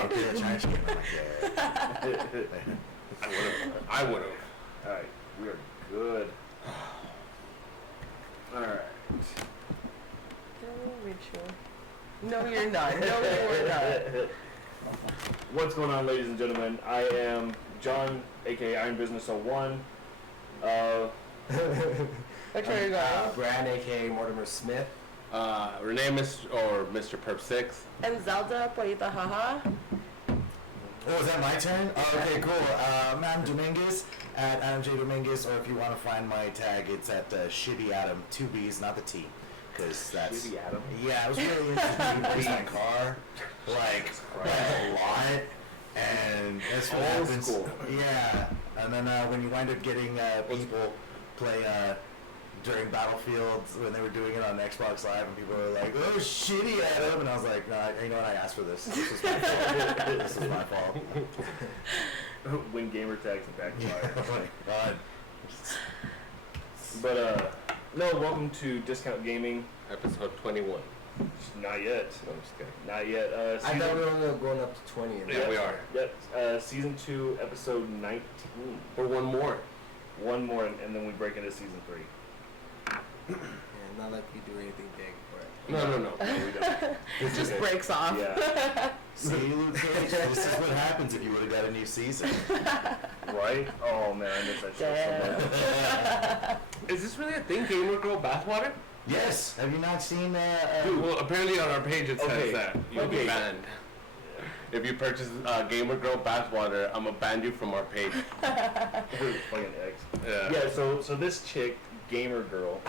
Oh, good. Chinese chicken. I'm like, yeah. I would have. All right, we are good. All right. Ritual. No, you're not. No, you're not. What's going on, ladies and gentlemen? I am John, aka Iron Business 01. Which way are you going? Brad, aka Mortimer Smith. Renee Mr. Perp 6. And Zelda, Poeta Haha. Oh, is that my turn? Oh, okay, cool. I'm Dominguez at Adam J. Dominguez, or if you want to find my tag, it's at Shitty Adam, 2 B's, not the T. Because that's... Shitty Adam? Yeah, I was really into my car, like a lot, and that's what happens. Cool. Yeah, and then when you wind up getting people play during Battlefield when they were doing it on Xbox Live, and people were like, "Oh, Shitty Adam," and I was like, "No, you know what? I asked for this. This is my fault. This is my fault." Win gamer tags and backfire. Oh my god. But no, welcome to Discount Gaming. Episode 21. Not yet. No, I'm just kidding. Not yet. I thought we were only going up to 20. Yeah, we are. Yep. Season 2, episode 19. Or one more. One more, and then we break into season 3. Yeah, not like we do anything big for it. No. No, we don't. It just breaks off. Yeah. See, Luke Cage, this is what happens if you would have got a new season. Right? Oh man, I miss that show so much. Is this really a thing? Gamer Girl bathwater? Yes. Have you not seen? Dude, well, apparently on our page it says Okay. that you'll be banned. If you purchase Gamer Girl bathwater, I'm gonna ban you from our page. Fucking X. Yeah. So this chick, Gamer Girl,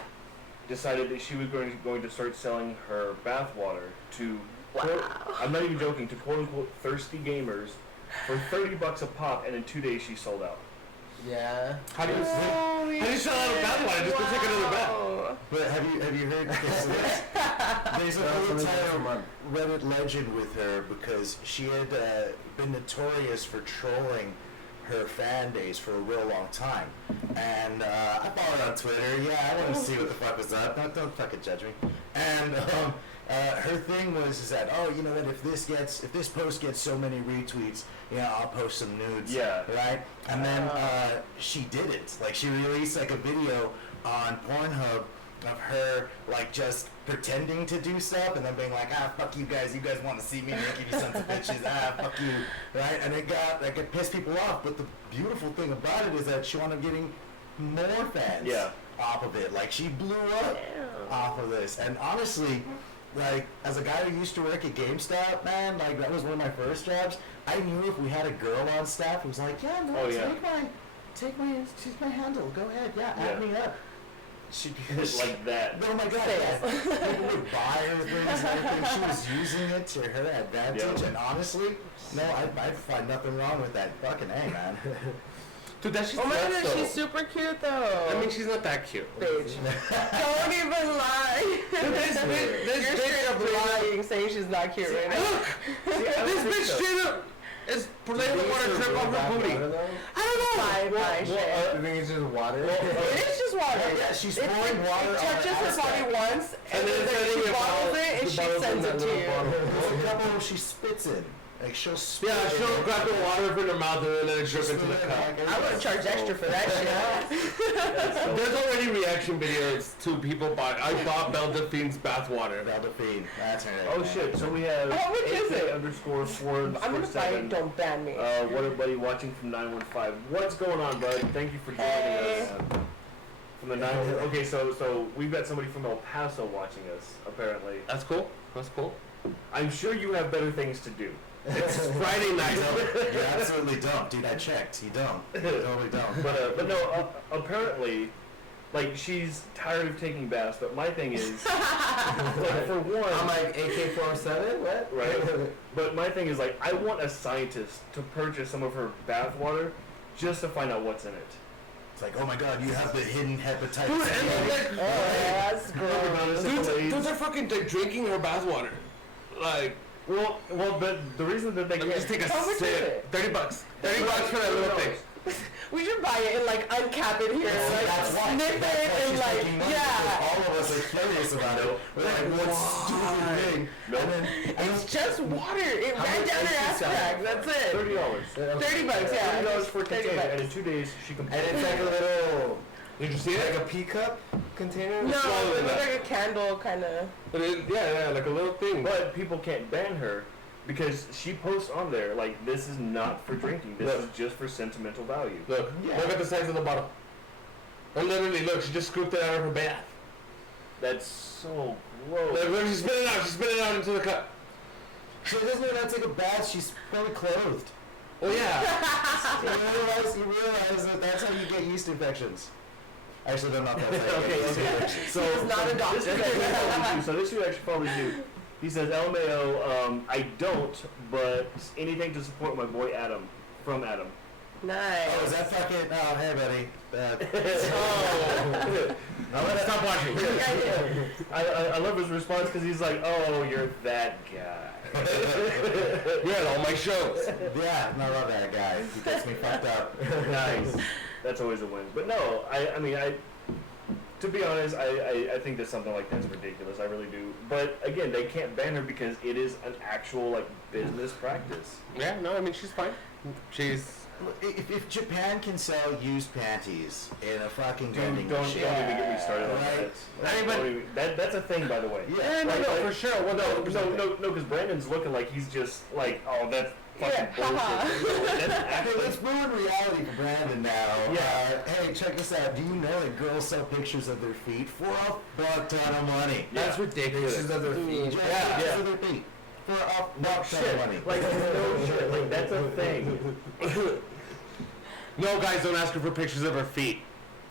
decided that she was going to start selling her bathwater to. I'm not even joking. To quote unquote thirsty gamers for $30 a pop, and in 2 days she sold out. Yeah. How do you sell out a bathwater? Just go take another bath. But have you heard this? There's a full-time Reddit legend with her because she had been notorious for trolling her fan base for a real long time. And I followed her on Twitter. Yeah, I wanted to see what the fuck was up. Don't fucking judge me. And her thing was that, oh, you know what, if this post gets so many retweets, I'll post some nudes. Yeah. Right? And then she did it. Like, she released like a video on Pornhub of her like just pretending to do stuff and then being like, fuck you guys want to see me naked, you sons of bitches, fuck you, right? And it pissed people off. But the beautiful thing about it is that she wound up getting more fans off of it. Like, she blew up off of this. And honestly, like, as a guy who used to work at GameStop, man, like, that was one of my first jobs. I knew if we had a girl on staff who was like, take my handle, go ahead, add me up. She'd be like that. Oh my god, people would buy her things and everything. She was using it to her advantage, and honestly, no, I'd find nothing wrong with that. Fucking A, man. Dude, that's just oh my god, she's super cute though. I mean, she's not that cute. Bitch. Don't even lie. You're straight up lying, saying she's not cute right now. Look! This bitch straight up is letting the water drip off her booty. I don't know. Bye, shit. You think it's just water? It is just water. Yeah, she's pouring water on touches her body once, and then she bottles it, and she sends it to you. There's a couple she spits in. Like, she'll spit. Yeah, she'll grab the water from her mouth and then let it drip into the cup. I would charge extra for that shit. There's already reaction videos to people buying. I bought Belle Delphine's bathwater. Belle Delphine. That's her name. Oh shit! So we have how much is it? _4_7. I'm gonna buy it. Don't ban me. What a buddy watching from 915. What's going on, bud? Thank you for joining us. From the 915. Okay, so we've got somebody from El Paso watching us. Apparently, That's cool. That's cool. I'm sure you have better things to do. It's Friday night. You absolutely don't, dude. I checked. You don't. You totally don't. But no. Apparently, like, she's tired of taking baths. But my thing is, like, for one, I'm like AK-47. What? Right. But my thing is, like, I want a scientist to purchase some of her bath water just to find out what's in it. It's like, oh my god, you have the hidden hepatitis. Dude, and That's gross. dudes are fucking drinking her bathwater. Like, well, but the reason that they let me just take a How much is sip. it? $30. $30 for that little thing. We should buy it and like uncap it here, See, like that's why. sniff That's it why and she's like making money, because all of us are curious about it. We're like, what stupid thing? And then, it's just water. It ran down her ass crack. That's it. $30. $30, yeah. $30 for a container, $30. and in 2 days she and completed. it's like a little, Did you see it? like a pea cup container? No, smaller than it was that. like a candle kind of. But yeah, like a little thing. But people can't ban her because she posts on there like, this is not for drinking. This is just for sentimental value. Look, Yeah. look at the size of the bottle. And literally, look, she just scooped it out of her bath. That's so gross. Look, she spit it out. She spit it out into the cup. She doesn't even have to take a bath. She's fully clothed. Oh yeah. You realize that that's how you get yeast infections. Actually, they're not that. Okay. So He's not a doctor. This dude actually follows you. He says, LMAO, I don't, but anything to support my boy Adam. From Adam. Nice. Oh, is that fucking? Oh, hey, buddy. Oh. Now let us Stop watching. I love his response because he's like, oh, you're that guy. You're at all my shows. Yeah, I love that guy. He gets me fucked up. Nice. That's always a win. But no, I mean, to be honest, I think that something like that's ridiculous. I really do. But again, they can't ban her because it is an actual like business practice. Yeah, no, I mean she's fine. She's. If Japan can sell used panties in a fucking vending Don't machine, even get me started on Right. that. That's a thing, by the way. Yeah, no, Like, for sure. Well, no, because Brandon's looking like he's just like, oh, that's fucking bullshit. No, that's Okay, let's ruin reality for Brandon now. Yeah. Hey, check this out. Do you know that girls sell pictures of their feet for a fuck ton of money? That's ridiculous. Pictures of their feet. Yeah. Pictures of their feet. For a fuck ton of money. Like, no shit. Like, that's a thing. No, guys, don't ask her for pictures of her feet.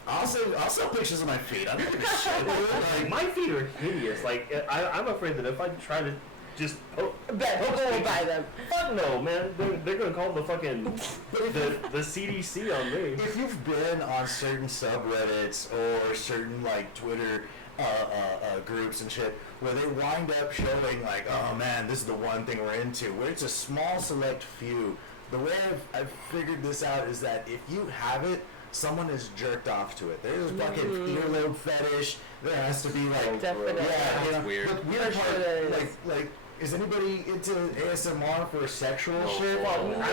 I'll sell pictures of my feet. I don't give a shit. Like, Like, my feet are hideous. Like, I'm afraid that if I try to just Bet people will buy them. fuck no, man. They're gonna call the fucking the CDC on me. if you've been on certain subreddits or certain like Twitter groups and shit where they wind up showing like, oh man, this is the one thing we're into, where it's a small select few. The way I've figured this out is that if you have it, someone is jerked off to it. There's a fucking earlobe fetish. There has to be like, Definitely. yeah, you know, weird. But weird For part, sure there is. like, is anybody into ASMR for sexual shit? Well, No. I'm not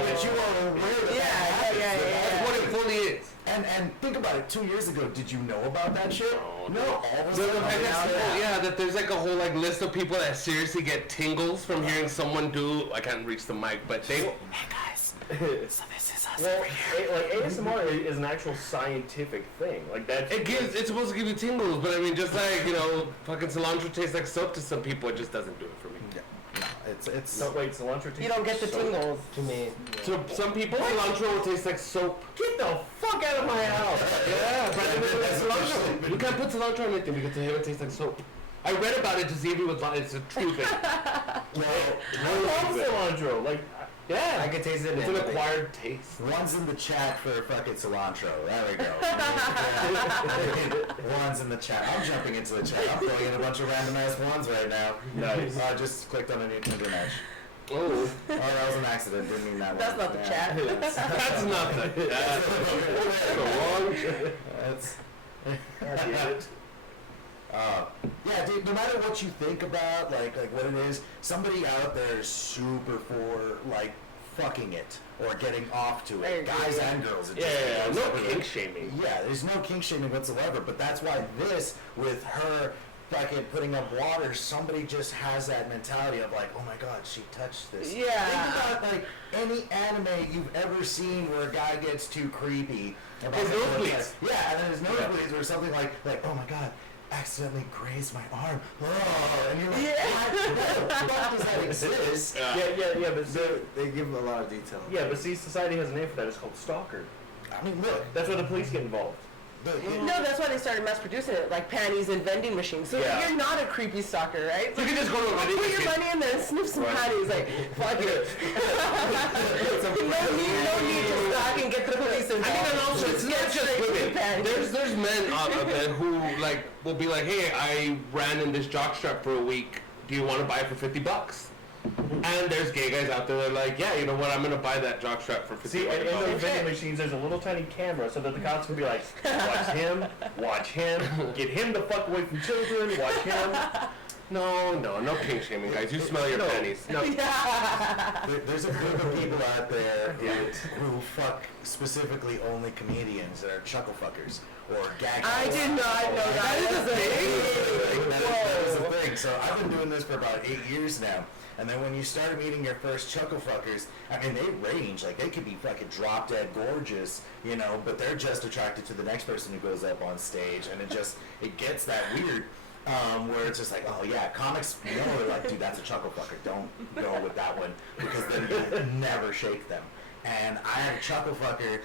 into But you are aware that Yeah, that yeah, happens. yeah, yeah. That's what it fully is. And think about it. 2 years ago, did you know about that shit? No. All of a No, sudden, no, now, yeah, that there's like a whole like list of people that seriously get tingles from hearing someone do. I can't reach the mic, but they. Hey guys, so this is us. Well, like ASMR is an actual scientific thing. Like that's It's supposed to give you tingles, but I mean, just like fucking cilantro tastes like soap to some people. It just doesn't do it for me. No, it's. no, wait, cilantro. You don't get the tastes so- tingles to me. To some people, cilantro will taste like soap. Get the fuck out of my house! Yeah, but That's cilantro. We can't put cilantro on anything because to him it tastes like soap. I read about it to see if it was lying. It's a true thing. I love cilantro. Like, Yeah, I can taste it. it's an acquired taste. One's in the chat for fucking cilantro. There we go. One's in the chat. I'm jumping into the chat. I'm throwing in a bunch of random ass ones right now. Nice. I just clicked on a new Tinder match. Oh, Oh, that was an accident. Didn't mean that one. That's not the Yeah. chat. that's nothing. That's the wrong shit. That's. God damn it. Yeah, dude. No matter what you think about, like what it is, somebody out there is super for like fucking it or getting off to I it. agree, Guys yeah. and girls. It Yeah, just no goes kink like- shaming. Yeah, there's no kink shaming whatsoever. But that's why this with her fucking putting up water, somebody just has that mentality of like, oh my god, she touched this. Yeah. Think about like any anime you've ever seen where a guy gets too creepy. About His something like- nosebleeds. Yeah, and then his nosebleeds or something like oh my god, accidentally grazed my arm. Oh, and you're like, what the fuck does that exist? Yeah, but They give a lot of detail. yeah, but see, society has a name for that. It's called stalker. I mean, look. That's where the police get involved. No, that's why they started mass producing it, like panties and vending machines. So Yeah. you're not a creepy stalker, right? You can just go to a vending Put your machine. money in there and sniff some panties, like, fuck it. no need to stalk and get the police involved. I mean, and also it's not Get just straight to women. the panties. There's men out there who like will be like, hey, I ran in this jockstrap for a week. Do you want to buy it for $50? And there's gay guys out there that are like, yeah, you know what? I'm gonna buy that jockstrap for $50. See, and in those vending machines, there's a little tiny camera so that the cops can be like, watch him, get him the fuck away from children, watch him. No kink shaming, guys. You smell your panties. No. There's a group of people out there who fuck specifically only comedians that are chuckle fuckers or gag. I did not know that is a thing. That is a thing. So I've been doing this for about 8 years now. And then when you start meeting your first chuckle fuckers, I mean, they range. Like, they could be fucking drop dead gorgeous, you know, but they're just attracted to the next person who goes up on stage. And it gets that weird. Where it's just like, oh yeah, comics, you know, they're like, dude, that's a chuckle fucker. Don't go with that one because then you'll never shake them. And I had a chuckle fucker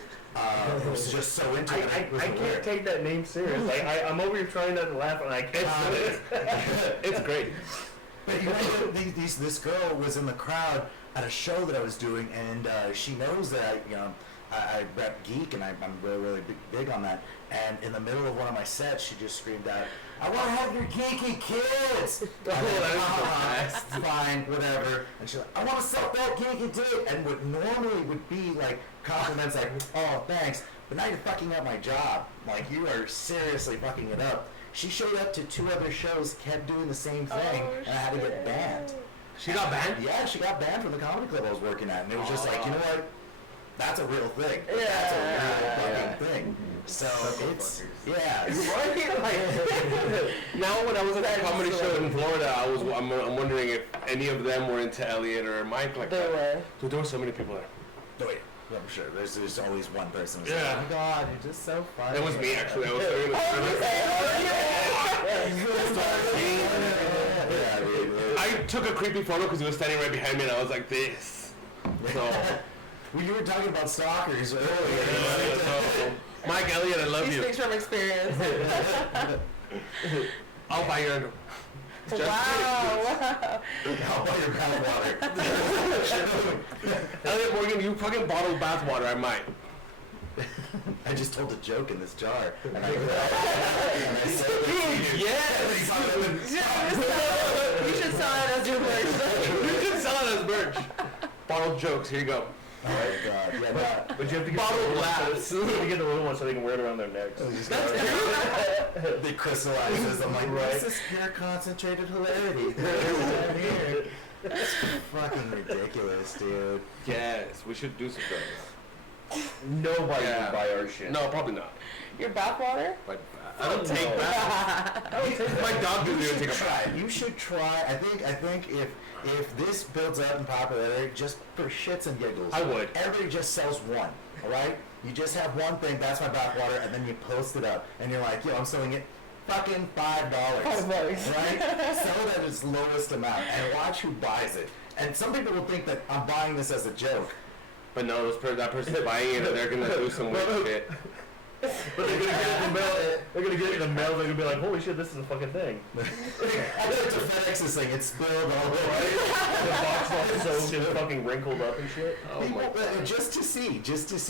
who was just so into it. I can't take that name serious. Like, I'm over here trying not to laugh, and I can't. It's great. But you know, this girl was in the crowd at a show that I was doing, and she knows that I rep geek, and I'm really, really big on that. And in the middle of one of my sets, she just screamed out, "I want to have your geeky kids!" Fine, whatever. And she's like, "I want to suck that geeky dick." And what normally would be like compliments like, "Oh, thanks," but now you're fucking up my job. Like, you are seriously fucking it up. She showed up to 2 other shows, kept doing the same thing, and I had to get banned. She got banned? Yeah, she got banned from the comedy club I was working at. And it was just like, you know what? That's a real thing. Yeah. That's a real fucking thing. So it's, yeah. Now when I was at that comedy show in Florida, I'm wondering if any of them were into Elliot or Mike like that. They were. Dude, there were so many people there. Oh, yeah. Yeah, I'm sure. There's always one person who's Yeah. like, oh my God, you're just so funny. It was me actually. I was doing I took a creepy photo because he was standing right behind me and I was like this. So, Well, you were talking about stalkers earlier. so Mike Elliott, I love He you. speaks from experience. I'll buy your Wow. I'll buy your bathwater. Elliot Morgan, you fucking bottled bathwater, I might. I just told a joke in this jar. And I said, Yes! You should sell it as your merch. You can sell it as merch. Bottled jokes, here you go. oh my God. Yeah, no. But you have to get Bottled the little glass. ones, you have to get the little ones so they can wear it around their necks. They crystallizes. I'm like, what's this pure concentrated hilarity? Down here. It's fucking ridiculous, dude. Yes, we should do some drugs. Nobody Yeah. would buy our shit. No, probably not. Your bathwater? But I don't take baths. My dog doesn't even take a bath. You should try. I think if this builds up in popularity, just for shits and giggles, I would. Everybody just sells one. All right. You just have one thing. That's my bathwater, and then you post it up, and you're like, yo, I'm selling it. Fucking $5. $5. Right? Sell it at its lowest amount and watch who buys it. And some people will think that I'm buying this as a joke. But no, that person's buying it and they're gonna do some weird shit. But they're gonna get it in the mail. They're gonna get it in the mail. They're gonna be like, "Holy shit, this is a fucking thing." I went to FedEx this thing. It's spilled all the way. The box all soaked and fucking wrinkled up and shit. Oh my god. Just to see. This is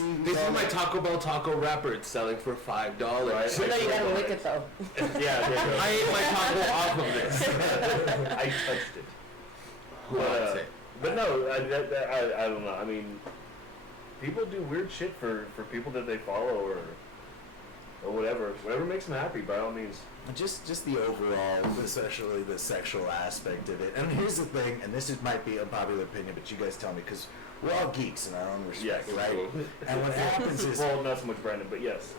my Taco Bell taco wrapper. It's selling for $5. Right. No, you gotta lick it though. Yeah, there you go. I ate my taco off of this. I touched it. Who wants it? But no, I don't know. I mean, people do weird shit for people that they follow or whatever. Whatever makes them happy, by all means. Just the overall, especially the sexual aspect of it. And here's the thing, and might be a popular opinion, but you guys tell me, because we're all geeks in our own respect, Yes. right? And what happens is, Well, not so much Brandon, but yes.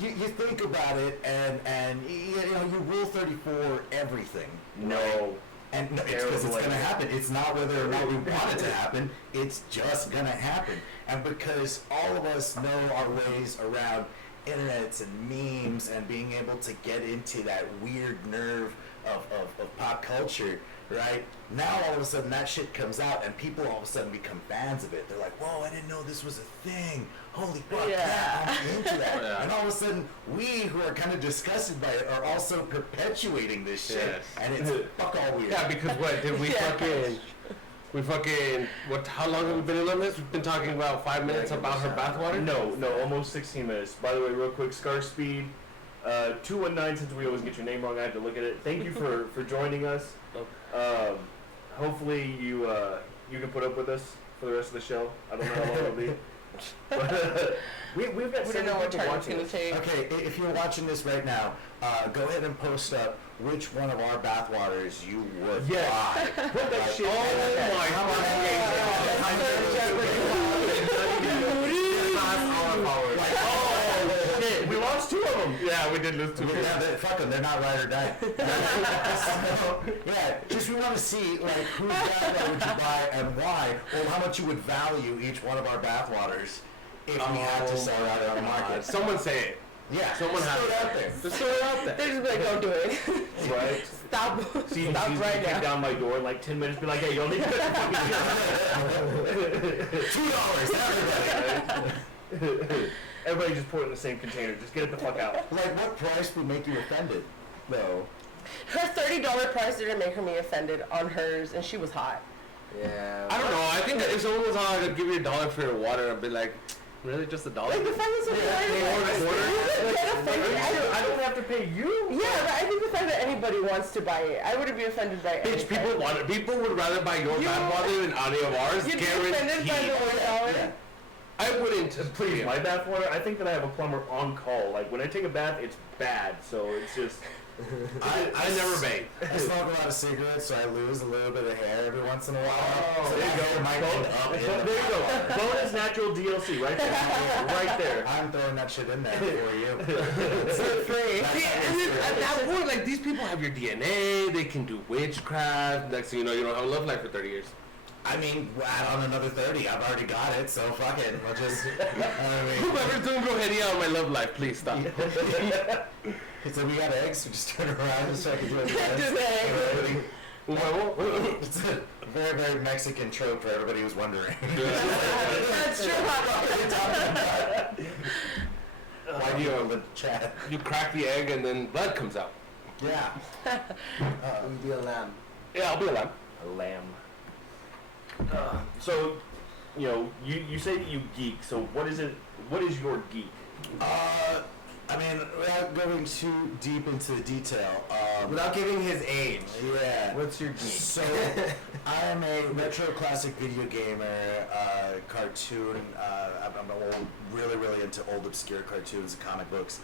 you think about it, and you rule 34 everything. No. And no, it's because it's going to happen. It's not whether or not we want it to happen. It's just going to happen. And because all of us know our ways around internets and memes and being able to get into that weird nerve of pop culture, right? Now all of a sudden that shit comes out and people all of a sudden become fans of it. They're like, whoa, I didn't know this was a thing. Holy fuck, yeah, I'm into that. Yeah. And all of a sudden, we who are kind of disgusted by it are also perpetuating this shit. Yes. And it's fuck all weird. Yeah, because what did we how long have we been on this? We've been talking about 5 minutes about her bathwater? No, almost 16 minutes. By the way, real quick, Scar Speed, 219, since we always get your name wrong, I have to look at it. Thank you for joining us. Hopefully you can put up with us for the rest of the show. I don't know how long it'll be. But we've got We don't know what people turn it's watching gonna us. take. Okay, if you're watching this right now, go ahead and post up which one of our bathwaters you would Yes. buy. Put that shit. Oh my Oh shit! We lost 2 of them. Yeah, we did lose 2 people. Yeah, fuck them. They're not ride or die. So, yeah, just we want to see like whose bathwater would you buy and why, or how much you would value each one of our bathwaters if we had to sell it out on the market. Someone say it. Yeah, Someone just has throw it it. out there. Just throw it out there. They're just like, don't do it. Right. Stop. See, Stop she's right gonna kick now. down my door in like 10 minutes. Be like, hey, y'all need to $2, everybody. Everybody just pour it in the same container. Just get it the fuck out. Like, what price would make you offended, though? Her $30 price didn't make me offended on hers, and she was hot. Yeah. I don't know. I think that if someone was on to give you $1 for your water, I'd be like, really, just $1? Like the fact that someone get offended. I don't have to pay you. Yeah, but I think the fact that anybody wants to buy it, I wouldn't be offended by it. Bitch, people would rather buy your bathwater than any of ours. You'd be offended by the $1. Yeah. I wouldn't. Please, my bathwater. I think that I have a plumber on call. Like when I take a bath, it's bad. So it's just. I never bathe. I smoke a lot of cigarettes, so I lose a little bit of hair every once in a while. So There you my hair go. might end up in the There you go. Bonus natural DLC right there. Right there. I'm throwing that shit in there for you. It's free. See, and then at that point, like, these people have your DNA, they can do witchcraft. Next thing you know, you don't have a love life for 30 years. I mean, on another 30, I've already got it, so fuck it. We'll just, Whoever's doing Brujeria on my love life, please stop. So we got eggs, we just turn around just so I can do it. Do the egg. It's a very, very Mexican trope for everybody who's wondering. That's true. Why do you in the chat? You crack the egg and then blood comes out. Yeah. We'd be a lamb. Yeah, I'll be alive. A lamb. So, you know, you say that you geek. So what is it? What is your geek? I mean, without going too deep into the detail, Without giving his age. yeah. What's your geek? So, I am a retro classic video gamer, cartoon. I'm old, really, really into old obscure cartoons and comic books.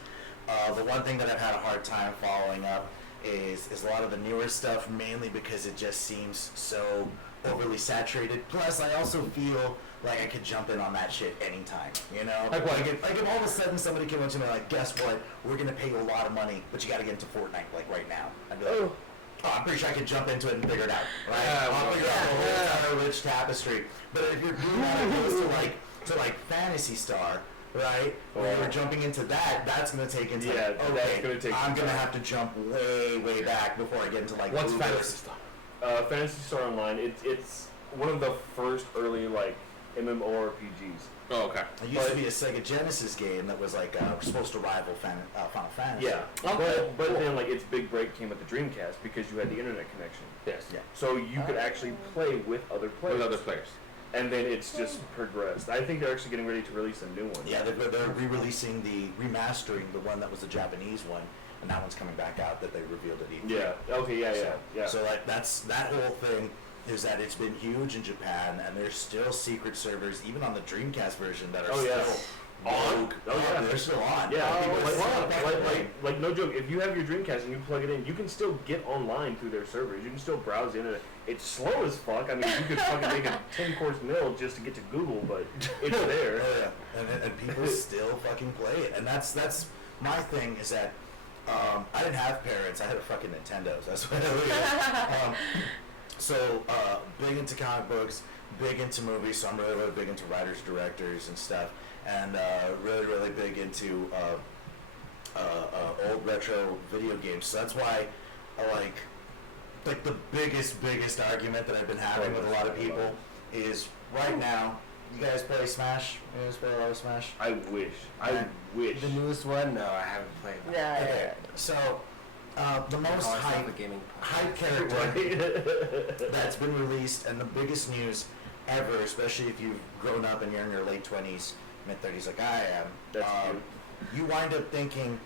The one thing that I've had a hard time following up is a lot of the newer stuff, mainly because it just seems so overly saturated. Plus, I also feel like I could jump in on that shit anytime, you know? Like what? If all of a sudden somebody came up to me like, guess what? We're gonna pay you a lot of money, but you gotta get into Fortnite, like right now. I'd be like, Ooh. oh, I'm pretty sure I could jump into it and figure it out, right? Yeah, I'll figure out the yeah. whole entire rich tapestry. But if you're doing that opposed to like Fantasy Star, right? Where you're jumping into that, that's gonna take into Yeah, like, that's okay, gonna take I'm some gonna time. have to jump way, way back before I get into like What's Blue fantasy Burst. stuff? Fantasy Star Online. It's one of the first early like MMORPGs. Oh, okay. It used to be a Sega Genesis game that was like supposed to rival Final Fantasy. Yeah, Okay. but then like its big break came with the Dreamcast because you had the internet connection. Yes. Yeah. So you could actually play with other players. With other players. And then it's just progressed. I think they're actually getting ready to release a new one. Yeah, they're remastering the one that was the Japanese one, and that one's coming back out that they revealed at E3. Yeah. Okay. Yeah. So like that whole thing is that it's been huge in Japan, and there's still secret servers, even on the Dreamcast version, that are Oh, yeah. still On? Oh, yeah. they're still on. Yeah, People like, still like no joke. If you have your Dreamcast and you plug it in, you can still get online through their servers. You can still browse the internet. It's slow as fuck. I mean, you could fucking make a 10-course meal just to get to Google, but it's there. Oh, yeah. And people still fucking play it, and that's my thing is that I didn't have parents. I had a fucking Nintendo. So that's what I was. So big into comic books, big into movies. So I'm really, really big into writers, directors, and stuff, and really, really big into old retro video games. So that's why I like the biggest argument that I've been having with a lot of people is right now. You guys play Smash? You guys play a lot of Smash? I wish. Yeah. I wish. The newest one? No, I haven't played that. Yeah, Okay, so the most Call itself a hype gaming character Right? that's been released, and the biggest news ever, especially if you've grown up and you're in your late 20s, mid 30s, like I am. That's true. You wind up thinking,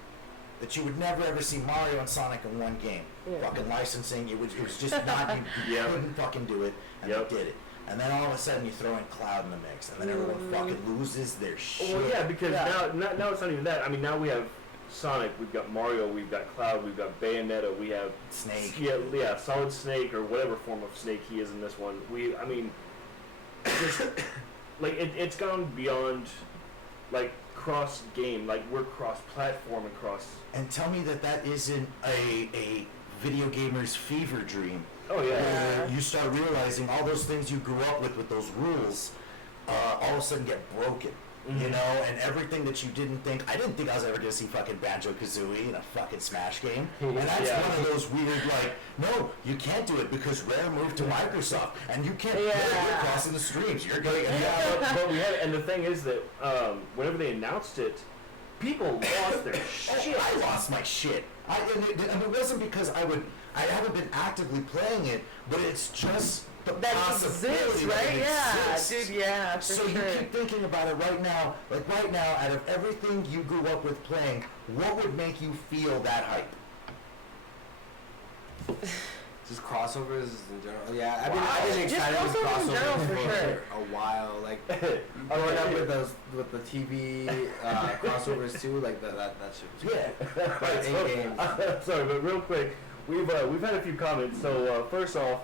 that you would never ever see Mario and Sonic in one game. Yeah. Fucking licensing, it was just not, you couldn't fucking do it, and they did it. And then all of a sudden you throw in Cloud in the mix, and then everyone fucking loses their shit. Well, yeah, because now it's not even that. I mean, now we have Sonic, we've got Mario, we've got Cloud, we've got Bayonetta, we have Snake. Yeah, Solid Snake, or whatever form of Snake he is in this one. I mean, just, like, it's gone beyond, like, cross-game. Like, we're cross-platform and cross... And tell me that isn't a video gamer's fever dream. Oh, yeah. Where you start realizing all those things you grew up with those rules, all of a sudden get broken. You know, and everything that you didn't think... I didn't think I was ever going to see fucking Banjo-Kazooie in a fucking Smash game. And that's one of those weird, like, no, you can't do it because Rare moved to Microsoft. And you can't you're crossing the streams. You're going... but we had... And the thing is that whenever they announced it, people lost their shit. I lost my shit. And it wasn't because I haven't been actively playing it, but it's just... that exists, right? Yeah, dude, yeah, for so sure. you keep thinking about it right now, out of everything you grew up with playing, what would make you feel that hype? Just crossovers in general. Yeah, I've been excited with crossovers for a while. Like growing up with the TV crossovers too. Like that shit was Right, in games. Sorry, but real quick, we've had a few comments. So first off,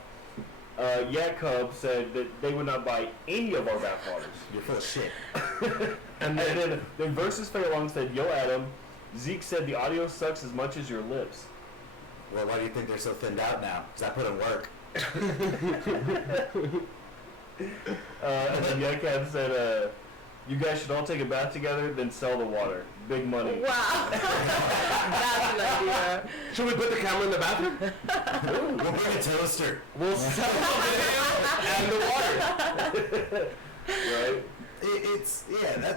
Yak Cub said that they would not buy any of our bathwaters. You're full of shit. And then Versus Fade Along said, "Yo, Adam." Zeke said the audio sucks as much as your lips. Well, why do you think they're so thinned out now? Because I put in work. And then Yak Cub said, "You guys should all take a bath together, then sell the water. Big money." Wow. That's an idea. Should we put the camera in the bathroom? We'll bring a toaster. We'll sell the video and the water. Right?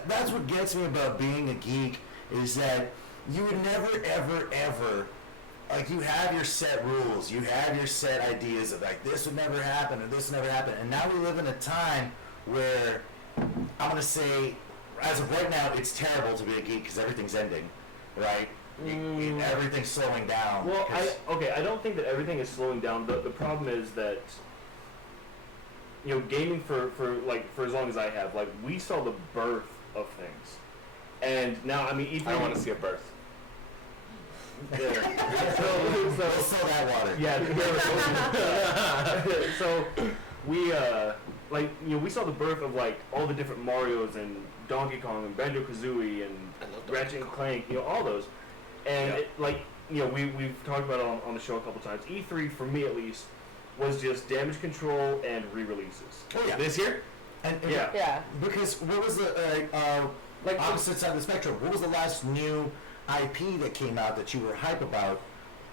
That's what gets me about being a geek, is that you would never, ever, ever, like, you have your set rules, you have your set ideas of, like, this would never happen, or this would never happen, and now we live in a time where, I'm going to say, as of right now, it's terrible to be a geek because everything's ending, right? Everything's slowing down. Well, I don't think that everything is slowing down. The problem is that, you know, gaming for as long as I have, like, we saw the birth of things, and now, I mean, even I don't want to see a birth. Yeah. We'll sell that water. Yeah. So we like, you know, we saw the birth of, like, all the different Marios and Donkey Kong and Banjo-Kazooie and Ratchet and Clank, you know, all those. And it, like, you know, we've talked about it on the show a couple times. E3, for me at least, was just damage control and re-releases. Oh yeah. This year? And Yeah. Because what was the like opposite side of the spectrum? What was the last new IP that came out that you were hype about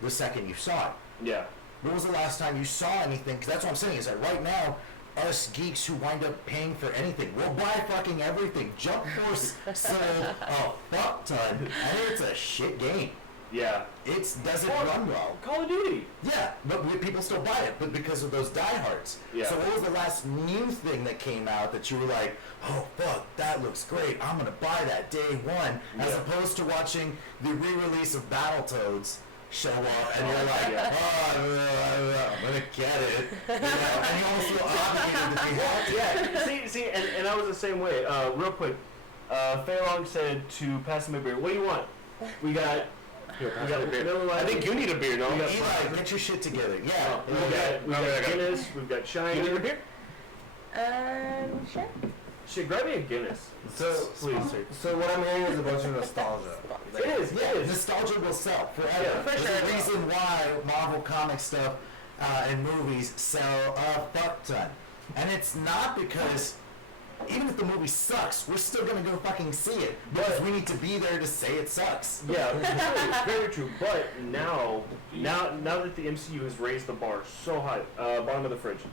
the second you saw it? Yeah. When was the last time you saw anything? Because that's what I'm saying, is that right now, us geeks who wind up paying for anything, we'll buy fucking everything. Jump Force sold a fuck ton, and it's a shit game. Yeah. It doesn't run well. Call of Duty. Yeah, but people still buy it, but because of those diehards. Yeah. So what was the last new thing that came out that you were like, oh fuck, that looks great, I'm gonna buy that day one, as opposed to watching the re-release of Battletoads show up, and you're like, I'm gonna get it, you know, and you almost feel obligated to be happy. Yeah. See, and I was the same way. Real quick, Fei Long said to pass him a beer. What do you want? We got Miller Lite. I think you need a beer, no? We got Eli, get your shit together. Yeah. we got Guinness. We've got Shine. You need a beer? Sure. Shit, grab me a Guinness. Please. So what I'm hearing is a bunch of nostalgia. It is. Nostalgia will sell forever. Yeah, for There's sure. a reason why Marvel comic stuff and movies sell a fuck ton. And it's not because, even if the movie sucks, we're still gonna go fucking see it. Because we need to be there to say it sucks. Yeah, very true. But now that the MCU has raised the bar so high, bottom of the fridge.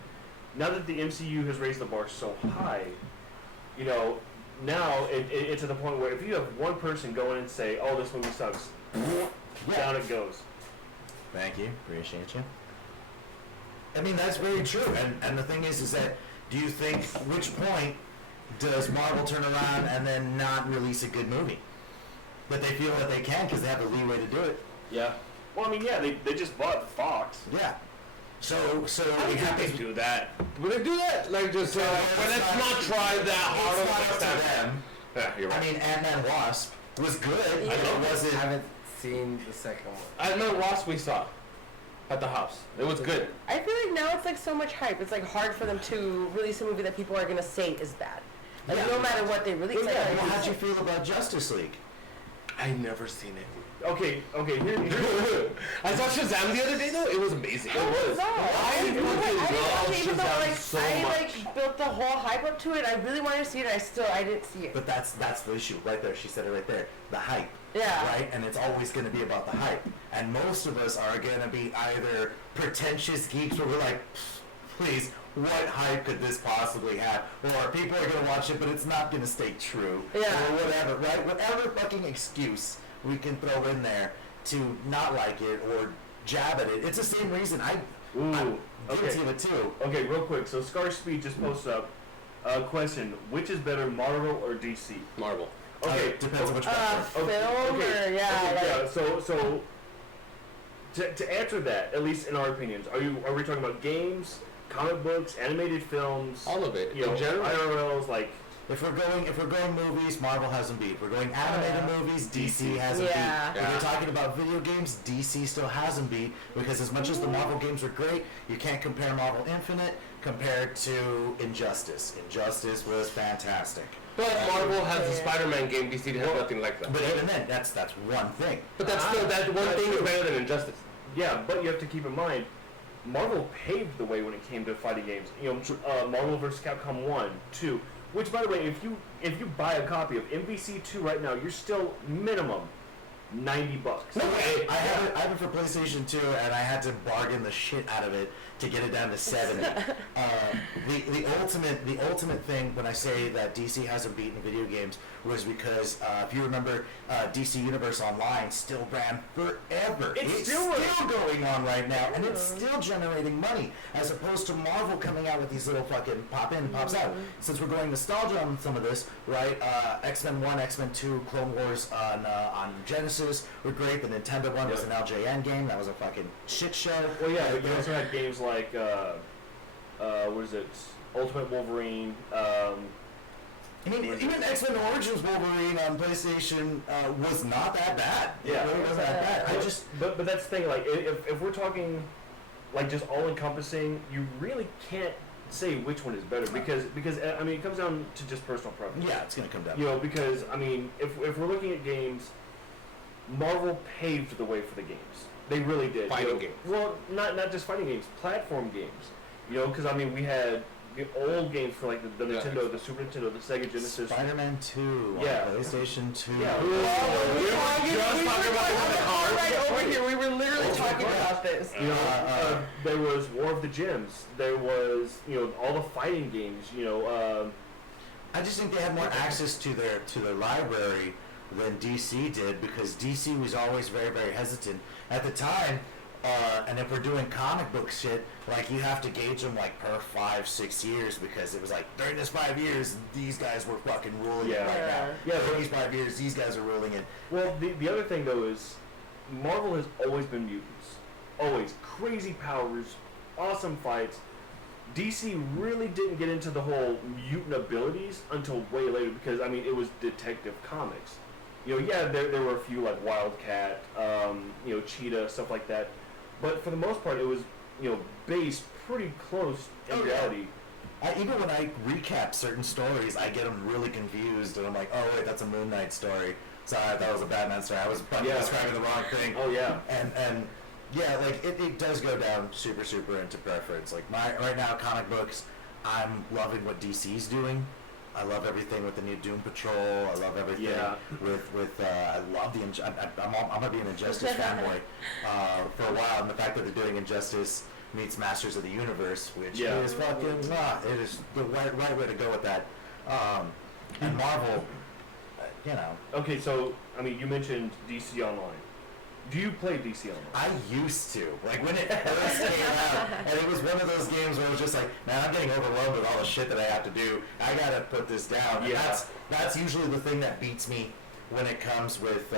Now that the MCU has raised the bar so high, you know, now it's at the point where if you have one person go in and say, "Oh, this movie sucks," down it goes. Thank you. Appreciate you. I mean, that's very true. And the thing is that, do you think, which point does Marvel turn around and then not release a good movie? But they feel that they can because they have the leeway to do it. Yeah. Well, I mean, yeah, they just bought Fox. Yeah. So I it don't happens. think they do that. Would they do that? Like just say, like, but let's not try that hard It's on not up the to them. Yeah, you're right. I mean, Ant-Man Wasp was good. Yeah. But it wasn't. I haven't seen the second one. I remember Wasp we saw at the house. It was good. I feel like now it's like so much hype. It's like hard for them to release a movie that people are gonna say is bad. Like Yeah. no matter what they release. Yeah, like, well, how'd you feel about Justice League? I never seen it. Okay, here. I saw Shazam the other day though. It was amazing. How was that? I didn't watch love it, even though Shazam like so I much. like built the whole hype up to it. I really wanted to see it. I didn't see it. But that's the issue right there. She said it right there. The hype. Yeah. Right? And it's always going to be about the hype. And most of us are going to be either pretentious geeks where we're like, please, what hype could this possibly have? Or people are going to watch it, but it's not going to stay true. Yeah. Or whatever, right? Whatever fucking excuse we can throw in there to not like it or jab at it. It's the same reason I'm guilty of it too. Okay, real quick. So Scar Speed just posted up a question: which is better, Marvel or DC? Marvel. Okay, Depends on which platform. Film or yeah. So to answer that, at least in our opinions, are we talking about games, comic books, animated films, All of it. you know, In general. IRLs, like? If we're going movies, Marvel has them beat. If we're going animated movies, DC has them Yeah. beat. If Yeah. we're talking about video games, DC still has them beat because as much as the Marvel games are great, you can't compare Marvel Infinite compared to Injustice. Injustice was fantastic. But Marvel has the Yeah. Spider-Man game. DC has nothing like that. But even then, that's one thing. But that's still that one That's thing is true. better than Injustice. Yeah, but you have to keep in mind, Marvel paved the way when it came to fighting games. You know, Marvel vs. Capcom 1, 2. Which, by the way, if you buy a copy of MVC 2 right now, you're still minimum $90. No way. I have it for PlayStation 2, and I had to bargain the shit out of it to get it down to 70. The ultimate thing when I say that DC hasn't beaten video games was because if you remember, DC Universe Online still ran forever. It's still still going on right now, and it's still generating money, as opposed to Marvel coming out with these little fucking pop in, pops out. Since we're going nostalgia on some of this, right? X-Men 1, X-Men 2, Clone Wars on Genesis were great. The Nintendo one was an LJN game. That was a fucking shit show. Well, yeah, but you also had games like, what is it? Ultimate Wolverine. I mean, even X-Men Origins Wolverine on PlayStation was not that bad. Yeah. It really wasn't that bad. But that's the thing. Like, if we're talking, like, just all encompassing, you really can't say which one is better because I mean, it comes down to just personal preference. Yeah, it's gonna come down. You know, because I mean, if we're looking at games, Marvel paved the way for the games. They really did. Fighting games. Well, not just fighting games, platform games. You know, because I mean, we had the old games for like the Nintendo, the Super Nintendo, the Sega Genesis. Spider-Man 2 on Yeah. PlayStation 2. Yeah. We were just talking about this in the car. Right over here, we were literally talking about this. You know, there was War of the Gems. There was, you know, all the fighting games. You know, I just think they had more access to their library than DC did because DC was always very, very hesitant at the time. And if we're doing comic book shit, like you have to gauge them like per 5-6 years because it was like during this 5 years these guys were fucking ruling it Yeah. right now. Yeah, During but- these 5 years these guys are ruling it. well, the other thing though is Marvel has always been mutants, always crazy powers, awesome fights. DC really didn't get into the whole mutant abilities until way later because I mean it was Detective Comics. You know, yeah, there were a few like Wildcat, you know, Cheetah, stuff like that. But for the most part, it was, you know, based pretty close in reality. Even when I recap certain stories, I get them really confused, and I'm like, oh wait, that's a Moon Knight story. Sorry, that was a Batman story. I was probably describing the wrong thing. Oh yeah. And yeah, like it does go down super into preference. Like right now, comic books, I'm loving what DC's doing. I love everything with the new Doom Patrol. I love everything with I love the I'm gonna be an Injustice fanboy for a while, and the fact that they're doing Injustice meets Masters of the Universe, which is fucking it is the right way to go with that. And Marvel, you know. Okay, so I mean, you mentioned DC Online. Do you play DC Online? I used to, like when it first came out, and it was one of those games where it was just like, man, I'm getting overwhelmed with all the shit that I have to do. I gotta put this down. And Yeah. that's usually the thing that beats me when it comes with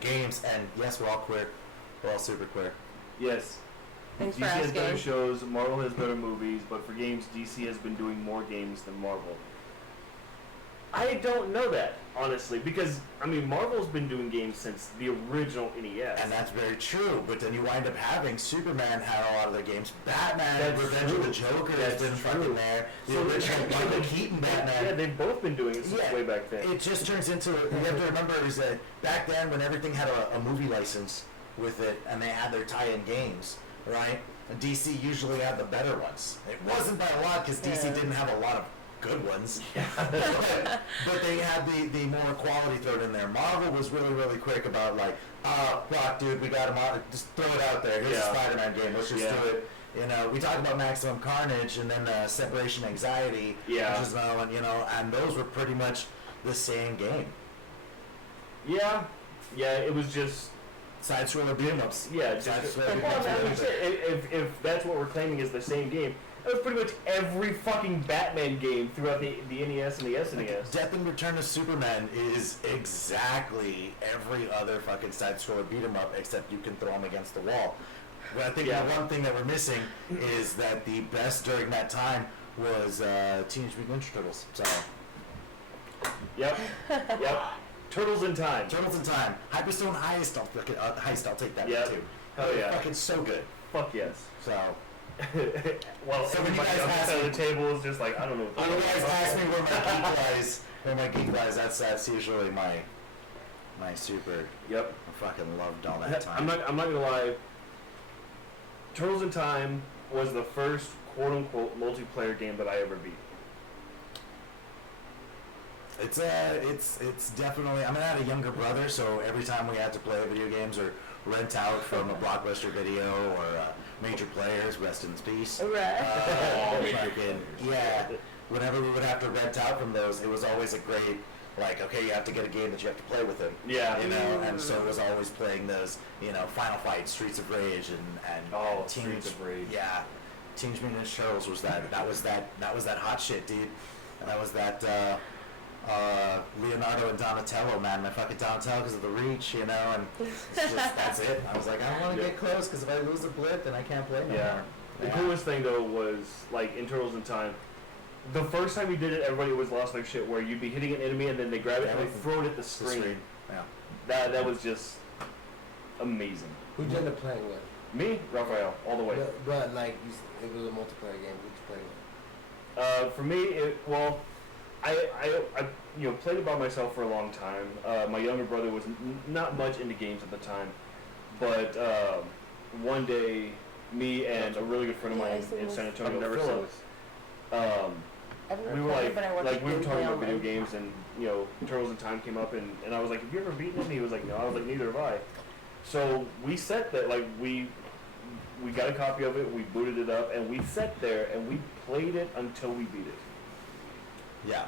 games. And yes, we're all queer. We're all super queer. Yes. Thanks DC for has better asking. shows, Marvel has better movies, but for games, DC has been doing more games than Marvel. I don't know that, honestly, because, I mean, Marvel's been doing games since the original NES. And that's very true, but then you wind up having Superman had a lot of the games. Batman, That's Revenge true. of the Joker That's has been true. fucking there. The So original Michael Keaton Batman. Yeah, they've both been doing it since Yeah, way back then. It just turns into, you have to remember is that back then when everything had a movie license with it and they had their tie-in games, right? And DC usually had the better ones. It wasn't by a lot because DC didn't have a lot of good ones. but they had the more quality thrown in there. Marvel was really quick about like, fuck dude, we got him on, just throw it out there. Here's a Spider-Man game, let's just do it. You know, we talk about Maximum Carnage and then Separation Anxiety, which is another one, you know, and those were pretty much the same game. Yeah, it was just... Side-scroller beat-em-ups. Yeah, if that's what we're claiming is the same game, that was pretty much every fucking Batman game throughout the NES and the SNES. Death and Return of Superman is exactly every other fucking side-scroller beat-em-up, except you can throw them against the wall. But I think the one thing that we're missing is that the best during that time was Teenage Mutant Ninja Turtles. So. Yep. Turtles in Time. Turtles in Time. Hyperstone Heist. I'll take that one too. Hell yeah. Fucking so good. Fuck yes. So. Well, So everybody on this side of the table is just like, I don't know. When you guys ask me where my geek lies, that's usually my super. Yep. I fucking loved all that time. I'm not gonna lie. Turtles in Time was the first quote unquote multiplayer game that I ever beat. It's definitely. I mean, I had a younger brother, so every time we had to play video games or rent out from a Blockbuster Video or Major Players, rest in peace. Whenever we would have to rent out from those, it was always a great, like, okay, you have to get a game that you have to play with him. Yeah. You know, and so it was always playing those, you know, Final Fight, Streets of Rage, and Streets of Rage. Yeah, Teenage Mutant Ninja Turtles was that was that hot shit, dude, and that was that. Leonardo and Donatello, man, my fucking Donatello because of the reach, you know, and it's just, that's it. I was like, I don't want to get close because if I lose a blip, then I can't play no more. The coolest thing though was like in Turtles in Time. The first time you did it, everybody was lost their shit. Where you'd be hitting an enemy and then they grab it and they throw it at the screen. Yeah. That was just amazing. Who'd you end up playing with? Me, Raphael, all the way. But like, it was a multiplayer game. Who'd you play with? For me, I played it by myself for a long time. My younger brother was not much into games at the time, but one day, me and a really good friend of mine in San Antonio, Phillips, we were we were talking about video games, and you know, Turtles in Time came up, and I was like, "Have you ever beaten it?" And he was like, "No." I was like, "Neither have I." So we sat there, like we got a copy of it, we booted it up, and we sat there and we played it until we beat it. Yeah.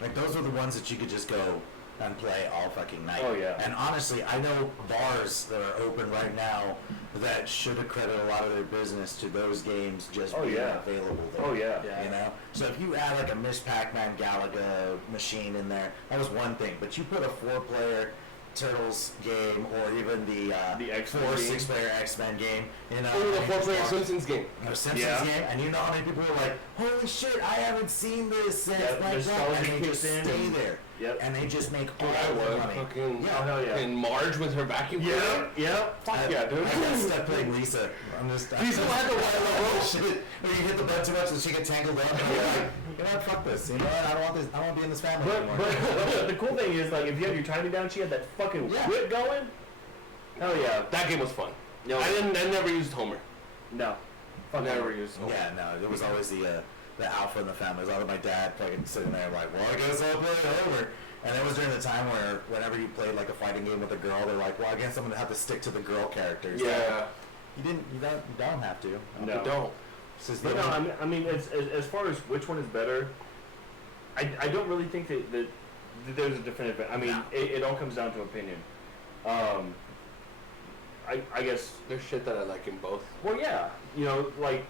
Like, those are the ones that you could just go and play all fucking night. Oh, yeah. And honestly, I know bars that are open right now that should accredit a lot of their business to those games just being available there. Oh, yeah. You know? So if you add, like, a Miss Pac-Man Galaga machine in there, that was one thing. But you put a 4-player Turtles game or even the 4-6-player X-Men game, you know? Or the 4-player Simpsons game. Simpsons game, and you know how many people were like, holy shit, I haven't seen this since like that, and they just stay there. Yep. And they just make all I the was money. fucking hell yeah. And Marge with her vacuum cleaner. Fuck yeah, dude. I got stuck playing Lisa. Lisa had the oh shit. When you hit the button too much and she get tangled up, and you're like, you know what, fuck this. You know what, I don't want this. I don't want to be in this family anymore. But the cool thing is, like, if you have your timing down, she had that fucking whip going. Hell yeah. That game was fun. I never used Homer. No. Never used Homer. Yeah, no, it was always the alpha in the family. It was always my dad fucking sitting there like, well, I guess I'll play it over. And it was during the time where whenever you played like a fighting game with a girl, they're like, well, I guess I'm gonna have to stick to the girl characters. Yeah. You don't have to. No. You don't. But no, I mean, as far as which one is better, I don't really think that there's a definitive. I mean, it all comes down to opinion. I guess there's shit that I like in both. Well, yeah, you know, like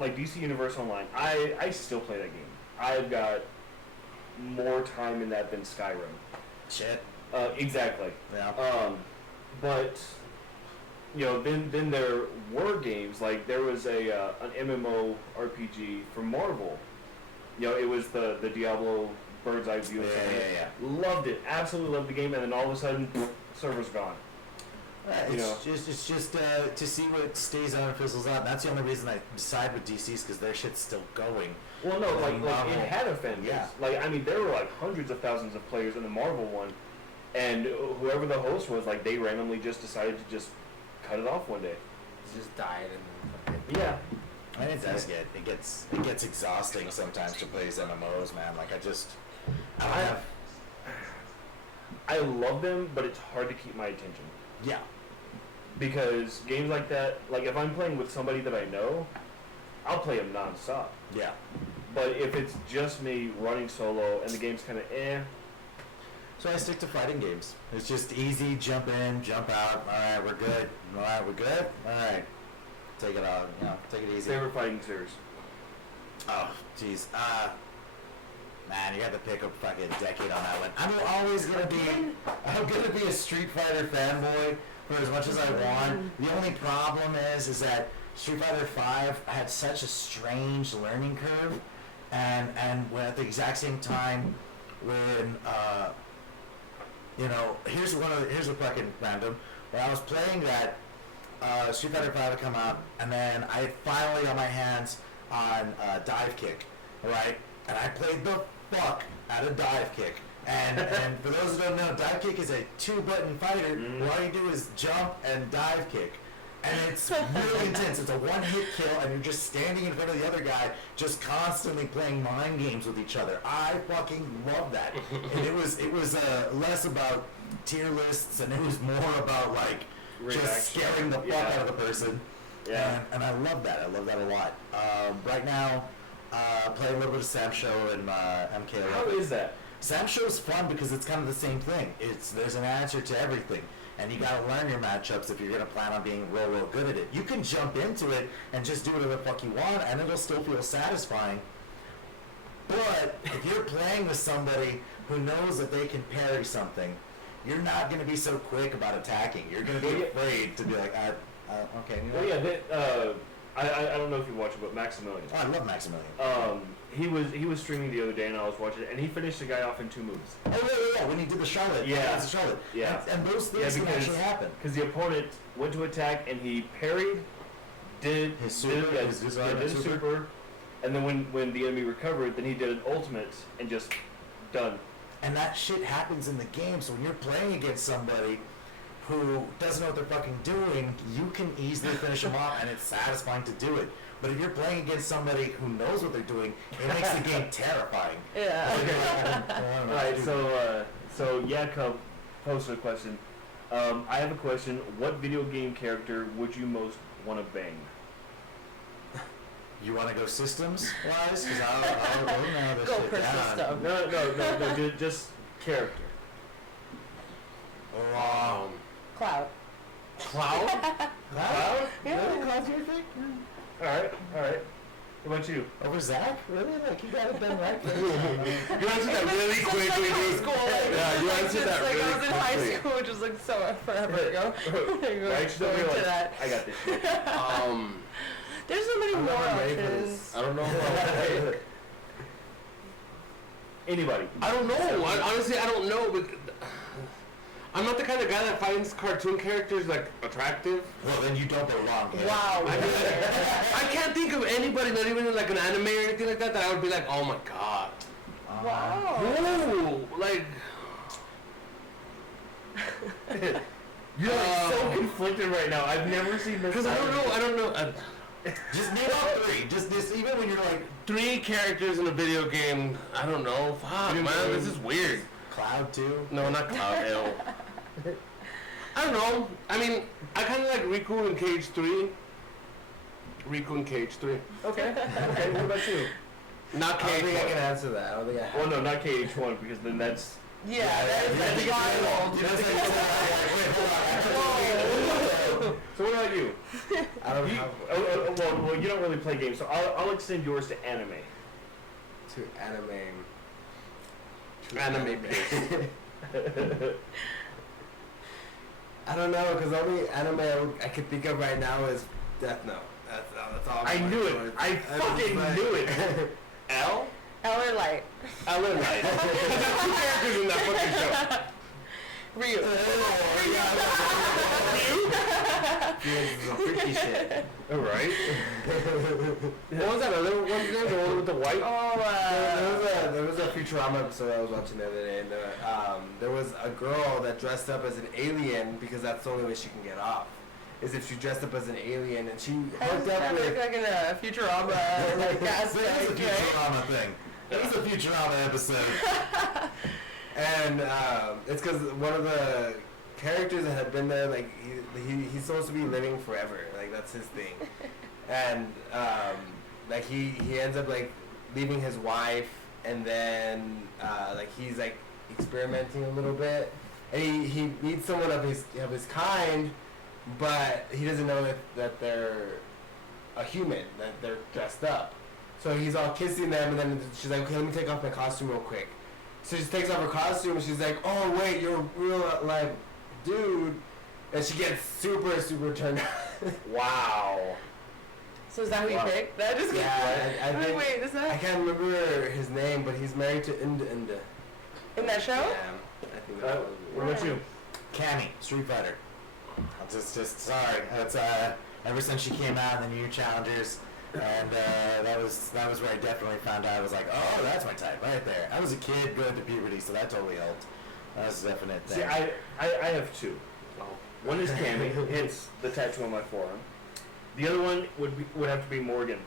DC Universe Online. I still play that game. I've got more time in that than Skyrim. shit. Exactly. Yeah. But you know, then there were games like there was an MMO RPG from Marvel. You know, it was the Diablo bird's eye view. Yeah. Loved it. Absolutely loved the game, and then all of a sudden, server's gone. It's just to see what stays out and fizzles out. That's the only reason I decide with DC's because their shit's still going. Well, no, like it had a fan base. Yeah. Like, I mean, there were like hundreds of thousands of players in the Marvel one, and whoever the host was, like, they randomly just decided to just cut it off one day. It just died and. Yeah. And it does it gets exhausting sometimes to play these MMOs, man. Like I love them, but it's hard to keep my attention. Yeah. Because games like that, like if I'm playing with somebody that I know, I'll play them nonstop. Yeah. But if it's just me running solo and the game's kind of So I stick to fighting games. It's just easy, jump in, jump out. All right, we're good. All right, we're good. All right, take it out. Take it easy. favorite fighting series. Oh, jeez. Man, you had to pick a fucking decade on that one. I'm gonna be a Street Fighter fanboy for as much as I want. The only problem is that Street Fighter V had such a strange learning curve, and at the exact same time when here's a fucking random. When I was playing that, Street Fighter V had come out, and then I finally got my hands on Dive Kick, right? And I played the fuck out of Dive Kick. And for those who don't know, Dive Kick is a 2-button fighter where all you do is jump and dive kick. And it's really intense. It's a one-hit kill, and you're just standing in front of the other guy, just constantly playing mind games with each other. I fucking love that. And it was less about tier lists, and it was more about like just scaring the fuck out of the person. Yeah. And I love that. I love that a lot. Right now, playing a little bit of Sam Show and MK11. How is that? Sam Show is fun because it's kind of the same thing. There's an answer to everything. And you gotta learn your matchups if you're gonna plan on being real good at it. You can jump into it and just do whatever the fuck you want, and it'll still feel satisfying. But if you're playing with somebody who knows that they can parry something, you're not gonna be so quick about attacking. You're gonna be afraid to be like, okay. Well, yeah, I don't know if you watch it, but Maximilian. Oh, I love Maximilian. He was streaming the other day, and I was watching it, and he finished the guy off in 2 moves. Oh yeah, when he did the Charlotte. Yeah. The Charlotte. Yeah. And those things can actually happen. Because the opponent went to attack, and he parried, did his super, and then when the enemy recovered, then he did an ultimate, and just done. And that shit happens in the game, so when you're playing against somebody who doesn't know what they're fucking doing, you can easily finish them off, and it's satisfying to do it. But if you're playing against somebody who knows what they're doing, it makes the game terrifying. Yeah. Alright, so Yakub posted a question. I have a question. What video game character would you most want to bang? You want to go systems wise? Because I'll know this Go shit per down. system. No, just character. Cloud. Cloud? Cloud? Yeah. Really? Cloud's your thing? Alright. What about you? Over Zach? Really? Like, you got it done right? You answered that really quickly, dude. Yeah, you answered that really quickly. I was in high quickly. school, which was like so forever ago. I got this shit. There's so many more options. I don't know who I would pick. Anybody. I don't know. Honestly, I don't know. But I'm not the kind of guy that finds cartoon characters like attractive. Well, then you don't belong here. Wow. I can't think of anybody, not even in like an anime or anything like that, that I would be like, oh my god. Wow. Ooh, like. You're like so conflicted right now. I've never seen this. Because I don't know. Just name out 3. Just this, even when you're like 3 characters in a video game. I don't know. Fuck, man, this is weird. Cloud 2. No, not Cloud. Hell. I don't know. I mean, I kind of like Riku in Cage 3. Okay. What about you? Not I don't Cage think I 1. can answer that. I don't think I have. Well, no, not KH1 because then that's. Yeah, that is wild. So what about you? I don't have Well, you don't really play games, so I'll extend yours to anime. to anime. Anime based. I don't know, because the only anime I could think of right now is Death Note. That's all. I knew it. I fucking knew it. L? L or Light? L and Light. There's two characters in that fucking show. Ryu. Some freaky shit. Alright. What was that other one's name? The one with the white? There was a Futurama episode I was watching the other day, and there was a girl that dressed up as an alien because that's the only way she can get off. Is if she dressed up as an alien and she hooked up with. Like in a Futurama like aspect, That is a right? Futurama thing. That is a Futurama episode. And it's because one of the characters that had been there, like he's supposed to be living forever, like that's his thing, and like he ends up like leaving his wife, and then like he's like experimenting a little bit, and he meets someone of his kind, but he doesn't know that they're a human, that they're dressed up, so he's all kissing them, and then she's like, okay, let me take off my costume real quick. So she takes off her costume and she's like, oh wait, you're a real life dude. And she gets super, super turned on. Wow. So is that who you picked? That just I think, wait, is I that can't remember his name, but he's married to Inda. in that show? Yeah, I think that was What about you? Cammy, Street Fighter. I'm just sorry. That's ever since she came out in the New Year Challengers, and that was where I definitely found out. I was like, oh, that's my type right there. I was a kid going through puberty, so that totally helped. That was a definite thing. See, I have two. One is Cammy, hence the tattoo on my forearm. The other one would have to be Morgan.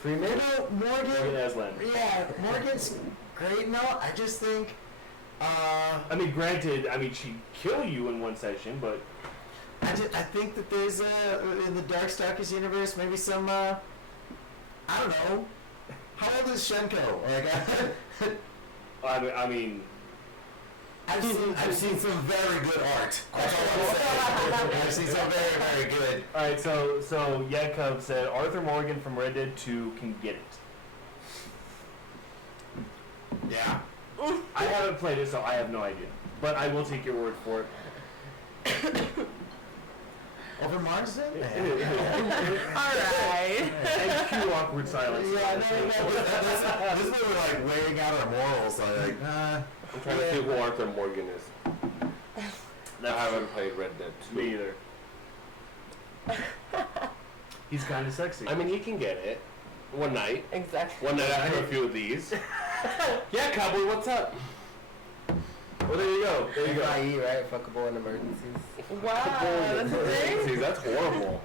Freeman? Morgan Aslan. Yeah, Morgan's great. No, I just think. I mean, granted, she'd kill you in one session, but I think that there's in the Darkstalkers universe maybe some I don't know. How old is Shenko? Like, I mean, I've seen some very good art. That's all I'm saying. I've seen some very, very good. all right. So Yakub said Arthur Morgan from Red Dead 2 can get it. Yeah. I haven't played it, so I have no idea. But I will take your word for it. Over Marsden? Alright. And cue awkward silence. Yeah, no. This is where we're like weighing out our morals. Like, I'm trying to see who Arthur Morgan is. I haven't played Red Dead 2. Me either. He's kind of sexy. I mean, he can get it. One night. Exactly. One night after a few of these. Yeah, Cowboy, what's up? Well, there you go. There you go. FIE, right? Fuckable in emergencies. Wow, that's a thing? See, that's horrible.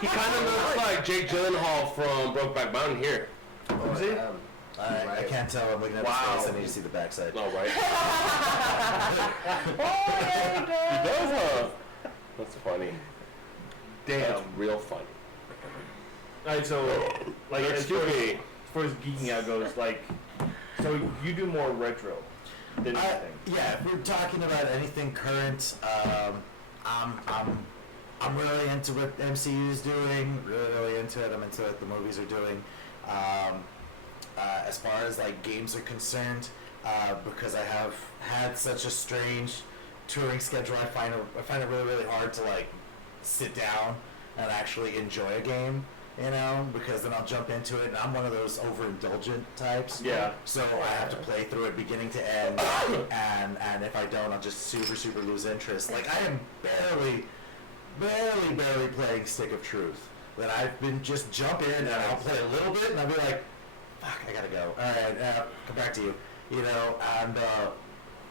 He kind of looks like Jake Gyllenhaal from Brokeback Mountain here. Oh, Is he? I can't tell. I'm looking at Wow. his face. I need to see the backside. No, right? Oh, there you go. He does, huh? That's funny. Damn. That's real funny. Alright, so, like, as Excuse me. far as geeking out goes, like, so you do more retro than anything. Yeah, if we're talking about anything current, I'm really into what MCU is doing. Really into it. I'm into what the movies are doing. As far as like games are concerned, because I have had such a strange touring schedule, I find it really hard to like sit down and actually enjoy a game. You know, because then I'll jump into it, and I'm one of those overindulgent types. Yeah. So I have to play through it beginning to end, and if I don't, I'll just super lose interest. Like I am barely playing Stick of Truth. That I've been just jump in and I'll play a little bit, and I'll be like, fuck, I gotta go. All right, come back to you. You know, and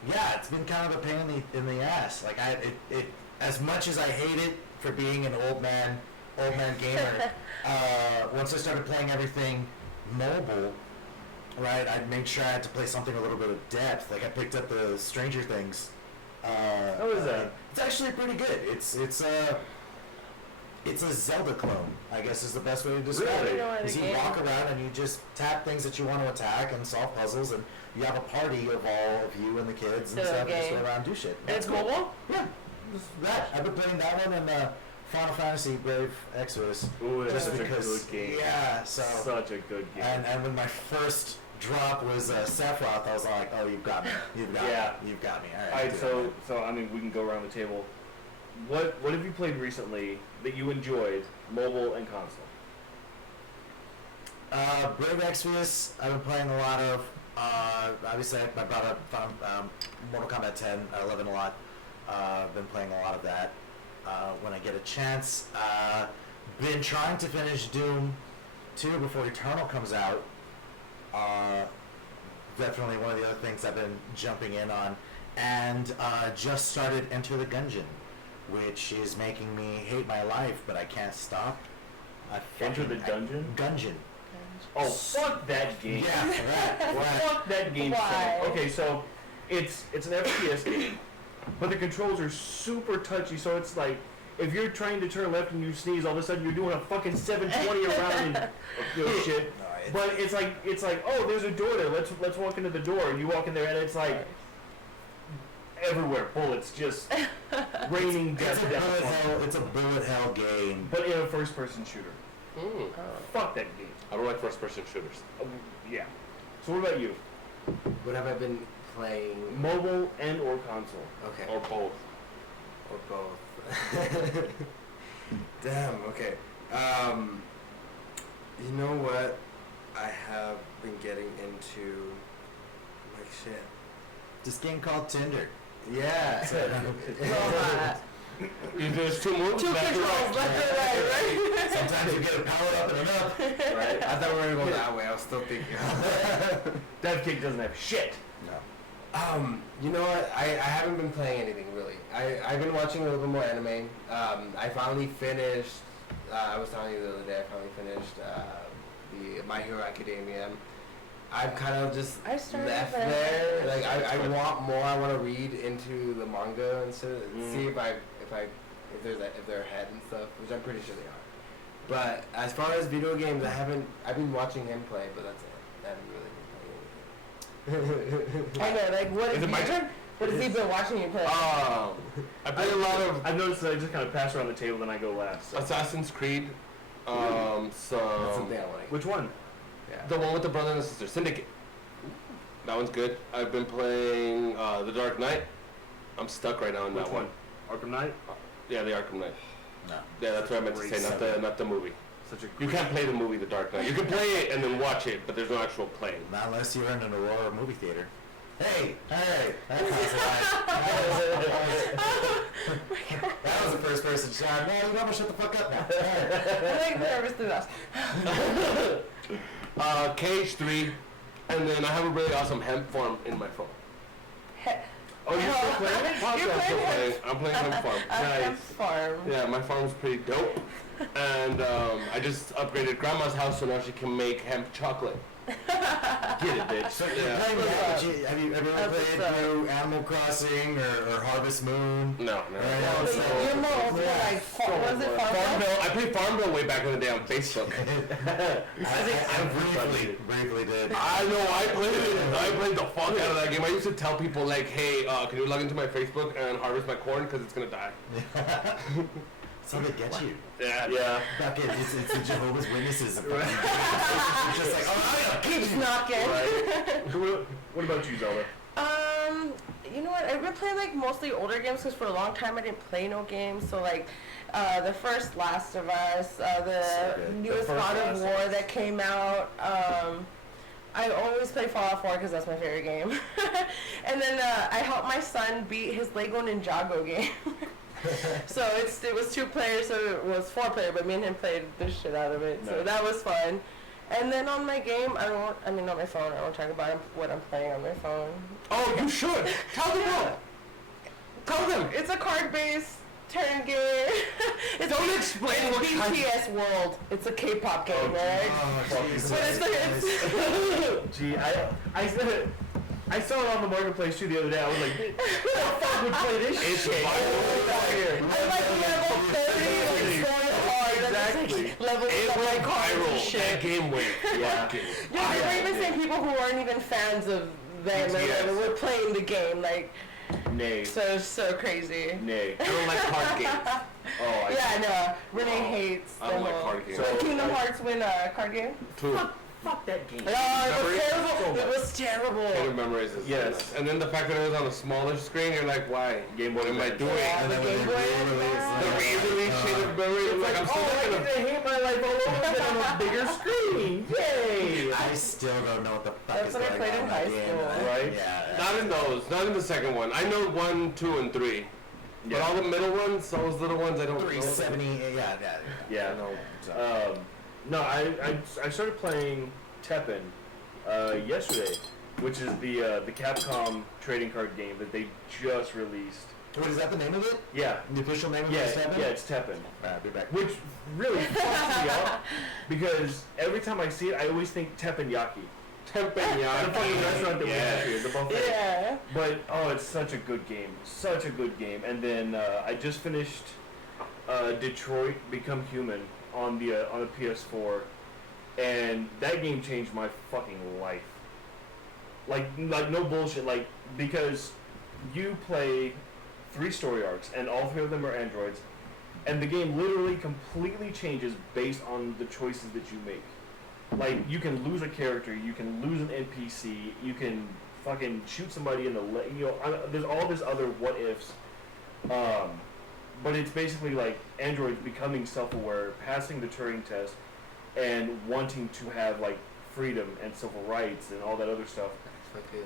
yeah, it's been kind of a pain in the ass. Like it as much as I hate it for being an old man gamer. Once I started playing everything mobile, right, I made sure I had to play something a little bit of depth. Like I picked up the Stranger Things. How is that? It's actually pretty good. It's a Zelda clone, I guess is the best way to describe Really? it. Is you walk around and you just tap things that you want to attack and solve puzzles, and you have a party of all of you and the kids and So stuff, and just game. go around and do shit. And it's mobile? Yeah, just that. I've been playing that one and Final Fantasy Brave Exodus. Ooh, that's Just such because, a good game. yeah, so Such a good game. and with my first drop was Sephiroth, I was like, oh, you've got me. You've got me. You've got me. All right, so I mean, we can go around the table. What have you played recently that you enjoyed, mobile and console? Brave Exodus, I've been playing a lot of. Obviously, I brought up Mortal Kombat 10, 11 a lot. Been playing a lot of that when I get a chance. Been trying to finish Doom 2 before Eternal comes out. Definitely one of the other things I've been jumping in on. And just started Enter the Gungeon, which is making me hate my life, but I can't stop. Enter the Dungeon? Gungeon. Oh, fuck that game. Yeah, right. Fuck that game. Why? Okay, so it's an FPS game, but the controls are super touchy, so it's like, if you're trying to turn left and you sneeze, all of a sudden you're doing a fucking 720 around and shit. But it's like, oh, there's a door there. Let's walk into the door. You walk in there and it's like everywhere bullets, just raining death. It's a bullet hell game, but in a first-person shooter. Fuck that game. I don't like first-person shooters. Yeah. So what about you? What have I been playing? Mobile and or console. Okay. Or both. Or both. Damn. Okay. You know what? I have been getting into like shit. This game called Tinder. Yeah. There's two moves. Two controls, left and right? Sometimes you get it powered up and up. Right. I thought we were gonna go that way. I was still thinking. Dev Kick doesn't have shit. No. You know what? I haven't been playing anything really. I've been watching a little bit more anime. I finally finished. I was telling you the other day. I finally finished the My Hero Academia. I'm kind of just left there. Like I want more. I want to read into the manga and see if they're ahead and stuff, which I'm pretty sure they are. But as far as video games, I've been watching him play, but that's it. I haven't really been playing anything. I know, like, what Is it my turn? What has he been watching you play? I play a lot of I've noticed that I just kind of pass around the table and I go last. So. Assassin's Creed. That's something I like. Which one? Yeah. The one with the brother and sister, Syndicate. That one's good. I've been playing The Dark Knight. I'm stuck right now in Which that one? Arkham Knight? Yeah, the Arkham Knight. No. Yeah, that's what I meant to say, not the movie. Such a You can't play the movie The Dark Knight. You can play it and then watch it, but there's no actual playing. Not unless you're in an Aurora movie theater. Hey, that was a first person shot. Man, you never shut the fuck up now. I like nervous to us. Cage 3, and then I have a really awesome hemp farm in my phone. Oh, you're still playing it? I'm playing hemp farm. Hemp farm. Yeah, my farm's pretty dope. And I just upgraded grandma's house so now she can make hemp chocolate. Get it, bitch. So you're playing that, but have you ever played through Animal Crossing or Harvest Moon? No. You're more over like, was it Farmville? I played Farmville way back in the day on Facebook. I briefly did. I know, I played it. I played the fuck out of that game. I used to tell people like, hey, can you log into my Facebook and harvest my corn because it's gonna die. That's how they get you. Yeah. Back in, it's the Jehovah's Witnesses. It's just like, oh, keeps knocking. Right. What about you, Zelda? You know what? I've been playing like mostly older games because for a long time I didn't play no games. So like, the first Last of Us, the newest God of War that came out. I always play Fallout 4 because that's my favorite game. And then I helped my son beat his Lego Ninjago game. So it was 2 players, so it was 4 player, but me and him played the shit out of it. Nice. So that was fun. And then on my game, on my phone, I won't talk about what I'm playing on my phone. Oh, you should. Tell them what. Tell them. It's a card-based turn game. Don't explain what BTS World. It's a K-pop game, right? Oh, But Gee, I saw it on the marketplace too the other day. I was like, who the fuck would play this shit? I'm like level 30, like going hard. Exactly. Level it went viral. Shit. That game went fucking There were even some people who weren't even fans of them and were playing the game, like. Nay. So crazy. Nay. I don't like card games. Oh, yeah, no. Renee hates I don't like card games. So Kingdom Hearts win a card game? 2. fuck that game. Oh, it was terrible. It was terrible. Can't memorize it. Yes. And then the fact that it was on a smaller screen, you're like, why? Game Boy What am I doing? Yeah, And the then Game when Boy. they re-release, The re-release shit of memory, It's like, I'm still I not get gonna... to hate my life all over again on a bigger screen. Yay! I still don't know what the fuck That's is what I going played on in in high that game. school. Right? Yeah. Not in those, not in the second one. I know 1, 2, and 3. But Yeah. all the middle ones, those little ones, I don't know. 370, yeah. Yeah. No. No, I started playing Tekken yesterday, which is the Capcom trading card game that they just released. What is that the name of it? Yeah. The official name of Yeah, it is Tekken? yeah, it's Tekken. Alright, be back. Which really fucks me up because every time I see it, I always think teppanyaki. The fucking restaurant that we have here, the buffet. Yeah. But oh, it's such a good game, such a good game. And then I just finished Detroit: Become Human on the PS4, and that game changed my fucking life. Like no bullshit. Like because you play 3 story arcs, and all 3 of them are androids, and the game literally completely changes based on the choices that you make. Like, you can lose a character, you can lose an NPC, you can fucking shoot somebody in the leg, there's all this other what ifs. But it's basically like androids becoming self-aware, passing the Turing test, and wanting to have, like, freedom and civil rights and all that other stuff.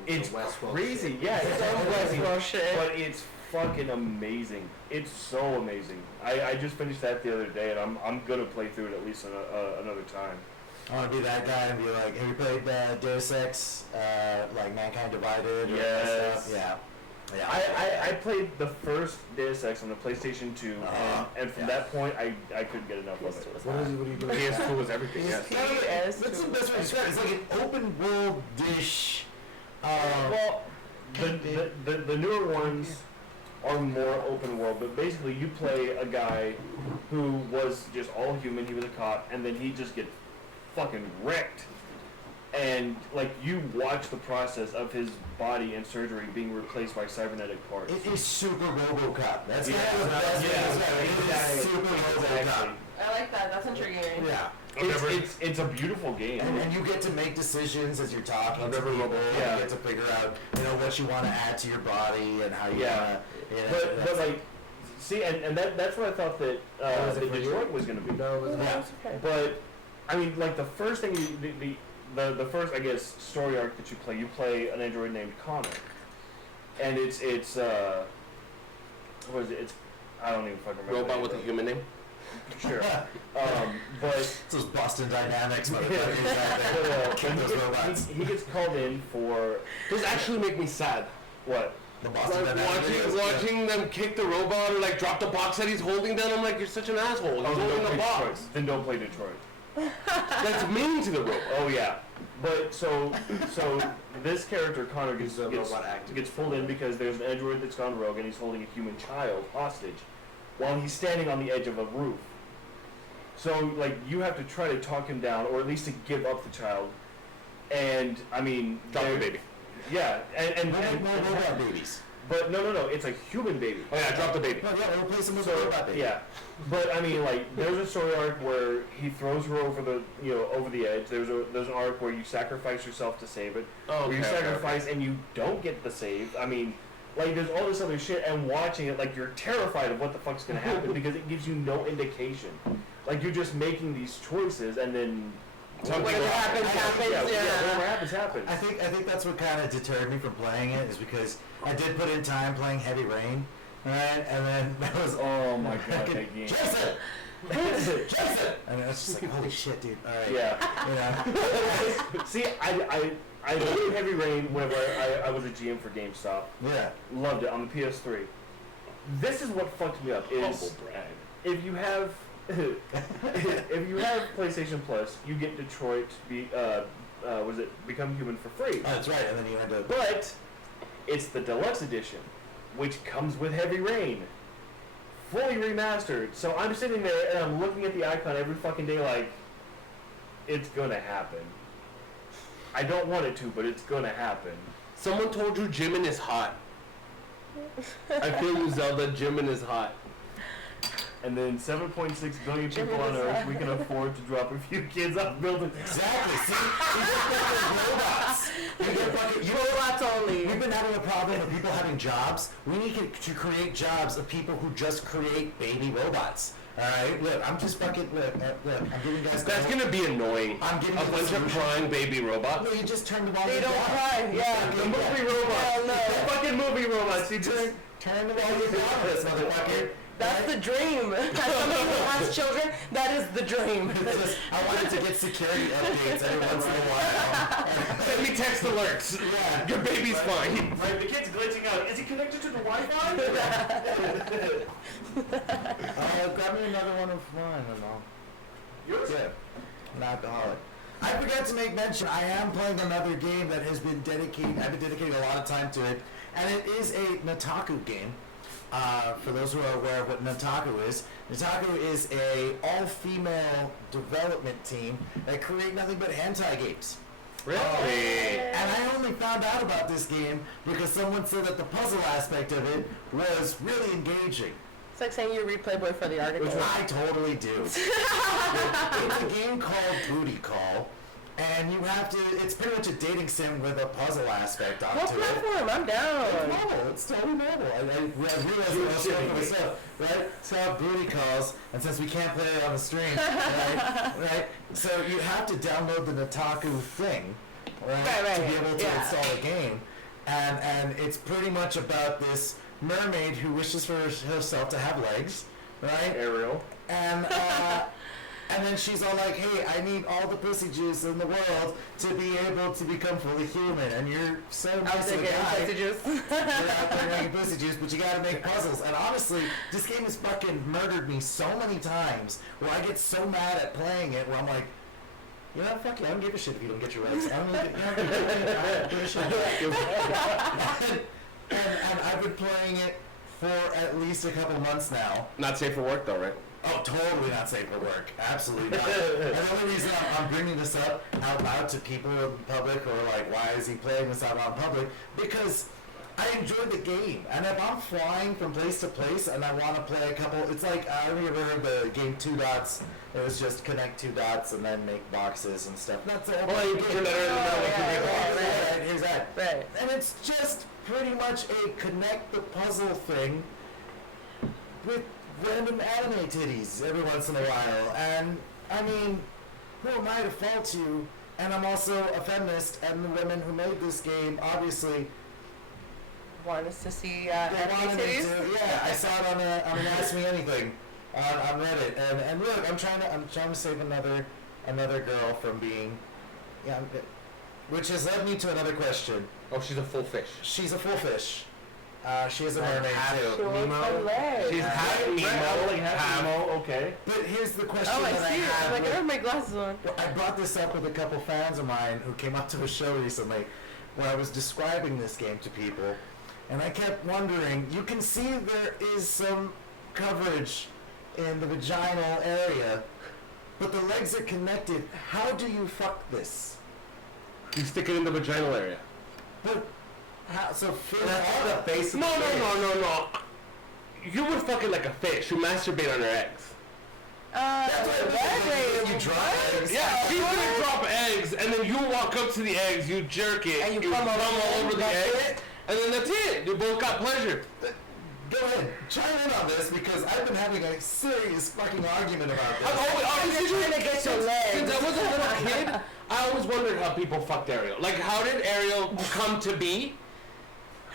It's crazy. Shit. Yeah, it's all Westworld shit. but it's fucking amazing. It's so amazing. I just finished that the other day, and I'm gonna play through it at least another time. I want to be that guy and be like, have you played Deus Ex, like Mankind Divided? Or Yes. that stuff? Yeah. Yeah. I played the first Deus Ex on the PlayStation 2, and from that point, I couldn't get enough of it. What are you doing? PS2 was everything, yes. That's the best way to describe it. It's like an open world dish. Well, the newer ones are more open world, but basically you play a guy who was just all human, he was a cop, and then he just gets fucking wrecked. And, like, you watch the process of his body and surgery being replaced by cybernetic parts. It is super RoboCop. That's Yeah. kind of the best way to Yeah. describe it. It Exactly. is super RoboCop. Exactly. I like that. That's intriguing. Yeah. It's a beautiful game. And you get to make decisions as you're talking to people. Yeah. You get to figure out, what you want to add to your body and how you Yeah. want to. But like, see, and that's what I thought that Was it the for you? Detroit was going to be. No, it wasn't. Yeah. That's okay. But I mean, like the first thing the first, I guess, story arc that you play an android named Connor, and it's what is it? It's I don't even fucking remember. Robot with a human name? Sure. But It's those Boston Dynamics motherfuckers out there. but Kill those robots. he gets called in for Those actually make me sad. what? The Boston Like Dynamics. videos, watching them kick the robot or like drop the box that he's holding down, I'm like, you're such an asshole. He's holding the box. Then don't play Detroit. That's mean to the robot. Oh yeah, but so this character Connor He's a robot actor. gets pulled in because there's an android that's gone rogue and he's holding a human child hostage, while he's standing on the edge of a roof. So like you have to try to talk him down, or at least to give up the child. And I mean, Drop the baby. Yeah, and We'll make more robot babies. but no, it's a human baby. Oh yeah, drop the baby. No, yeah, we'll replace them with So, robot babies. yeah, but I mean, like, there's a story arc where he throws her over the edge. There's an arc where you sacrifice yourself to save it. Oh, Where you okay, sacrifice and you don't get the save. I mean, like, there's all this other shit, and watching it, like, you're terrified of what the fuck's gonna happen because it gives you no indication. Like, you're just making these choices, and then Whatever happens, happens. whatever happens, happens. I think that's what kind of deterred me from playing it, is because I did put in time playing Heavy Rain, right? And then that was Oh my god, that game. Jason, and I was just like, holy shit, dude! All right, Yeah. See, I played Heavy Rain whenever I was a GM for GameStop. yeah. Loved it on the PS3. This is what fucked me up is if you have PlayStation Plus, you get Detroit Become Human for free. Oh, that's right. And then you had to. But it's the deluxe edition, which comes with Heavy Rain, fully remastered. So I'm sitting there and I'm looking at the icon every fucking day like, it's gonna happen. I don't want it to, but it's gonna happen. Someone told you Jimin is hot. I feel you, Zelda. Jimin is hot. and then 7.6 billion people on Earth, we can afford to drop a few kids off buildings. Exactly. See, these are fucking robots. Robots only. We've been having a problem with people having jobs. We need to create jobs of people who just create baby robots. Alright, look, I'm just fucking, look, I'm giving you guys... That's gonna be annoying. I'm giving a bunch of crying baby robots. No, you just turn the volume They down. don't cry, yeah. The movie robots. Hell no. The fucking movie robots. You just... Turn the volume down, this motherfucker. That's the dream. As somebody who has children, that is the dream. I wanted to get security updates every once in a while. Send me text alerts. Yeah. Your baby's fine. Right, the kid's glitching out. Is he connected to the Wi-Fi? Grab me another one of mine and I'll... Yours? Yeah. Non-alcoholic. I forgot to make mention, I am playing another game that has been dedicated, I've been dedicating a lot of time to it, and it is a Nataku game. For those who are aware of what Nataku is a all-female development team that create nothing but hentai games. Really? And I only found out about this game because someone said that the puzzle aspect of it was really engaging. It's like saying you read Playboy for the article. Which I totally do. It's a game called Booty Call, and you have to, it's pretty much a dating sim with a puzzle aspect onto What it. platform? I'm down. It's normal. It's totally normal. I realized it was for myself, right? So Booty Calls, and since we can't play it on the stream, right? So you have to download the Nataku thing, right, to be able to install the game, and it's pretty much about this mermaid who wishes for herself to have legs, right? Ariel. And then she's all like, hey, I need all the pussy juice in the world to be able to become fully human. And you're so nice of a guy. You're out there making pussy juice, but you gotta make puzzles. And honestly, this game has fucking murdered me so many times where I get so mad at playing it where I'm like, you know, fuck you, I don't give a shit if you don't get your legs. I don't give a shit. And I've been playing it for at least a couple months now. Not safe for work though, right? Oh, totally not safe for work. Absolutely not. And the only reason I'm bringing this up out loud to people in public, or like, why is he playing this out on public? Because I enjoy the game. And if I'm flying from place to place and I want to play a couple, it's like, I don't even remember the game 2 Dots. It was just connect 2 dots and then make boxes and stuff. That's all. Well, you put right, here's that. Right. And it's just pretty much a connect the puzzle thing with random anime titties every once in a while. And, I mean, who am I to fault you? And I'm also a feminist, and the women who made this game obviously Want us to see they anime wanted me titties? to. Yeah, I saw it on an Ask Me Anything on Reddit. And look, I'm trying to save another girl from being, which has led me to another question. Oh, she's a full fish. She's a full fish. She is a mermaid She too. wants her legs. She's half Nemo, half Nemo, okay. But here's the question Oh, I that I see it. have. I'm like, I have my glasses on. Well, I brought this up with a couple fans of mine who came up to a show recently where I was describing this game to people, and I kept wondering, you can see there is some coverage in the vaginal area, but the legs are connected. How do you fuck this? You stick it in the vaginal area. But how, so That's the face of No. the fish. You would fuck it like a fish. You masturbate on her eggs. That's what you drop eggs. Yeah, she's gonna drop eggs, and then you walk up to the eggs, you jerk it, And you come come all over the That's eggs, it? and then that's it. You both got pleasure. Go ahead, chime in on this because I've been having a serious fucking argument about this. Trying to get your legs. Since I was a little kid, I always wondered how people fucked Ariel. Like, how did Ariel come to be?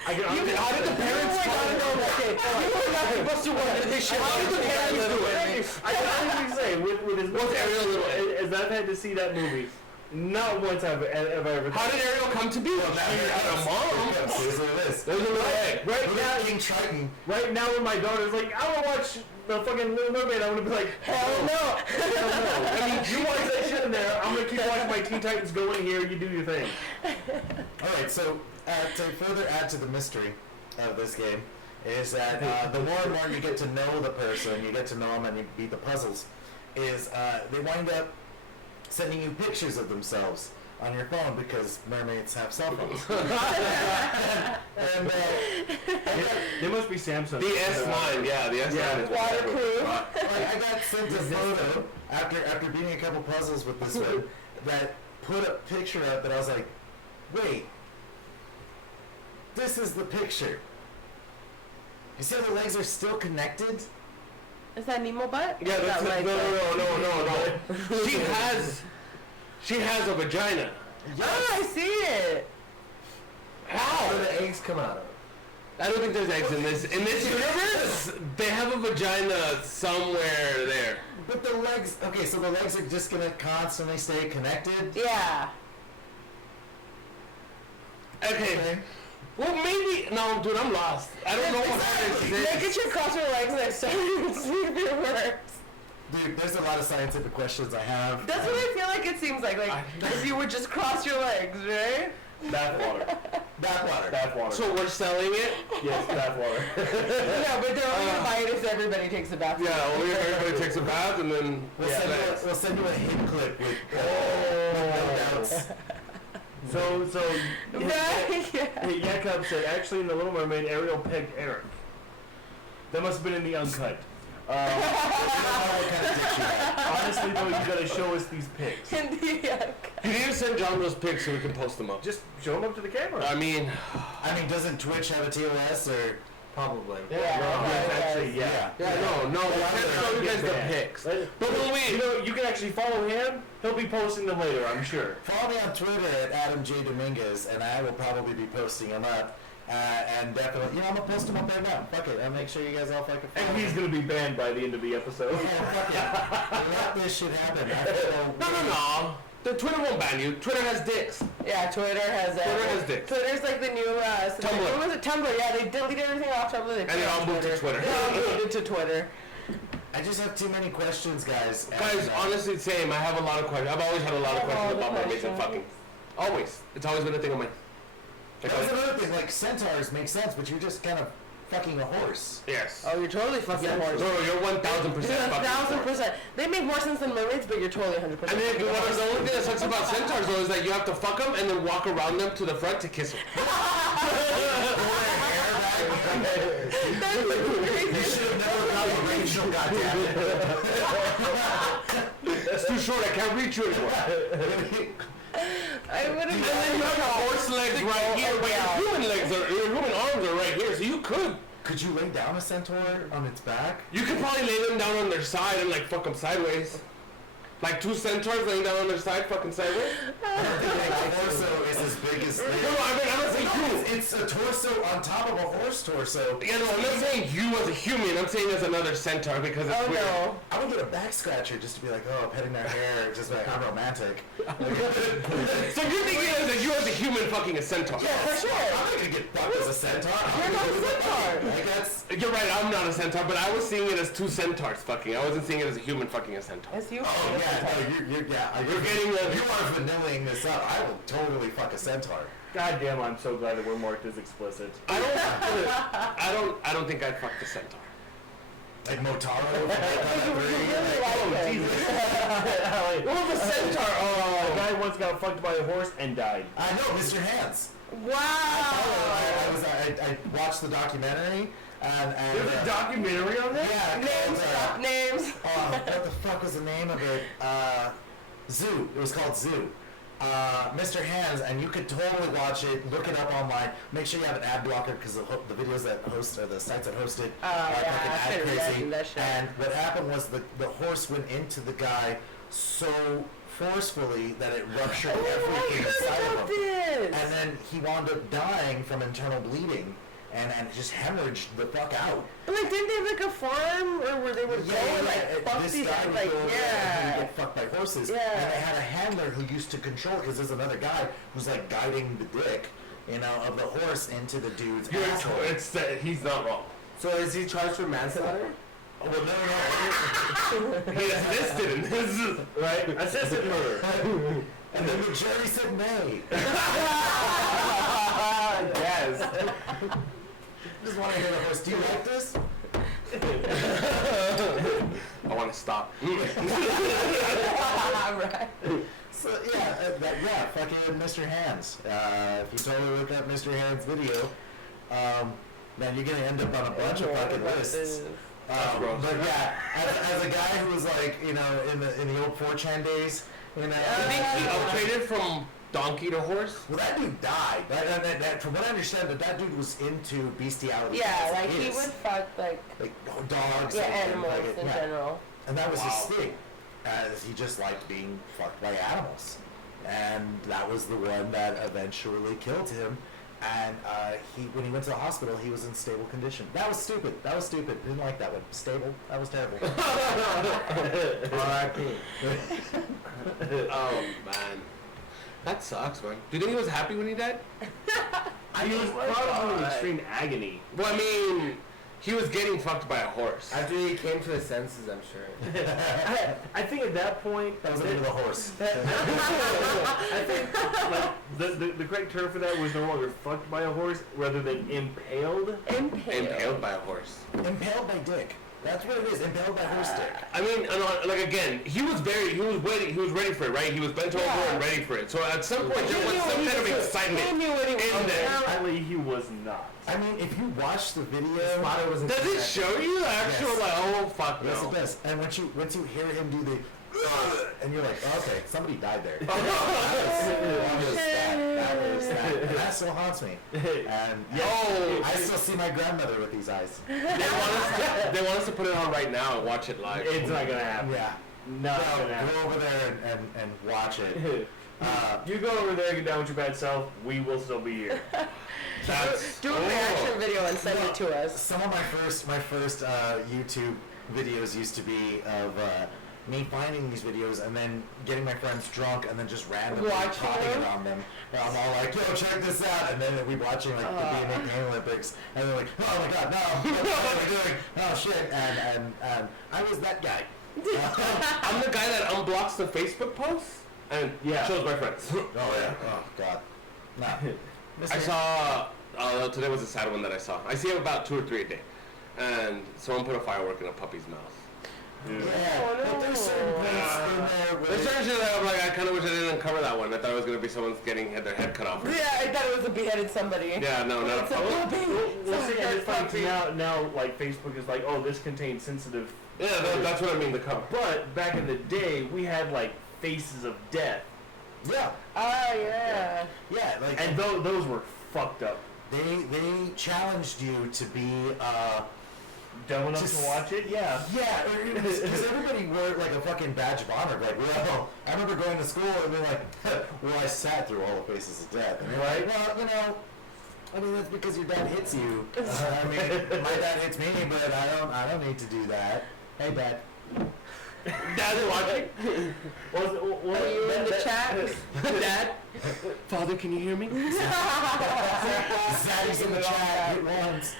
How did the parents find her? You were not supposed to wonder this shit. How did the parents do it? I can honestly say, with as much What's Ariel doing? as I've had to see that movie, not once have I ever. How did Ariel come to be? She had a mom. Here's what it is. There's a little egg. Right now, King Triton. right now, when my daughter's like, I want to watch the fucking Little Mermaid, I'm gonna be like, hell no, hell no. I mean, you watch that shit in there. I'm gonna keep watching my Teen Titans go in here. You do your thing. All right, so to further add to the mystery of this game is that the more and more you get to know the person, you get to know them and you beat the puzzles, is they wind up sending you pictures of themselves on your phone because mermaids have cell phones. and they must be Samsung. The S9, yeah, the S9 is Waterproof. like I got sent a photo after beating a couple puzzles with this one that put a picture up that I was like, wait, this is the picture. You see how the legs are still connected? Is that Nemo butt? Yeah, that's that no. She has a vagina. Yes. Oh, I see it. How do the eggs come out of? I don't think there's eggs in this. In this universe, they have a vagina somewhere there. But the legs, okay, so the legs are just gonna constantly stay connected? Yeah. Okay. Well, maybe. No, dude, I'm lost. I don't know what that is. Look at your cross your legs next time and see if it works. Dude, there's a lot of scientific questions I have. That's what I feel like it seems like. Like, if you would just cross your legs, right? Bathwater. Bathwater. So we're selling it? Yes, bathwater. No, but they're only gonna buy it if everybody takes a bath. Yeah, only if everybody takes a bath and then... We'll send you a hit clip with no doubts. So Yeah. Jakob said, actually in The Little Mermaid, Ariel pegged Eric. That must have been in the uncut. We don't know what kind of dick she had. Honestly, though, you gotta show us these pics. In the You need to send John those pics so we can post them up. Just show them up to the camera. I mean, Doesn't Twitch have a TOS or? Probably. Actually, Yeah. no, we can't show you guys the pics. But will we? You can actually follow him. He'll be posting them later, I'm sure. Follow me on Twitter at Adam J. Dominguez, and I will probably be posting them up. And definitely, I'm gonna post them up right now. Fuck it, I'll make sure you guys all fucking follow And he's gonna be banned by the end of the episode. Oh, fuck it. Let this shit happen. No. The Twitter won't ban you. Twitter has dicks. Yeah, Twitter has dicks. Twitter's like the new Tumblr. What was it? Tumblr. Yeah, they deleted everything off Tumblr. They And it all moved to Twitter. They all moved to Twitter. I just have too many questions, guys. Guys, honestly, same. I have a lot of questions. I've always had a lot of questions about mermaids and fucking. Always. It's always been a thing of mine. That was another thing, like centaurs make sense, but you're just kind of fucking a horse. Yes. Oh, you're totally fucking a horse. No, you're 1,000% fucking 1,000%. They make more sense than mermaids, but you're totally 100%. I mean, the only thing that sucks about centaurs though is that you have to fuck them and then walk around them to the front to kiss them. You should have never got a Rachel, goddammit. That's too short. I can't reach you anymore. I would have. And then you have your horse legs right here, but your human arms are right here, so you could. Could you lay down a centaur on its back? You could probably lay them down on their side and like fuck them sideways. Like two centaurs laying down on their side, fucking sideways. I don't think a torso is as big as No, I mean, I'm not saying you. It's a torso on top of a horse torso. Yeah, no, I'm not saying you as a human. I'm saying as another centaur because it's weird. No. I would get a back scratcher just to be like, oh, petting their hair, just like, I'm romantic. So you're thinking that you as a human fucking a centaur? Yeah, for sure. I'm not gonna get fucked as a centaur. You're not a centaur. Like that's. You're right, I'm not a centaur, but I was seeing it as two centaurs fucking. I wasn't seeing it as a human fucking a centaur. It's you. Oh yeah, no, you're getting the- You are vanillaing this up. I will totally fuck a centaur. God damn, I'm so glad that we're marked as explicit. I don't think I'd fuck the centaur. Like Motaro. Really like it. Well, the centaur. A guy once got fucked by a horse and died. I know, Mr. Hands. Wow. I watched the documentary and There's a documentary on this? yeah, Names, stop names. what the fuck was the name of it? Zoo. It was called Zoo. Mr. Hands, and you could totally watch it. Look it up online. Make sure you have an ad blocker because the videos that host or the sites that host it are fucking ad crazy. And what happened was the horse went into the guy so forcefully that it ruptured everything inside of him. And then he wound up dying from internal bleeding. And just hemorrhaged the fuck out. But like, didn't they have like a farm or where they would go and like fuck this these guy would like go over there and he would yeah. get fucked by horses. Yeah. And they had a handler who used to control it because there's another guy who's like guiding the dick, of the horse into the dude's asshole. He's not wrong. So is he charged for manslaughter? Oh, well, no. He is listed in this, Right? Assisted murder. And then the jury said nay. yes. Just want to hear the horse. Do you like this? I want to stop. Right. So yeah, fucking Mr. Hands. If you totally look up Mr. Hands video, man, you're gonna end up on a bunch of fucking lists. But yeah, as a guy who was like, you know, in the old 4chan days, you know, I think he upgraded from donkey to horse. Well, that dude died. From what I understand, that dude was into bestiality. Yeah, like he would fuck like dogs. Yeah, animals in general. And that was his thing, as he just liked being fucked by animals, and that was the one that eventually killed him. And when he went to the hospital, he was in stable condition. That was stupid. Didn't like that one. Stable. That was terrible. R.I.P. Oh man, that sucks, man. Do you think he was happy when he died? He was probably in extreme agony. Well, I mean, he was getting fucked by a horse. After he came to his senses, I'm sure. I think at that point, That was the horse. I think like the correct term for that was no longer fucked by a horse rather than impaled. Impaled by a horse. Impaled by dick. That's what it is. Impaled by horse dick. I mean, like again, he was ready for it, right? He was bent over and ready for it. So at some point there was some kind of excitement in there. Apparently he was not. I mean, if you watch the video, does it show you the actual like, oh fuck no? Yes, it does. And once you hear him do the, and you're like, okay, somebody died there. That that still haunts me. And I still see my grandmother with these eyes. They want us to put it on right now and watch it live. It's not gonna happen. Yeah. Not gonna happen. Go over there and watch it. You go over there, get down with your bad self. We will still be here. Do a reaction video and send it to us. Some of my first YouTube videos used to be of me finding these videos and then getting my friends drunk and then just randomly talking on them. And I'm all like, yo, check this out. And then we watching like the DNA Pain Olympics. And they're like, oh my god, no. What are we doing? Oh shit. And I was that guy. I'm the guy that unblocks the Facebook posts and shows my friends. Oh yeah. Oh god. No. I saw, today was a sad one that I saw. I see about 2 or 3 a day. And someone put a firework in a puppy's mouth. Yeah, but there's certain points in there where... There's certain shit that I'm like, I kind of wish I didn't uncover that one. I thought it was going to be someone's getting their head cut off. Yeah, I thought it was a beheaded somebody. Yeah, no, not a puppy. We'll see, it's like now, like, Facebook is like, oh, this contains sensitive... Yeah, that's what I mean, the cover. But back in the day, we had, like, faces of death. Yeah. Oh, yeah. Yeah, like... And those were fucked up. They challenged you to be, dumb enough to watch it? Yeah. Yeah, because everybody wore like a fucking badge of honor. Like, well, I remember going to school and being like, well, I sat through all the faces of death. And you're like, well, you know, I mean, that's because your dad hits you. I mean, my dad hits me, but I don't need to do that. Hey, Dad. Dad's watching. Are you in the chat? Dad? Father, can you hear me? Zaddy's in the chat. Hit once.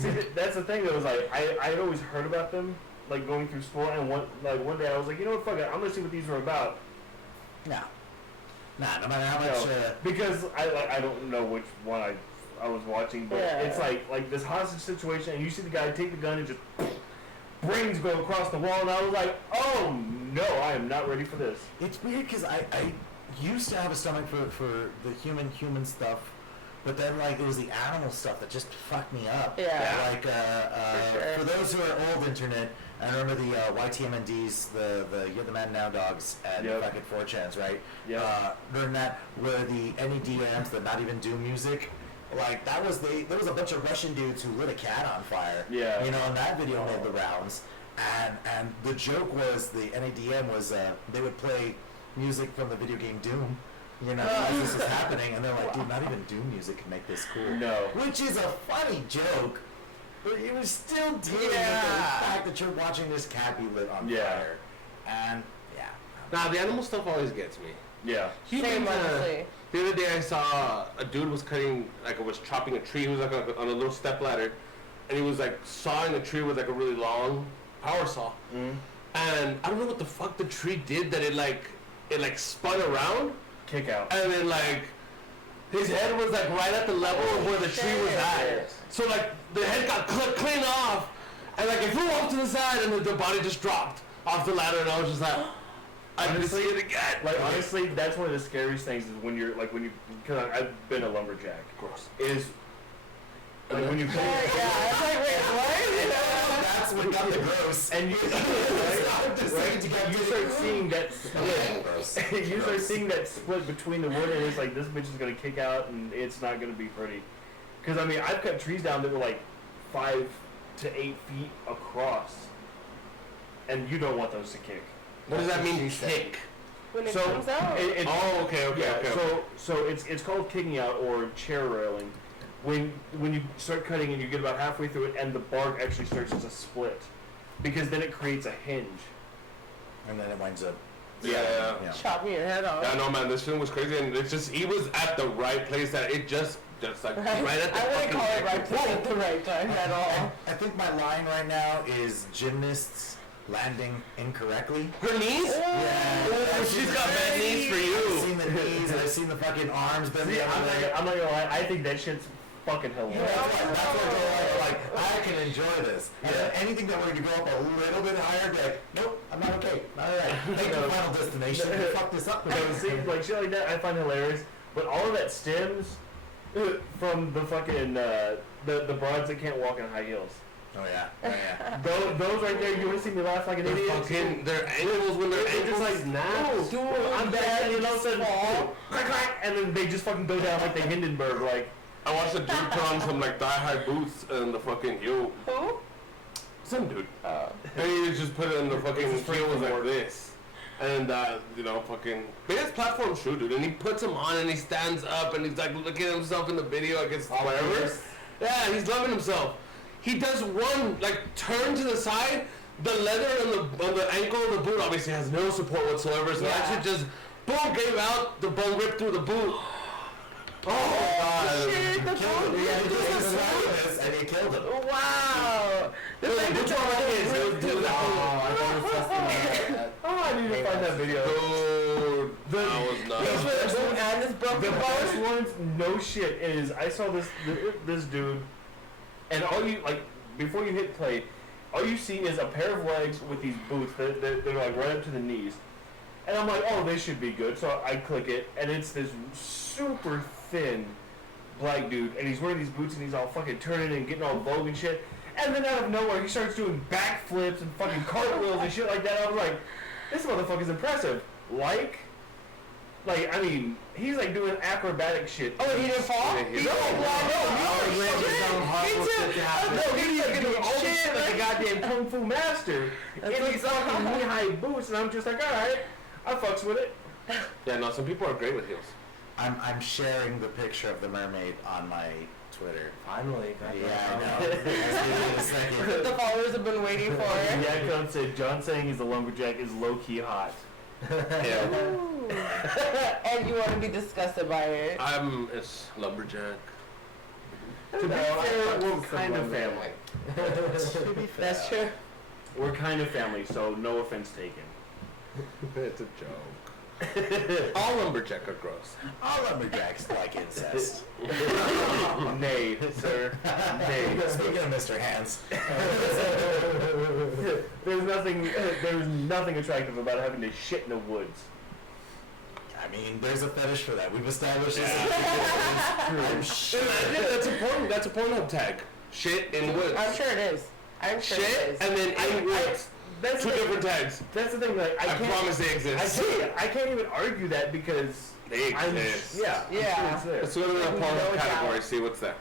See, that's the thing that was like, I had always heard about them, like going through school, and one day I was like, you know what, fuck it, I'm gonna see what these are about. No. Nah, no matter how much. Because I don't know which one I was watching, but it's like this hostage situation, and you see the guy take the gun and just brains go across the wall, and I was like, oh no, I am not ready for this. It's weird because I used to have a stomach for the human stuff, but then like it was the animal stuff that just fucked me up. Yeah. Like for those who are old internet, I remember the YTMNDs, the You're the Man Now dogs, and fucking 4chans, right? Yeah. During that, where the NEDMs, the Not Even Doom music. Like there was a bunch of Russian dudes who lit a cat on fire. Yeah. You know, and that video made the rounds. And the joke was the NADM was they would play music from the video game Doom, you know, as this was happening, and they're like, dude, not even Doom music can make this cool. No. Which is a funny joke, but it was still dealing with the fact that you're watching this cat be lit on fire. And Nah, the animal stuff always gets me. Yeah. Same, honestly. The other day I saw a dude was chopping a tree. He was like on a little step ladder, and he was like sawing a tree with like a really long power saw. Mm. And I don't know what the fuck the tree did that it spun around. Kick out. And then like his head was like right at the level of where the tree was at. So like the head got clean off, and like it flew off to the side, and the body just dropped off the ladder, and I was just like. I just see it again. Like honestly, that's one of the scariest things is when you're because I've been a lumberjack. Of course. Is like when you play. Yeah, I was like, wait, what? That's what got the gross. And you, you start seeing that split. You start seeing that split between the wood, and it's like this bitch is gonna kick out, and it's not gonna be pretty. Because I mean, I've cut trees down that were like 5 to 8 feet across, and you don't want those to kick. What does that mean, kick? When it comes out? Okay. So it's called kicking out or chair railing. When you start cutting and you get about halfway through it, and the bark actually starts to split, because then it creates a hinge. And then it winds up. Yeah. Chopping your head off. Yeah, no, man, this film was crazy, and it's just he was at the right place. That it just like right at the. I wouldn't call it right place at the right time at all. I think my line right now is gymnasts landing incorrectly. Her knees? Yeah. Oh, she's got bad knees for you. I've seen the knees and I've seen the fucking arms bend the other way. I'm not gonna lie. I think that shit's fucking hilarious. That's what like I can enjoy this. And then anything that were to go up a little bit higher, be like, nope, I'm not okay. Not alright. Thank you, Final Destination. Fuck this up. See, like shit like that, I find hilarious. But all of that stems from the fucking the broads that can't walk in high heels. Oh yeah. Those right there, you want to see me laugh like an idiot? Fucking, their ankles when their ankles like snaps. Dude, I'm back, and all of a sudden, crack, crack, and then they just fucking go down like the Hindenburg, like. I watched a dude put on some like thigh-high boots and the fucking heel. Who? Some dude. And he just put it in the fucking heel was like this. And fucking biggest platform shoe, dude. And he puts them on and he stands up and he's like looking at himself in the video like it's whatever. Yeah, he's loving himself. He does one like turn to the side. The leather on the ankle of the boot obviously has no support whatsoever. So that shit just boom gave out. The bone ripped through the boot. Oh god! Shit, the bone and he killed him. Wow! This like the I need to find that video. Dude, that was nuts. And this broken The best bone. ones, no shit, is I saw this dude, and all you like before you hit play, all you see is a pair of legs with these boots that they're like right up to the knees, and I'm like, oh, they should be good. So I click it, and it's this super thin black dude, and he's wearing these boots, and he's all fucking turning and getting all vogue and shit. And then out of nowhere, he starts doing backflips and fucking cartwheels and shit like that. I was like, this motherfucker's impressive. Like, I mean, he's like doing acrobatic shit. Oh, he didn't fall? Yeah, He's like doing all this shit like a goddamn kung fu master in these fucking knee-high boots, and I'm just like, alright, I fucks with it. Yeah, no, some people are great with heels. I'm sharing the picture of the mermaid on my Twitter. Finally. Yeah, I know. In a second. The followers have been waiting for it. Yeah, Con said, John saying he's a lumberjack is low-key hot. Yeah. And you want to be disgusted by it. I'm a lumberjack. To be fair, we're kind of family. That's true. We're kind of family, so no offense taken. It's a joke. All lumberjack are gross. All lumberjacks like incest. Nay, sir. Nay. Speaking of Mr. Hands. There's nothing attractive about having to shit in the woods. I mean, there's a fetish for that. We've established this. I'm sure. That's a Pornhub tag. Shit in woods. I'm sure it is. I'm sure it Shit is. and then in woods. That's Two different tags. That's the thing. Like, I promise they exist. I can't even argue that because They exist. Yeah. Yeah. Let's go to the Pornhub category. See what's there.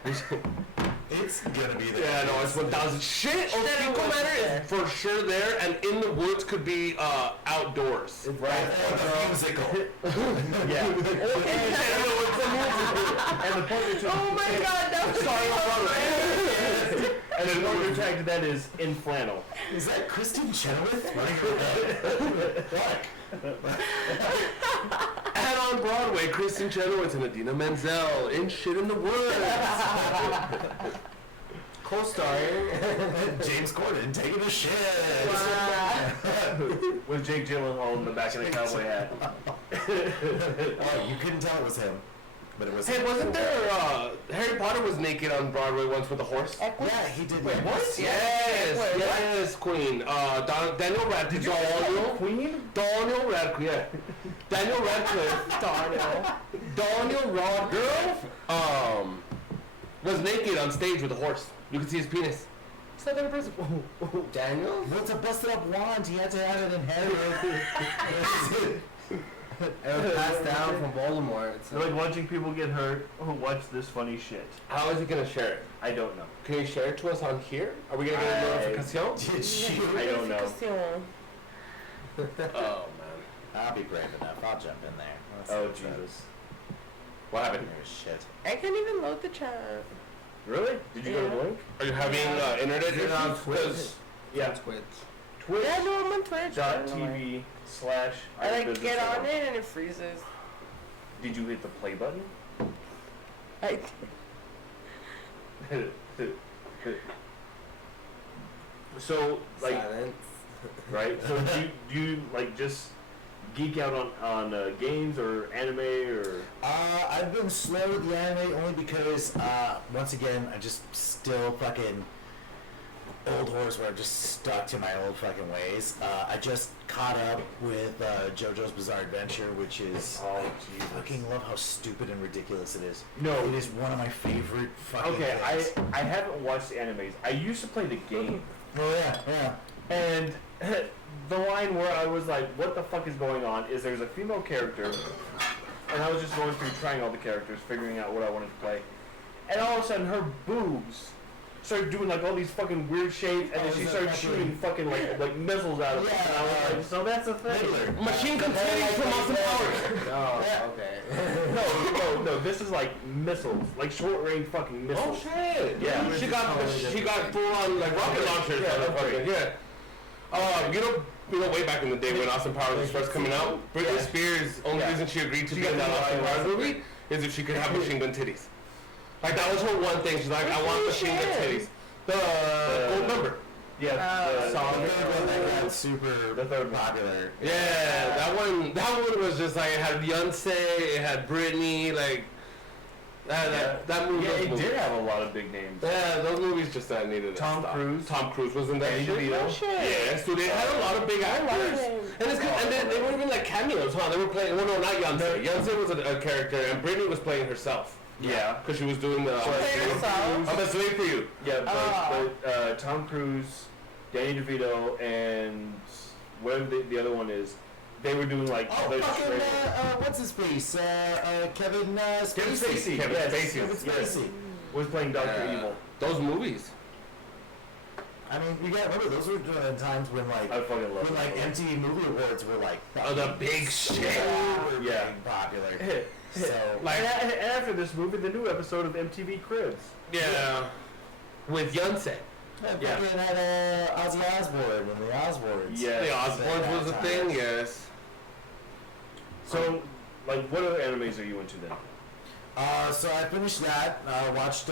It's gonna be there. Yeah, no, it's 1,000. Shit or fecal matter is for sure there, and in the woods could be outdoors. Right. Or the musical. Yeah. And the point you're Oh my god, that was so and the point you're attracted to that is in flannel. Is that Kristen Chenoweth running her head? And on Broadway, Kristen Chenoweth and Idina Menzel in Shit in the Woods. Co-starring James Corden taking a shit. With Jake Gyllenhaal in the back of the cowboy hat. Oh, you couldn't tell it was him. but it was. Hey, wasn't there? Harry Potter was naked on Broadway once with a horse. Yeah, he did. Wait, what? Yes, Queen. Daniel Radcliffe. Did you call Queen? Daniel Radcliffe. Yeah. Daniel Radcliffe. Daniel Radcliffe. Was naked on stage with a horse. You could see his penis. It's not that impressive. Daniel? Well, it's a busted up wand. He had to have it inherited. It was passed down from Voldemort. It's like watching people get hurt. Oh, watch this funny shit. How is he gonna share it? I don't know. Can you share it to us on here? Are we gonna get a notification? I don't know. Oh man. I'll be brave enough. I'll jump in there. Oh Jesus. What happened? Shit. I can't even load the chat. Really? Did you go to the link? Are you having internet Is it on issues? Twitch? 'Cause- Yeah. Twitch. Twitch. Yeah, no, I'm on Twitch. .tv/ I like get on it and it freezes. Did you hit the play button? I So like Silence. right. So do you like just geek out on games or anime or? I've been slow with the anime only because once again I just still fucking old horse where I'm just stuck to my old fucking ways. I just caught up with JoJo's Bizarre Adventure, which is I fucking love how stupid and ridiculous it is. No. It is one of my favorite fucking Okay, things. I haven't watched the animes. I used to play the game, Oh yeah. and the line where I was like, "What the fuck is going on?" is there's a female character, and I was just going through trying all the characters, figuring out what I wanted to play, and all of a sudden her boobs started doing like all these fucking weird shapes, and then she started shooting fucking like missiles out of it. And I was like, so that's a thing. Machine gun titties from Austin Powers. Oh, okay. No. This is like missiles, like short range fucking missiles. Oh shit! Yeah. she got full on like rocket launchers. Yeah, Motherfucker. Yeah. You know, way back in the day when Austin Powers was first coming out, Britney Spears' only reason she agreed to be in that Austin Powers movie is if she could have machine gun titties. Like that was her one thing. She's like, I want machine gun titties. The gold number. Yeah, the Song song. that got super The third one. popular. Yeah, that one was just like it had Beyonce, it had Britney, like that movie. Yeah, those it movies. did have a lot of big names. Yeah, those movies just needed Tom Cruise. Tom Cruise was in that Danny shit. DeVito. Yes, dude, they had a lot of big actors. And they weren't even like cameos, huh? They were playing. Well, no, not Beyonce. Beyonce was a character, and Britney was playing herself. Yeah. Because she was doing the. I'm gonna wait for you. Yeah, but Tom Cruise, Danny DeVito, and whatever the other one is, they were doing like Oh, the fucking, trailer. what's his face? Kevin Spacey. Kevin Spacey. Kevin Yes. Spacey. Kevin Spacey. Was playing Dr. Evil. Those movies. I mean, you gotta remember, those were during times when, like, I fucking love when, like, those. MTV Movie Awards were, like, Oh, the big shit. super Yeah. big popular. So, Like, And after this movie, the new episode of MTV Cribs. yeah. With Beyonce. Yeah. fucking had Ozzy Osbourne and the Osbournes. Yeah. The Osbournes was a thing, yes. So, like, what other animes are you into then? So I finished that. Watched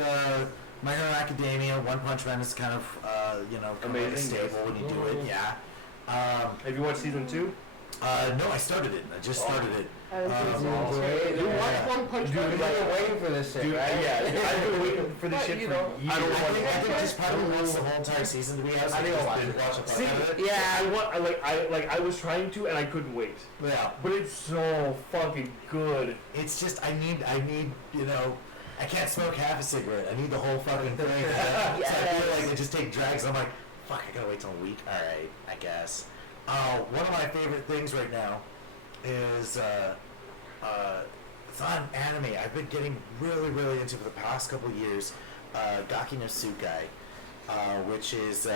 My Hero Academia. One Punch Man is kind of, kind of like a Amazing, staple when you do it. Yeah. Have you watched season 2? No, I started it. I just started it. Great. You watched One Punch Man? You've been waiting for this shit, Dude, right? yeah, I've been waiting for this But, shit you for know, years. I think just probably wants the whole entire season to be out. So I think just I'll watch binge it. watch the fuck See, out of it. Yeah. I was trying to and I couldn't wait. Yeah. But it's so fucking good. It's just I need I can't smoke half a cigarette. I need the whole fucking thing. So I feel like I just take drags. I'm like, fuck, I gotta wait till a week. All right, I guess. One of my favorite things right now is it's not an anime. I've been getting really, really into for the past couple years. Gaki no Tsukai, which is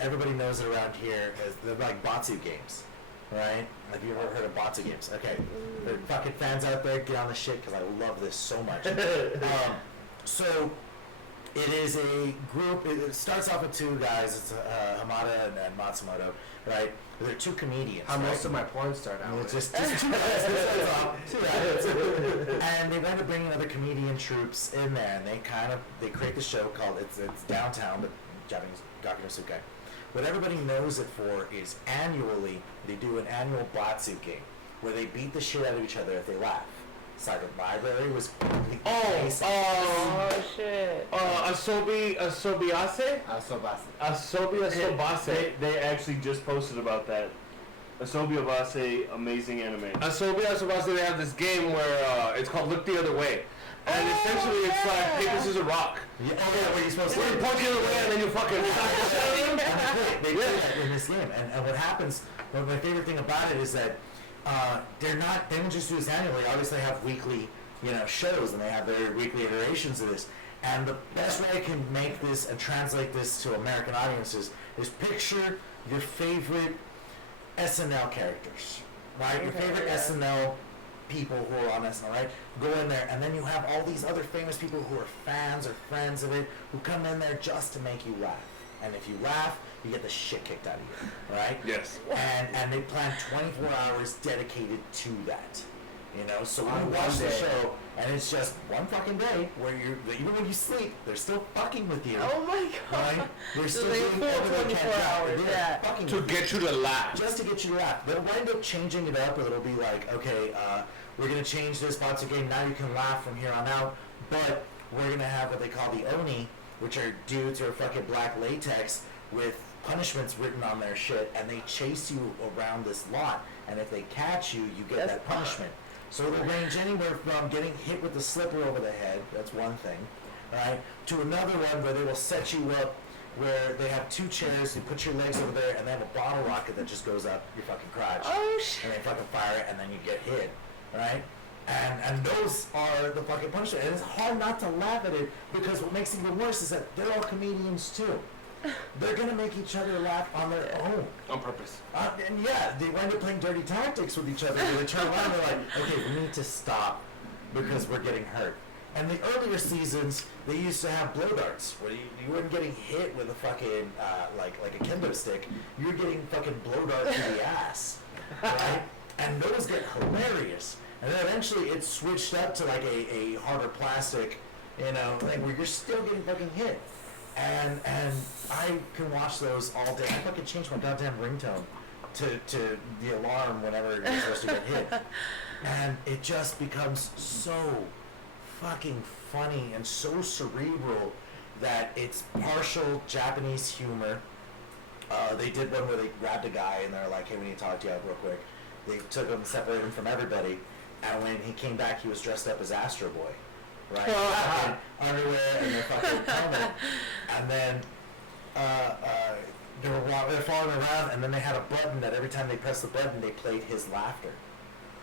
everybody knows it around here as they're like Batsu games. Right? Have you ever heard of Batsu games? Okay. There are fucking fans out there, get on the shit because I love this so much. So, it is a group, it starts off with two guys, it's Hamada and Matsumoto, right? They're two comedians. How right? most of my porn start out It's with. just two guys, two guys. And they've ended up bringing other comedian troops in there, and they create the show called, it's Downtown, but Japanese, Gaki no Tsukai. What everybody knows it for is annually, they do an annual Batsu game, where they beat the shit out of each other if they laugh, Silent Library was completely Oh shit. Asobiase? Asobase. They actually just posted about that. Asobi Abase, amazing anime. Asobase, they have this game where it's called Look the Other Way. And essentially it's like paper, scissors, rock. Yeah, where you're supposed to punch the other way and then you fucking they do that in this game. And what happens, my favorite thing about it is that they don't just do this annually. Obviously they have weekly, shows, and they have their weekly iterations of this. And the best way I can make this and translate this to American audiences is picture your favorite SNL characters, right? Your favorite SNL people who are on SNL, right? Go in there, and then you have all these other famous people who are fans or friends of it who come in there just to make you laugh. And if you laugh, you get the shit kicked out of you, right? Yes. And they plan 24 hours dedicated to that. So when you watch the show, and it's just one fucking day where even when you sleep, they're still fucking with you. Oh my god. Right? They're So still they doing full everything they 24 can hours, yeah. fucking To with get you to laugh. just to get you to laugh. They'll wind up changing it up, or it'll be like, okay, we're gonna change this bots game. Now you can laugh from here on out, but we're gonna have what they call the Oni, which are dudes who are fucking black latex with punishments written on their shit, and they chase you around this lot. And if they catch you, you get that punishment. So it'll range anywhere from getting hit with the slipper over the head, that's one thing, right, to another one where they will set you up where they have two chairs, you put your legs over there, and they have a bottle rocket that just goes up your fucking crotch. Oh shit. And they fucking fire it, and then you get hit, right? And those are the fucking punishment. And it's hard not to laugh at it, because what makes it even worse is that they're all comedians too. They're gonna make each other laugh on their own. On purpose. And yeah, they wind up playing dirty tactics with each other. Where they turn around and they're like, okay, we need to stop because we're getting hurt. And the earlier seasons, they used to have blow darts where you weren't getting hit with a fucking like a kendo stick. You were getting fucking blow dart to the ass, right? And those get hilarious. And then eventually it switched up to like a harder plastic, thing where you're still getting fucking hit. And I can watch those all day. I fucking change my goddamn ringtone to the alarm whenever you're supposed to get hit. And it just becomes so fucking funny and so cerebral that it's partial Japanese humor. They did one where they grabbed a guy and they're like, hey, we need to talk to you real quick. They took him, separated him from everybody. And when he came back, he was dressed up as Astro Boy. Right? Fucking underwear and their fucking helmet. And then they're following around, and then they had a button that every time they pressed the button, they played his laughter.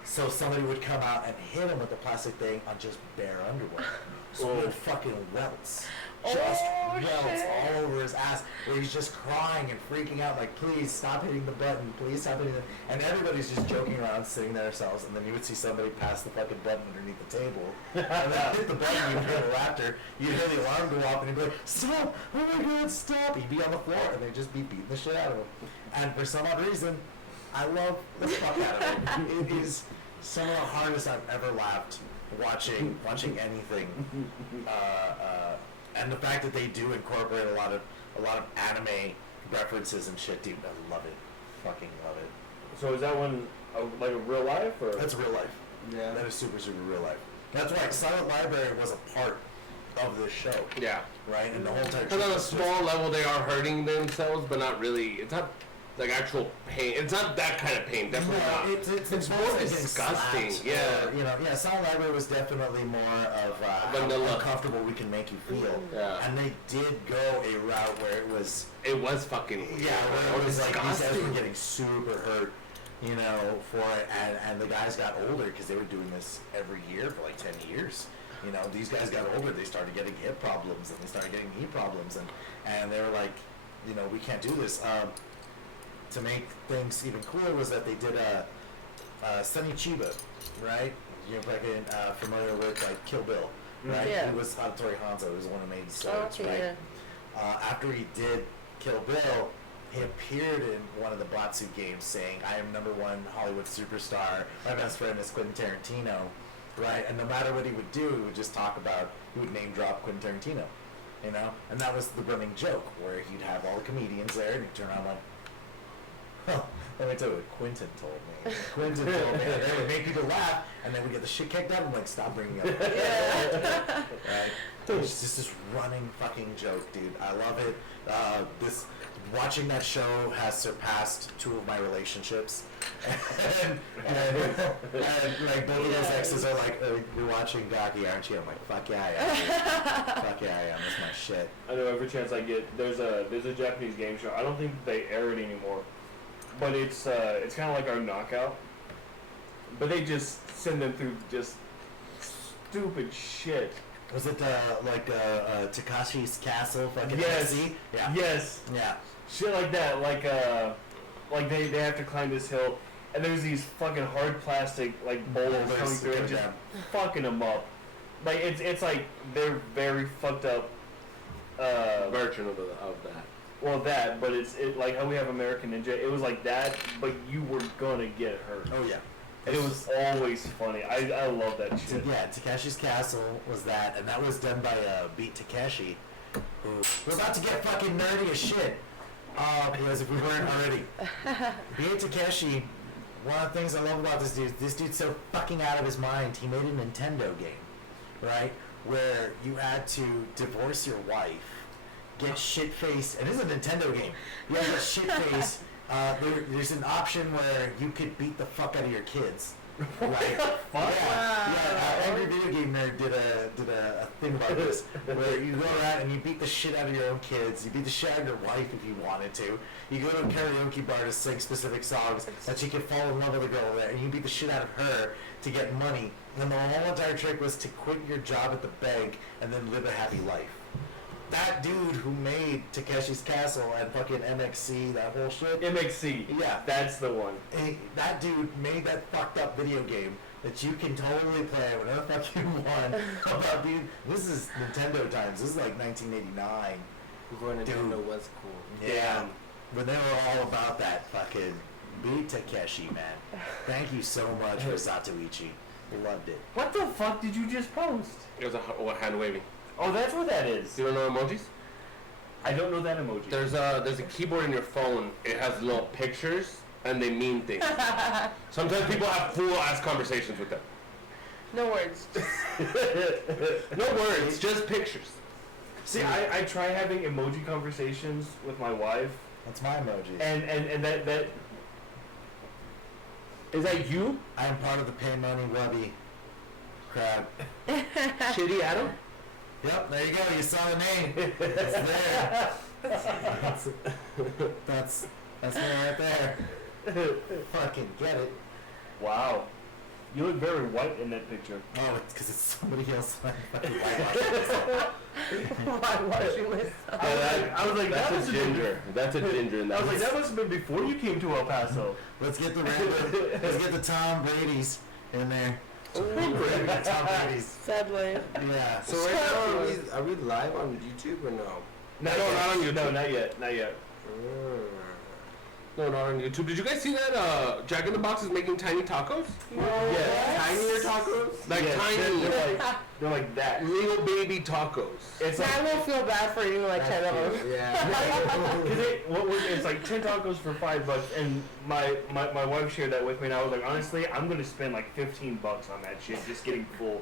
So somebody would come out and hit him with the plastic thing on just bare underwear. So it fucking welts. Just welts all over his ass, where he's just crying and freaking out, like, please stop hitting the button, please stop hitting the... And everybody's just joking around, sitting there themselves, and then you would see somebody pass the fucking button underneath the table, and then hit the button, you'd hear the laughter, you'd hear the alarm go off, and he'd be like, stop, oh my god, stop! He'd be on the floor, and they'd just be beating the shit out of him. And for some odd reason, I love the fuck out of it. It is some of the hardest I've ever laughed watching anything. And the fact that they do incorporate a lot of anime references and shit, dude, I love it. Fucking love it. So is that one like a real life, or? That's real life. Yeah. That is super, super real life. That's right. Silent Library was a part of this show. Yeah. Right? And the whole time. Because on a small level, they are hurting themselves, but not really. It's not like actual pain. It's not that kind of pain. Definitely not. It's more disgusting. Yeah. Silent Library was definitely more of how uncomfortable we can make you feel. Yeah. And they did go a route where it was. It was fucking. Yeah, where it was like these guys were getting super hurt, for it, and the guys got older because they were doing this every year for like 10 years. These guys got older. They started getting hip problems, and they started getting knee problems, and they were like, we can't do this. To make things even cooler was that they did Sonny Chiba, right? You're fucking familiar with like Kill Bill, right? Yeah. He was Hattori Hanzo, who was the one who made the swords, right? Yeah. After he did Kill Bill, he appeared in one of the Batsu games saying, I am #1 Hollywood superstar, my best friend is Quentin Tarantino, right? And no matter what he would do, he would just talk about, he would name drop Quentin Tarantino, And that was the running joke, where he'd have all the comedians there, and he'd turn around like, Well, let me tell you what Quentin told me. Quentin told me that they would make people laugh, and then we get the shit kicked out. I'm like, stop bringing it up. Right? It's just this running fucking joke, dude. I love it. Watching that show has surpassed 2 of my relationships. and like both of those exes are like, oh, you're watching Gaki, aren't you? I'm like, fuck yeah, I am. Fuck yeah, I am. That's my shit. I know every chance I get, there's a Japanese game show. I don't think they air it anymore, but it's kind of like our Knockout. But they just send them through just stupid shit. Was it Takashi's Castle? Fucking yes. MC? Yeah. Yes. Yeah. Shit like that. Like they have to climb this hill, and there's these fucking hard plastic like boulders coming through and just fucking them up. Like it's like they're very fucked up. Version of that. Well, that, but it's like how we have American Ninja. It was like that, but you were gonna get hurt. Oh yeah. And it was always funny. I love that shit. Yeah, Takashi's Castle was that, and that was done by Beat Takeshi, who we're about to get fucking nerdy as shit. Because if we weren't already. Beat Takeshi, one of the things I love about this dude's so fucking out of his mind. He made a Nintendo game, right? Where you had to divorce your wife, get shit-faced, and this is a Nintendo game. You had to get shit-faced. There's an option where you could beat the fuck out of your kids. Right? Yeah. Angry Video Game Nerd did a thing about this where you go around and you beat the shit out of your own kids. You beat the shit out of your wife if you wanted to. You go to a karaoke bar to sing specific songs that she could fall in love with a girl there, and you beat the shit out of her to get money. And the whole entire trick was to quit your job at the bank and then live a happy life. That dude who made Takeshi's Castle and fucking MXC, that whole shit. MXC. Yeah. That's the one. That dude made that fucked up video game that you can totally play whenever the fuck you want. About, dude, this is Nintendo times. This is like 1989. Before Nintendo was cool. Yeah. When they were all about that fucking beat Takeshi, man. Thank you so much for Satoichi. Loved it. What the fuck did you just post? It was a hand waving. Oh, that's what that is. You don't know emojis? I don't know that emoji. There's a keyboard in your phone. It has little pictures, and they mean things. Sometimes people have full-ass conversations with them. No words. No words, just pictures. See, I try having emoji conversations with my wife. That's my emoji. And that... Is that you? I am part of the Pay Money Webby crowd. Shitty Adam? Yep, there you go. You saw the name. It's there. That's me right there. Fucking get it. Wow. You look very white in that picture. Oh, it's because it's somebody else. Whitewashing myself. I was like, that's that a ginger. That's a ginger in that. I was like, that must have been before you came to El Paso. Let's get the Tom Brady's in there. Tom Brady's. Sadly. Yeah. So right now, are we live on YouTube or no? Not on YouTube. No, not yet. Not yet. No, not on YouTube. Did you guys see that Jack in the Box is making tiny tacos? Yes. Tinier tacos? Like yes, tiny. They're like that. Little baby tacos. It's I will feel bad for eating like 10 of them. Yeah. It's like 10 tacos for $5, and my wife shared that with me, and I was like, honestly, I'm gonna spend like $15 on that shit just getting full.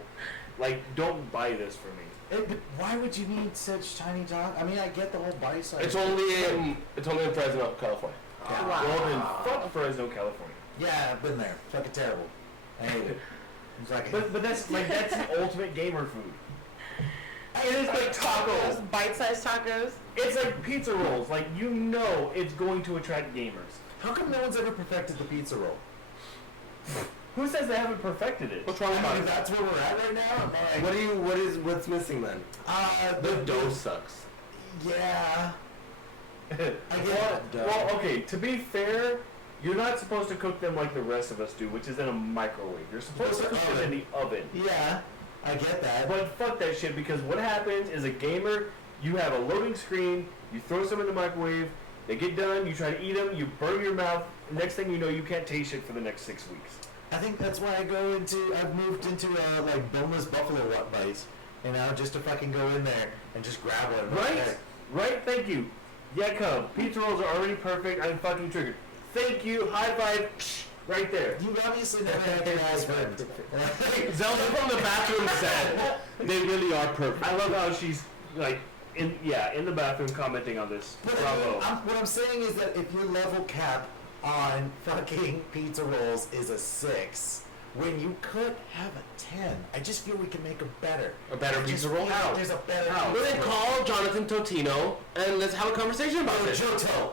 Like, don't buy this for me. But why would you need such tiny tacos? I mean, I get the whole bite size. It's only in Fresno, California. Yeah. Wow. Well, then fuck Fresno, California. Yeah, I've been there. Fucking terrible. I hate it. It's like But that's the ultimate gamer food. It is like tacos. Bite-sized tacos. It's like pizza rolls. Like, you know it's going to attract gamers. how come no one's ever perfected the pizza roll? Who says they haven't perfected it? What's wrong with I mean, it? if that's where we're at right now, I'm like, What's missing then? The dough sucks. Yeah. I get Well, okay, to be fair, you're not supposed to cook them like the rest of us do, which is in a microwave. You're supposed to cook them in the oven. Yeah, I get that. But fuck that shit, because what happens is a gamer, you have a loading screen, you throw some in the microwave, they get done, you try to eat them, you burn your mouth, next thing you know, you can't taste shit for the next 6 weeks. I think that's why I've moved into like boneless buffalo bites, just to fucking go in there and just grab one. Right? Right? Thank you. Yeah, Cub. Pizza rolls are already perfect. I'm fucking triggered. Thank you. High five. Right there. You obviously never had your ass ripped. Zelda from the bathroom said they really are perfect. I love how she's like in the bathroom commenting on this. But Bravo. what I'm saying is that if your level cap on fucking pizza rolls is a 6, when you could have a 10, I just feel we can make a better. A better pizza roll? How? There's a better. Well, then call Jonathan Totino and let's have a conversation about Oh, this. Johto.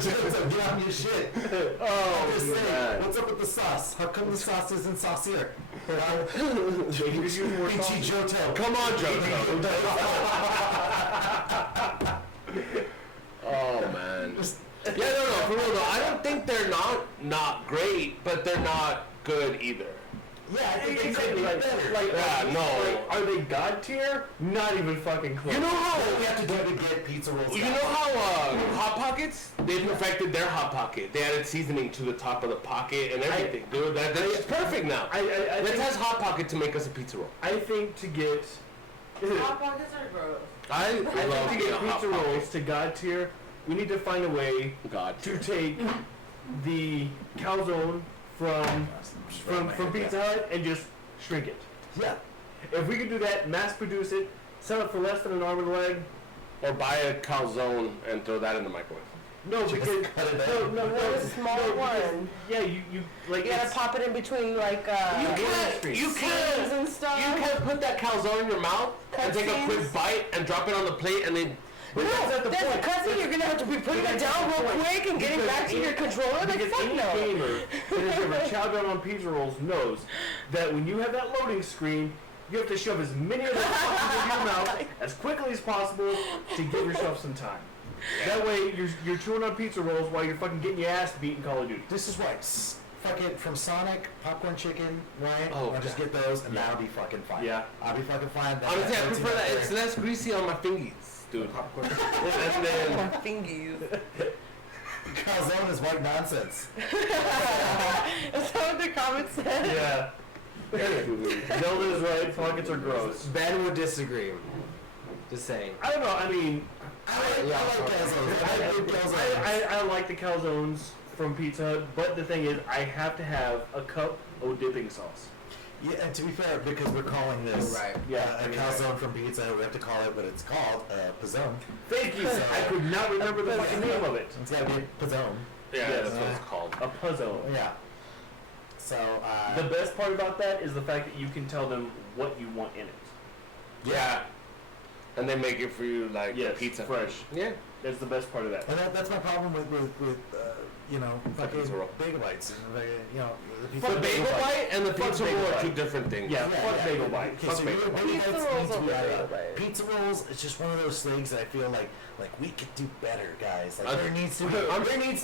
Johto, get on your shit. Oh, Just say, man. what's up with the sauce? How come the sauce isn't saucier? They could use more sauce. Ichi Johto. Come on, Jojo. Oh man. Yeah, no, for real though. I don't think they're not great, but they're not good either. Yeah, I think they could be better. Are they god tier? Not even fucking close. You know how What do we have to do to get pizza rolls? You know how Hot Pockets? They perfected their Hot Pocket. They added seasoning to the top of the pocket and everything. Dude, that's perfect now. Let's ask Hot Pocket to make us a pizza roll. I think to get Hot Pockets are gross. I think to get pizza rolls to god tier, we need to find a way to take the calzone from Pizza Hut and just shrink it. Yeah. If we could do that, mass produce it, sell it for less than an arm and a leg. Or buy a calzone and throw that in the microwave. No, because cut it no, The small one. yeah, you like You gotta it's- pop it in between like You seeds can't and stuff. You can't put that calzone in your mouth and take a Cutscenes. quick bite and drop it on the plate and then. But that's not the There's a point. cutscene you're gonna have to be putting it down real quick and getting back to your controller. Like, Because fuck any no. gamer that has ever chowed down on pizza rolls knows that when you have that loading screen, you have to shove as many of those fuckers into your mouth as quickly as possible to give yourself some time. That way, you're chewing on pizza rolls while you're fucking getting your ass beat in Call of Duty. This is right. Fucking from Sonic, popcorn chicken, right? Oh, I'll just get those and that'll be fucking fine. Yeah. I'll be fucking fine. Honestly, I prefer that. It's less greasy on my fingies, dude. popcorn. And then. My fingies. Calzone is white nonsense. That's what the comments said. Yeah. Zelda's right, pockets are gross. Ben would disagree. Just saying. I don't know, I mean, I like calzones. I like good calzones. I like the calzones from Pizza Hut, but the thing is, I have to have a cup of dipping sauce. Yeah, and to be fair, because we're calling this Right. a calzone from pizza, we have to call it what it's called, pizzone. Thank you. I could not remember the fucking name of it. It's gotta be pizzone. Yeah, Yes. that's what it's called. A puzzle. Yeah. So, The best part about that is the fact that you can tell them what you want in it. Yeah. And they make it for you like Yes, pizza. fresh. Yeah. That's the best part of that. and that's my problem with you know, fucking Pizza roll. bagel bites. And, you know, the pizza The bagel bite and the Fuck pizza bagel roll are bite. two different things. Yeah, fuck bagel bite. Okay, Fuck so bagel bagel bite. bites Pizza need rolls to over be added. bagel bite. Pizza rolls, it's just one of those things that I feel like we could do better, guys. Like I- there needs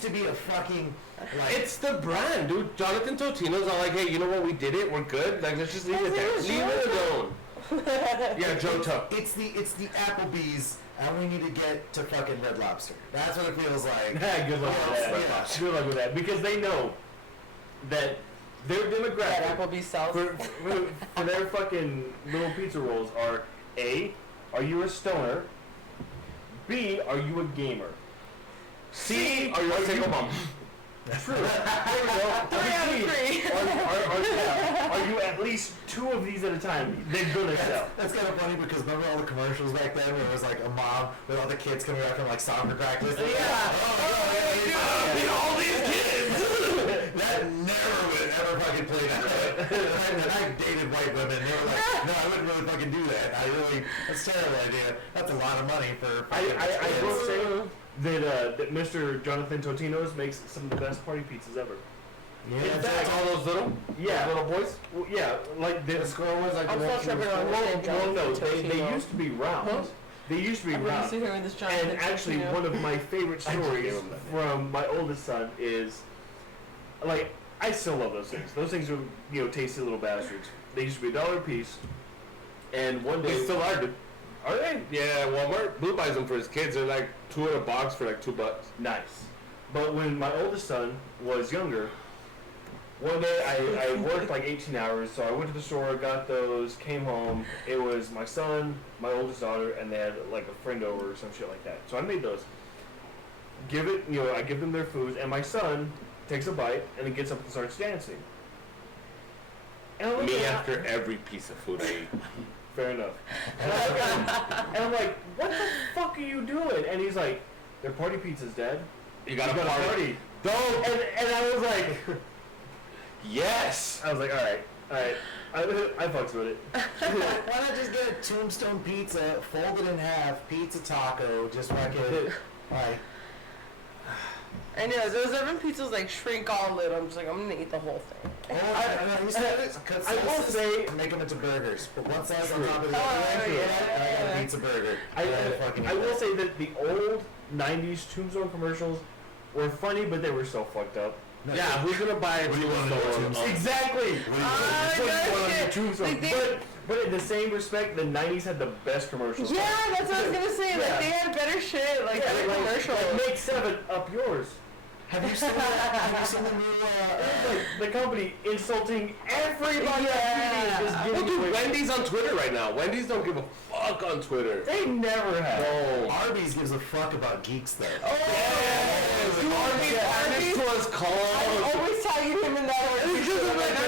to be a fucking like It's the brand, dude. Jonathan Totino's all like, hey, you know what? We did it. We're good. Like, let's just leave it there. His Leave name is it alone. Yeah, Johto. it's the Applebee's, and we need to get to fucking Red Lobster. That's what it feels like. Yeah, good luck with that. Yeah. Good luck with that. Because they know that their That demographic Applebee's sells. for their fucking little pizza rolls are A, are you a stoner? B, are you a gamer? C, are you a single mom? True. There we go. 3 out of 3. Are you at least 2 of these at a time? They're gonna sell. That's kind of funny because remember all the commercials back then where it was like a mom with all the kids coming back from like soccer practice? All these kids. That never would ever fucking play that. And I've dated white women. They were like, no, I wouldn't really fucking do that. That's a terrible idea. That's a lot of money for. I kids. will say that Mr. Jonathan Totino's makes some of the best party pizzas ever. Yeah, In that's fact, All those little boys? Well, yeah, like The score was like I'm the still one tripping on well, the same well, no, Jonathan they Totino. used to be round. They used to be I'm round. used to hearing this Jonathan And actually, Totino. one of my favorite I just stories gave him that. from my oldest son is, like, I still love those things. Those things are, tasty little bastards. They used to be $1 a piece, and one day They still are, dude. Are they? Yeah, Walmart. Blue buys them for his kids. They're like 2 in a box for like $2. Nice. But when my oldest son was younger, One day I worked like 18 hours, so I went to the store, got those, came home. It was my son, my oldest daughter, and they had like a friend over or some shit like that. So I made those. I give them their foods, and my son takes a bite and then gets up and starts dancing. And Me after every piece of food I eat. Fair enough. And I'm like, what the fuck are you doing? And he's like, their party pizza's dead. You got a party. party. Don't. And I was like, yes. I was like, all right. I fucks with it. Why not just get a tombstone pizza, fold it in half, pizza taco, just fucking like. I know, those urban pizzas like shrink all little. I'm just like, I'm gonna eat the whole thing. I will say, make them into burgers. Put one slice on top of the Oh, other, yeah. and I got a pizza burger. I will say that the old 90s Tombstone commercials were funny, but they were so fucked up. Yeah, who's gonna buy a Tombstone? Exactly! Tombstone. But in the same respect, the 90s had the best commercials. Yeah, that's what I was gonna say. Yeah. Like, they had better shit, like better commercials. Like, make 7 up yours. Have you seen that? Have you seen the new? Like the company insulting everybody. Yeah. Just Well, giving dude, away. Wendy's on Twitter right now. Wendy's don't give a fuck on Twitter. They never have. No. Arby's gives a fuck about geeks though. Yes. Dude, Arby's was I'm called. always tagging him in that one. It's just like, no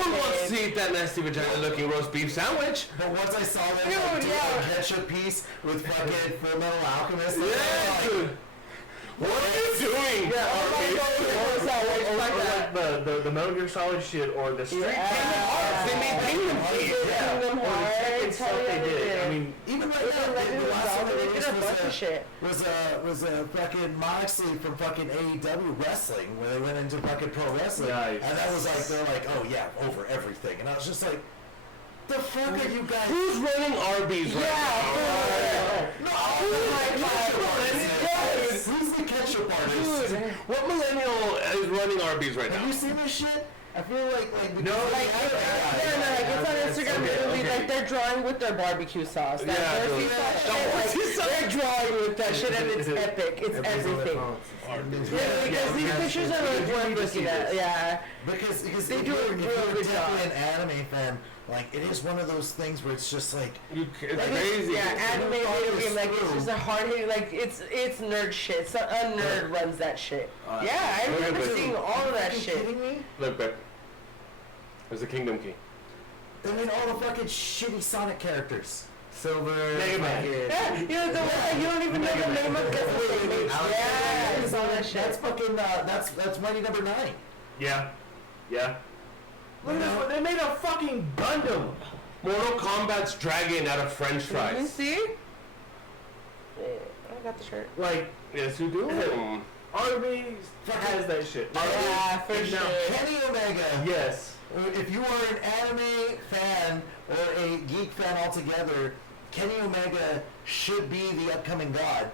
one wants to eat that nasty vagina-looking roast beef sandwich. But once I saw that, Dude, like, do yeah. a ketchup piece with fucking Full Metal Alchemist. Yeah, dude. What are you doing? Yeah, oh my God, what's that? What's Or like that? like the Metal Gear Solid shit, or the Street Yeah. They made Kingdom Hearts. Yeah. Kingdom Or the Hearts, second stuff hell they yeah, did. I they mean, Even right Even now, Legend the of last one Zelda, they they did a bunch of shit. was a fucking Moxley from fucking AEW wrestling, where they went into fucking pro wrestling, Nice. and that was like they're like, oh yeah, over everything, and I was just like, the fuck are you guys? Who's running Arby's right now? No, Yes. who's the ketchup artist? Dude, what millennial is running Arby's right Have now? you seen this shit? I feel like No, Like, it's on Instagram, literally, like, they're drawing with their barbecue sauce. That Yeah, barbecue dude. sauce That shit, barbecue like, sauce. they're drawing with that shit, and it's epic. It's everything. Yeah, because these pictures are like worth looking at. Yeah. because They if do you're, a if real you're good definitely job. an anime fan, like it is one of those things where it's just like It's Like, crazy. Yeah, anime video game, like, it's through. just a hard hitting, like, it's nerd shit. So a nerd runs that shit. Yeah, I remember but- seeing all of that are you shit. kidding me? Look, babe. There's the Kingdom Key. I mean all the fucking shitty Sonic characters. Silver. Mega Man. Yeah, you know, the one that you don't even know the name of gets the same name. Yeah, it's all that That's shit. fucking that's Mighty Number 9. yeah. Look at this, they made a fucking Gundam. Mortal Kombat's dragon out of French You fries. see? Yeah, I got the shirt. Like, Yes, you do. Arby's has that shit. Yeah, for And sure. now Kenny Omega. Yes. If you are an anime fan or a geek fan altogether, Kenny Omega should be the upcoming god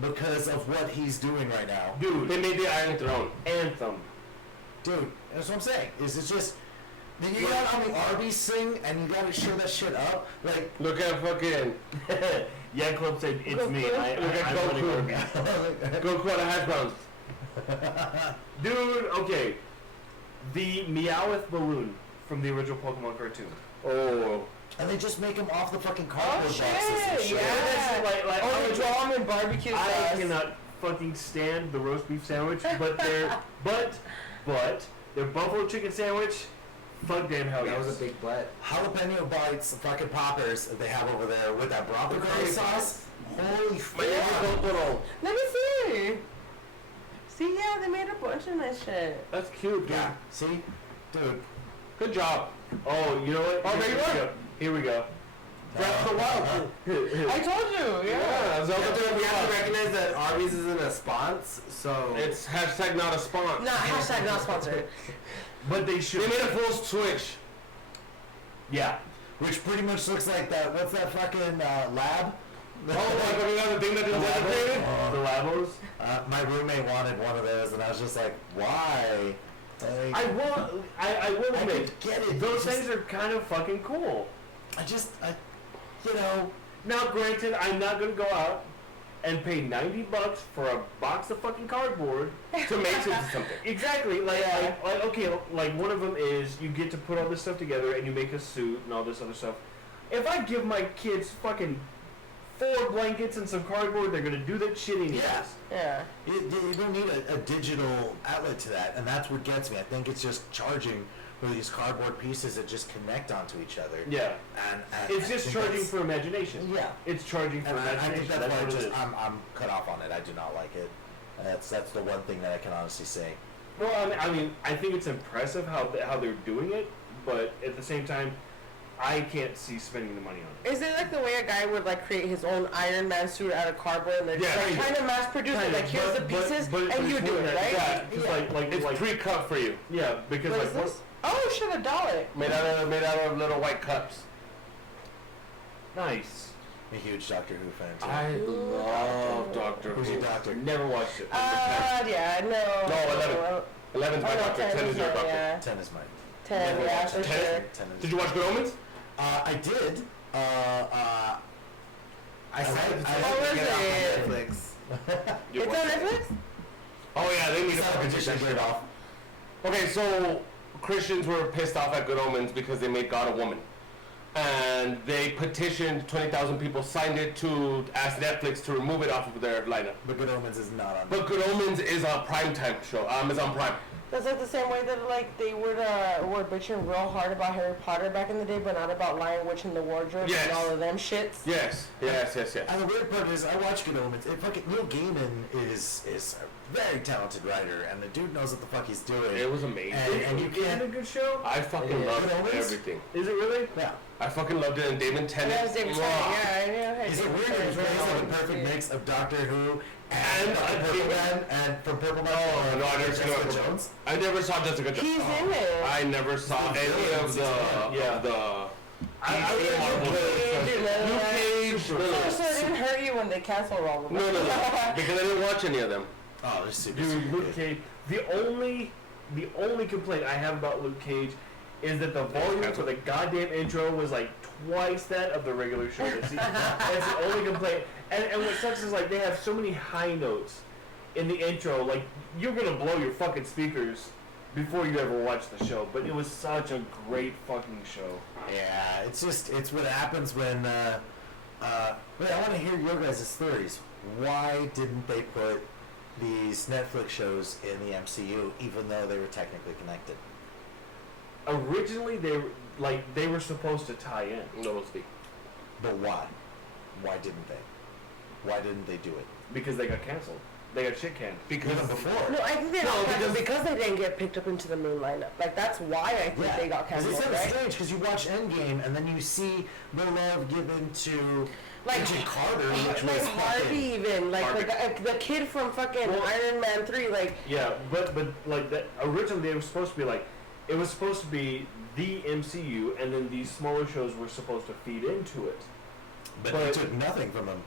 because of what he's doing right now. Dude, They made the Iron Throne. Anthem. Dude, that's what I'm saying. Is it just you got on the Arby's sing and you gotta show that shit up? Like Look at fucking Yeah, Club said, it's me. Look at I'm running Goku. Arby's. Goku out of hash browns. Dude, okay. The Meowth balloon from the original Pokemon cartoon. Oh. and they just make them off the fucking Oh cardboard boxes and shit, shit. yeah. Like, Oh, I they was- draw them in barbecue I sauce. cannot fucking stand the roast beef sandwich, but their buffalo chicken sandwich, fuck damn hell That was yes. a big butt. Jalapeno bites, the fucking poppers that they have over there with that Bronco curry sauce. Holy fuck. Let me see. See, yeah, they made a bunch of that shit. That's cute, dude. Yeah, see? Dude. Good job. Oh, you know what? Oh, there you are. Here we go. Breath of the Wild. I told you, yeah. Yeah, Zelda We Breath of the have to Wild. recognize that Arby's isn't a sponsor, so It's hashtag not a spawn. Nah, hashtag not sponsored. But they should. They made a full switch. Yeah. Which pretty much looks like that, what's that fucking lab? Oh, like when you got the thing that didn't designated? The Labos. My roommate wanted one of those, and I was just like, why? Like, I will I admit, could get it. those it's just- things are kind of fucking cool. you know, Now, granted, I'm not gonna go out and pay $90 for a box of fucking cardboard to make it into something. Exactly. Like okay, like one of them is you get to put all this stuff together and you make a suit and all this other stuff. If I give my kids fucking 4 blankets and some cardboard, they're gonna do that shit anyways. Yeah. You don't need a digital outlet to that, and that's what gets me. I think it's just charging for these cardboard pieces that just connect onto each other. Yeah. And It's just charging for imagination. Yeah. It's charging for And imagination. I think that's why what it is. I'm cut off on it. I do not like it. That's the one thing that I can honestly say. Well, I mean, I think it's impressive how they're doing it, but at the same time, I can't see spending the money on it. Is it like the way a guy would like create his own Iron Man suit out of cardboard and they're just like trying to mass produce it? Like here's the pieces and you do it, right? Yeah, just like It's pre-cut for you. yeah, because What like is this? Oh shit, $1. Made out of little white cups. nice. I'm a huge Doctor Who fan too. I love Doctor Who's Who. your doctor? Never watched it. Yeah, no. No, 11. 11's my doctor. 10 is your doctor. Yeah. 10 is mine. 10, yeah, for 10? sure. 10 is Did you watch Good Omens? I did. I decided to What was get it? it on Netflix. It's on Netflix? Oh yeah, they need It's to not fucking a take that petition shit right off. Okay, so Christians were pissed off at Good Omens because they made God a woman. And they petitioned, 20,000 people signed it to ask Netflix to remove it off of their lineup. But Good Omens is not on. But Good Omens is a primetime show, Amazon Prime. That's like the same way that like they were bitching real hard about Harry Potter back in the day, but not about Lion Witch in the Wardrobe Yes. and all of them shits. Yes. And the weird part is, I watch Good Omens. Neil Gaiman is a very talented writer, and the dude knows what the fuck he's doing. It was amazing. And you Is it a can't. good show? I fucking Yeah. loved Good Omens? everything. Is it really? Yeah. I fucking loved it, and David Tennant. Yeah, it was David Tennant. Yeah, I know. Is it weird? It's like a perfect mix of Doctor Who and Purple Man, and from Purple Man. Oh, no, I never seen Jessica Purple Man. Jones. I never saw Jessica Jones. He's in it. I never saw He's any in of the Yeah. I really Marvel Luke Cage, Luke Cage. So it didn't hurt you when they canceled all of them. No, because I didn't watch any of them. Oh, this super. Dude, super Luke good. Cage. The only complaint I have about Luke Cage is that the volume for the goddamn intro was like twice that of the regular show this season. That's the only complaint. And what sucks is like they have so many high notes in the intro, like you're gonna blow your fucking speakers before you ever watch the show. But it was such a great fucking show. Yeah, it's what happens when. Wait, I want to hear your guys' theories. Why didn't they put these Netflix shows in the MCU, even though they were technically connected? Originally, they were supposed to tie in. No, speak. But why? Why didn't they? Why didn't they do it? Because they got canceled. They got shit canned. Because Even before. No, I think they got canceled because they didn't get picked up into the main lineup. Like that's why I think they got canceled, It's right? strange because you watch Endgame and then you see the love given to Like Agent Carter, which like was Harvey fucking. even like the kid from fucking Well, Iron Man 3 like Yeah, but like that originally they were supposed to be like it was supposed to be the MCU, and then these smaller shows were supposed to feed into it. But they took nothing from them.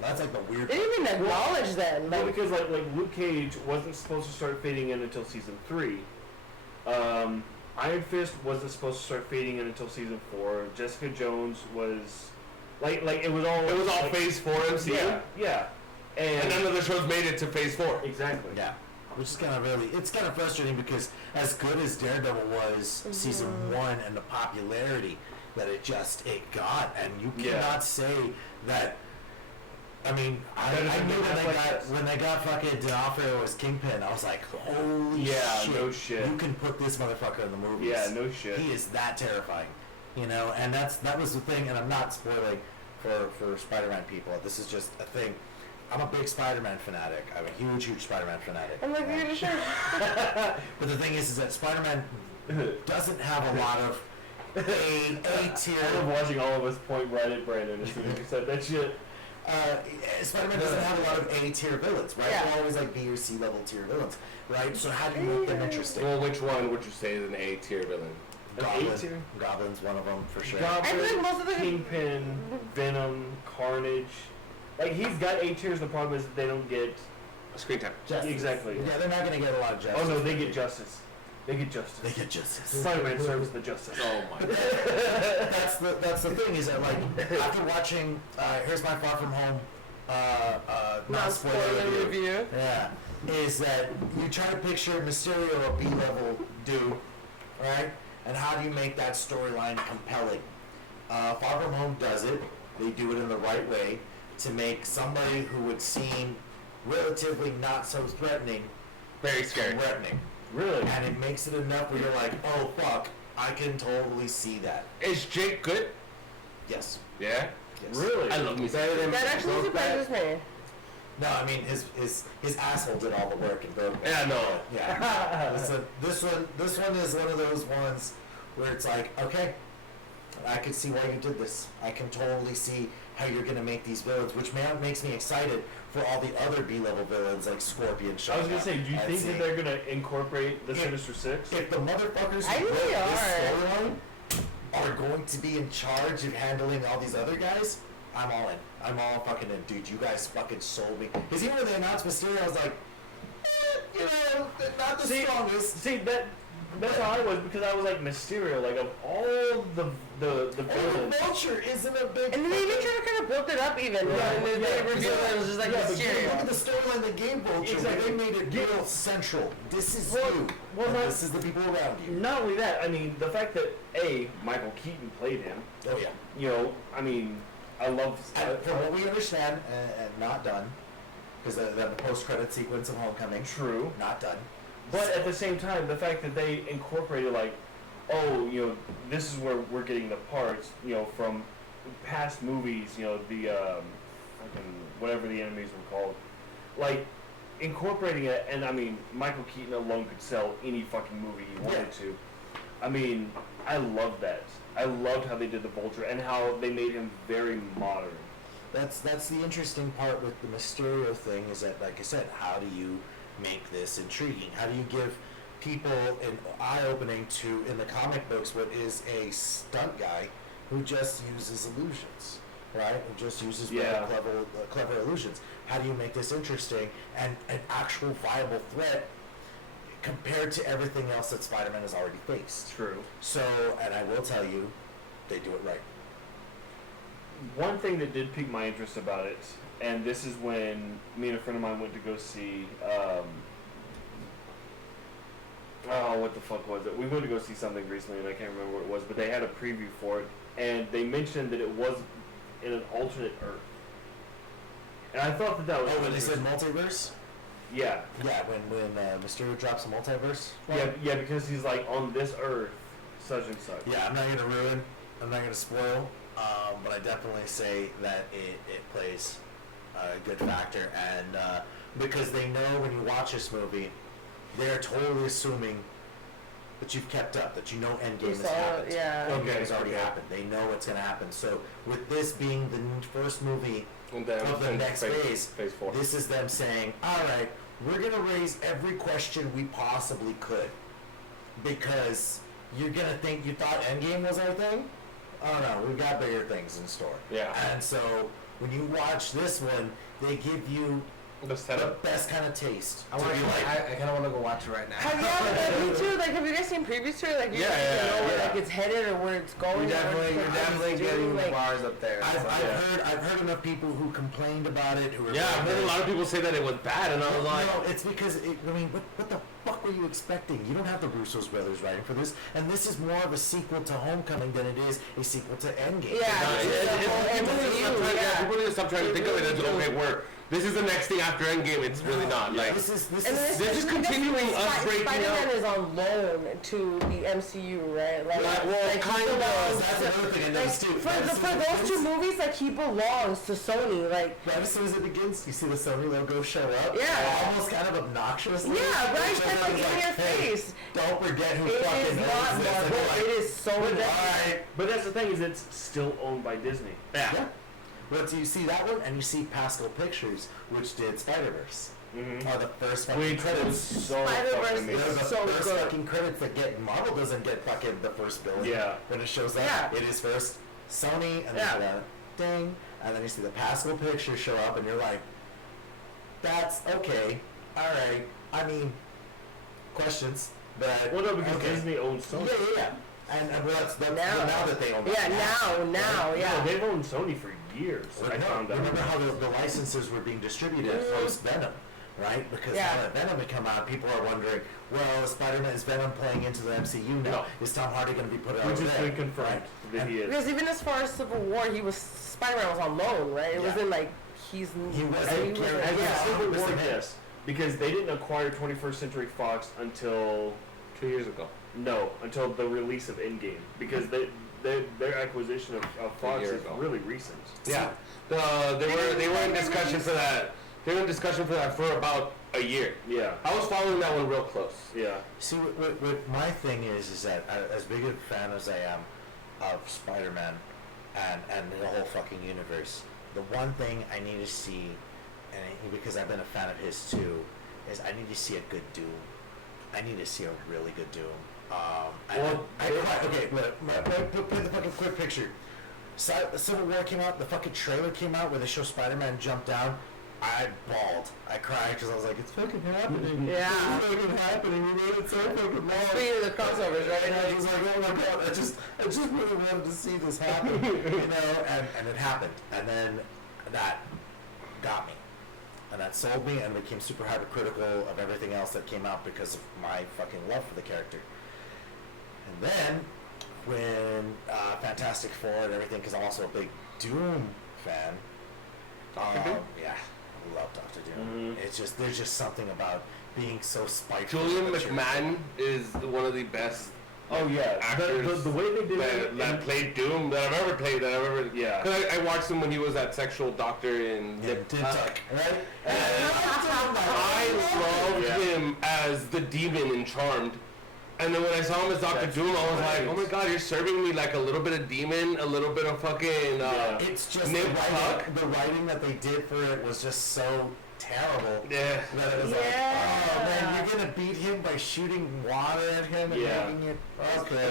That's like the weird. they didn't even acknowledge them. Well, Like because like Luke Cage wasn't supposed to start fading in until season 3. Iron Fist wasn't supposed to start fading in until season 4. Jessica Jones was like it was all like, Phase 4 MCU. yeah, And none of the shows made it to Phase 4. exactly. Yeah. Which is kind of it's kind of frustrating because as good as Daredevil was season 1 and the popularity that it got, and you cannot say that. I mean, I knew when they got fucking D'Onofrio as Kingpin, I was like, holy shit. no shit. You can put this motherfucker in the movies. Yeah, no shit. He is that terrifying. You know, and that was the thing, and I'm not spoiling for Spider-Man people. This is just a thing. I'm a big Spider-Man fanatic. I'm a huge, huge Spider-Man fanatic. I'm like, you're sure. But the thing is that Spider-Man doesn't have a lot of A tier. I love watching all of us point right at Brandon as soon as you said that shit. Spider-Man doesn't have a lot of A tier villains, right? Yeah. They're always like B or C level tier villains, right? So how do you make them interesting? Well, which one would you say is an A tier villain? A tier? Goblin's one of them for sure. I feel like most of the Kingpin, Venom, Carnage. Like he's got A tiers. The problem is that they don't get Screen time. Justice. Exactly. Yeah, they're not gonna get a lot of justice. Oh no, they get justice. They get justice. They get justice. Spider-Man serves the justice. Oh my god. That's the thing is that like after watching Here's My Far From Home non-spoiler review. Yeah, is that you try to picture Mysterio a B-level dude, right? And how do you make that storyline compelling? Far From Home does it. They do it in the right way to make somebody who would seem relatively not so threatening, Very scary. threatening. Really? And it makes it enough where you're like, oh fuck, I can totally see that. Is Jake good? Yes. Yeah. Yes. Really? I love me. That actually surprises me. No, I mean his asshole did all the work and broke. Yeah, no. Yeah. Listen, this one is one of those ones where it's like, okay, I can see why you did this. I can totally see how you're gonna make these villains, which makes me excited for all the other B-level villains like Scorpion. I was gonna say, do you think that they're gonna incorporate the Sinister Six? If the motherfuckers I who think wrote they this are. storyline are going to be in charge of handling all these other guys, I'm all in. I'm all fucking in. Dude, you guys fucking sold me. Because even when they announced Mysterio, I was like, you know, not the strongest. See, that's how I was, because I was like, Mysterio, like, of all the And villains. Vulture isn't a big. And then they even tried to kind of build it up even. Yeah, When they revealed it, it was just like But look Mysterio. at the storyline they gave Vulture. Exactly. They made it real central. This is Well, you. well, and not- this is the people around you. Not only that, I mean, the fact that, Michael Keaton played him, Oh yeah. you know, I mean, I love... And from what we understand, and not done, because the post-credit sequence of Homecoming, True. not done. But at the same time, the fact that they incorporated, like, oh, you know, this is where we're getting the parts, you know, from past movies, you know, the, fucking, whatever the enemies were called. Like, incorporating it, and I mean, Michael Keaton alone could sell any fucking movie he wanted to. I mean, I love that. I loved how they did the Vulture, and how they made him very modern. That's the interesting part with the Mysterio thing is that, like I said, how do you make this intriguing? How do you give people an eye-opening to, in the comic books, what is a stunt guy who just uses illusions, right? Who just uses very clever illusions. How do you make this interesting and an actual viable threat compared to everything else that Spider-Man has already faced? True. So, and I will tell you, they do it right. One thing that did pique my interest about it, and this is when me and a friend of mine went to go see, what the fuck was it? We went to go see something recently, and I can't remember what it was, but they had a preview for it, and they mentioned that it was in an alternate Earth. And I thought that was... Oh, when they said multiverse? Yeah. Yeah, when Mysterio drops a multiverse? Yeah, because he's like, on this Earth, such and such. Yeah, I'm not going to ruin, I'm not going to spoil, but I definitely say that it plays a good factor, and because they know when you watch this movie, they're totally assuming that you've kept up, that you know Endgame has happened. Yeah. Endgame has already happened. They know what's going to happen. So with this being the first movie And then of the next phase, phase 4. this is them saying, all right, we're going to raise every question we possibly could, because you're going to think you thought Endgame was our thing? Oh no, we've got bigger things in store. Yeah. And so when you watch this one, they give you The setup. the best kind of taste. I kind of want to go watch it right now. Me too. Like, have you guys seen previews to it? Like, you know where like it's headed or where it's going. You're definitely getting the bars up there. I've heard enough people who complained about it. Who were Yeah, I've heard a lot of people say that it was bad, and I was like, no, it's because what the fuck were you expecting? You don't have the Russo's brothers writing for this, and this is more of a sequel to Homecoming than it is a sequel to Endgame. people need to stop trying to think of it as this is the next thing after Endgame. It's really not. Like, this is is continuing us breaking Spider-Man out. is on loan to the MCU, right? Like, kind he of. belongs That's another thing I noticed too. For those two movies, like, he belongs to Sony. Like, right as soon as it begins, you see the Sony logo show up. Yeah. Almost kind of obnoxiously. yeah, right? That's like in your hey, face. Don't forget who It fucking is owns not this. And Marvel. they're like, It is Sony. alright. But that's the thing, is it's still owned by Disney. Yeah. But you see that one, and you see Pascal Pictures, which did Spider-Verse. Are the first fucking Which was credits. so Spider-Verse fucking They're amazing. the so first good. fucking credits that get Marvel doesn't get fucking the first billing. Yeah. When it shows up, Yeah. it is first Sony, and Yeah. then ding, and then you see the Pascal Pictures show up, and you're like, that's okay, all right. I mean, questions, but Well, no, because okay. Disney owns Sony. Yeah. And well, that's Now. now that they own that. Yeah, now, No, yeah. they've owned Sony for years. Remember how the licenses were being distributed post Venom, right? Because now that Venom had come out, people are wondering, well, is Venom playing into the MCU now? No. Is Tom Hardy going to be put out there? Which has been confirmed that he is. Because even as far as Civil War, Spider-Man was on loan, right? It wasn't like He was Civil War, yes. Because they didn't acquire 21st Century Fox until 2 years ago. No, until the release of Endgame. Because their acquisition of Fox is really recent. Yeah, they were in discussion for that. They were in discussion for that for about a year. Yeah, I was following that one real close. Yeah. See, what my thing is that as big a fan as I am of Spider-Man and the whole fucking universe, the one thing I need to see, and because I've been a fan of his too, is I need to see a good Doom. I need to see a really good Doom. Put the fucking quick picture. Civil War came out, the fucking trailer came out where they show Spider-Man jump down. I bawled. I cried because I was like, it's fucking happening. Yeah. It's fucking happening. We made it so fucking long. Speaking of the crossovers, right? And I was like, oh my god, I just really wanted to see this happen. And it happened. And then that got me. And that sold me and became super hypercritical of everything else that came out because of my fucking love for the character. And then, when Fantastic Four and everything, because I'm also a big Doom fan. Dr. Doom? Yeah, I love Dr. Doom. It's just, there's just something about being so spiteful. Julian McMahon is one of the best. Oh yeah, actors the way they did that played Doom that I've ever played. Yeah. Because I watched him when he was that sexual doctor in Nip Tuck, right? I loved him as the demon in Charmed. And then when I saw him as Dr. Doom, I was like, oh my god, you're serving me like a little bit of demon, a little bit of fucking It's just Nip the writing that they did for it was just so terrible. Yeah. That it was like, oh man, you're gonna beat him by shooting water at him and making it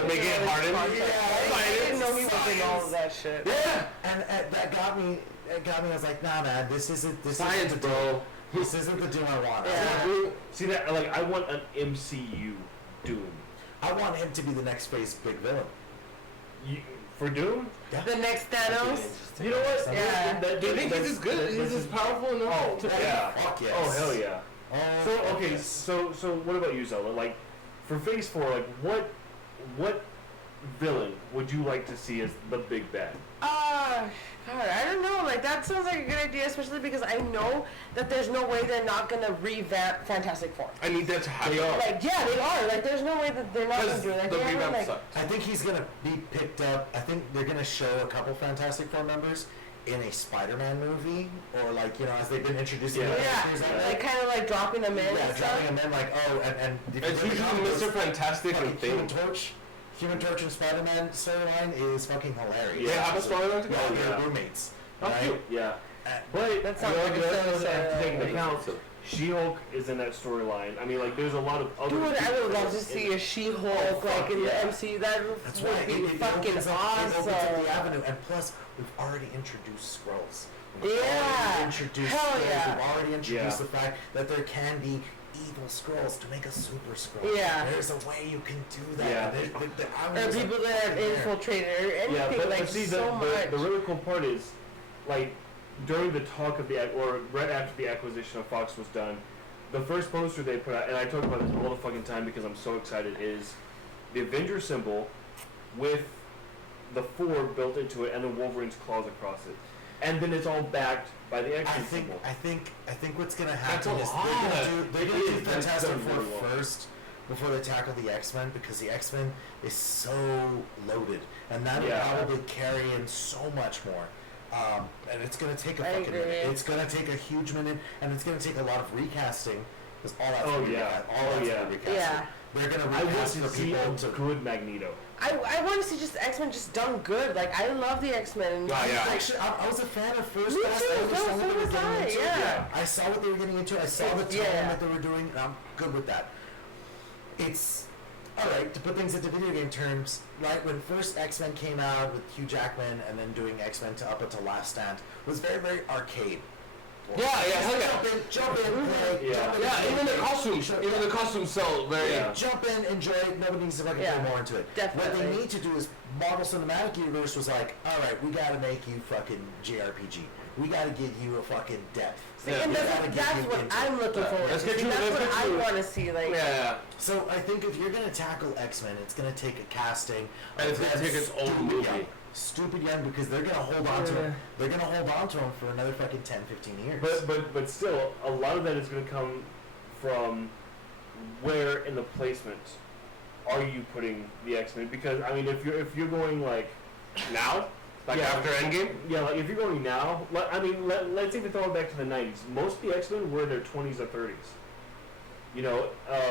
Make it harden. I didn't know he was in all of that shit. Yeah. And that got me. It got me. I was like, nah, man, this isn't Science, the bro. This isn't the Doom I want. Yeah. See that? Like, I want an MCU Doom. I want him to be the next phase big villain. For Doom? Yeah. The next Thanos. You know what? Yeah. Do you think he's as good? He's as powerful enough? Fuck yes. Oh hell yeah. Oh, So fuck okay, yes. so what about you, Zelda? Like, for Phase 4, like what villain would you like to see as the big bad? God, I don't know. Like, that sounds like a good idea, especially because I know that there's no way they're not gonna revamp Fantastic Four. I need that to happen. Like, yeah, they are. Like, there's no way that they're not gonna do it. Like, the they haven't, revamp like, sucks. I think he's gonna be picked up. I think they're gonna show a couple Fantastic Four members in a Spider-Man movie, or like, you know, as they've been introducing the characters. like kind of like dropping them in. Yeah, and dropping stuff. them in like, oh, and It's usually Mr. Fantastic and Human Thing. Torch. Human Torch and Spider-Man storyline is fucking hilarious. They have a storyline together? Yeah, they're Yeah. roommates. Oh, Right? cute. Yeah. But That sounds like you a also have to take into silly account Silly. She-Hulk is in that storyline. I mean, like, there's a lot of other. Dude, I would love to in- see a She-Hulk like in the MCU. That that's would right. be It fucking opens up, awesome. It opens up the avenue, and plus, we've already introduced Skrulls. We've Yeah. already introduced Hell Skrulls. yeah. We've already introduced Yeah. the fact that there can be evil Skrulls to make a super Skrull. Yeah. There's a way you can do that. Yeah. There's, the Or avenues are people that have there. infiltrated or anything, Yeah, like but see, so much. the really cool part is, like, during the talk of or right after the acquisition of Fox was done, the first poster they put out, and I talk about this all the fucking time because I'm so excited, is the Avenger symbol with the 4 built into it and then Wolverine's claws across it. And then it's all backed by the X-Men symbol. I think what's gonna happen That's is a they're gonna do That's Fantastic done Four really well. first before they tackle the X-Men, because the X-Men is so loaded, and that will Yeah. probably carry in so much more. And it's gonna take a I fucking agree. minute. It's gonna take a huge minute, and it's gonna take a lot of recasting. Because all that's Oh, gonna be yeah. recast- all Oh, that's yeah. gonna be recasted. Yeah. They're gonna I want recast to for see people a to. good Magneto. I want to see just X-Men just done good. Like, I love the X-Men. Yeah. Actually, I was a fan of first Me class. too. I No, understand so what they were was getting I, into. yeah. I saw what they were getting into. I saw the tone Yeah. that they were doing, and I'm good with that. It's alright to put things into video game terms. Right when first X-Men came out with Hugh Jackman, and then doing X-Men to up until Last Stand was very, very arcade. Yeah, hell yeah. Jump in, play. Yeah. Jump in, Yeah, enjoy even the it. costumes, even the costumes sell very. Yeah. Jump in, enjoy it. Nobody needs to fucking Yeah, put more into it. definitely. What they need to do is Marvel Cinematic Universe was like, all right, we got to make you fucking JRPG. We got to give you a fucking depth. See, Yeah. and We gotta give that's you what into I'm it. looking forward Let's to. get See, you- that's let's what get I you- want to see. Like, Yeah. So I think if you're gonna tackle X-Men, it's gonna take a casting. And it's of gonna them take its own stupid movie. young. Stupid young because they're gonna hold on to him. They're gonna hold on to him for another fucking 10, 15 years. But still, a lot of that is going to come from where in the placement are you putting the X-Men? Because I mean, if you're going like Now? Like Yeah. after Endgame? yeah, like if you're going now, let's even throw it back to the '90s. Most of the X-Men were in their 20s or 30s. You know,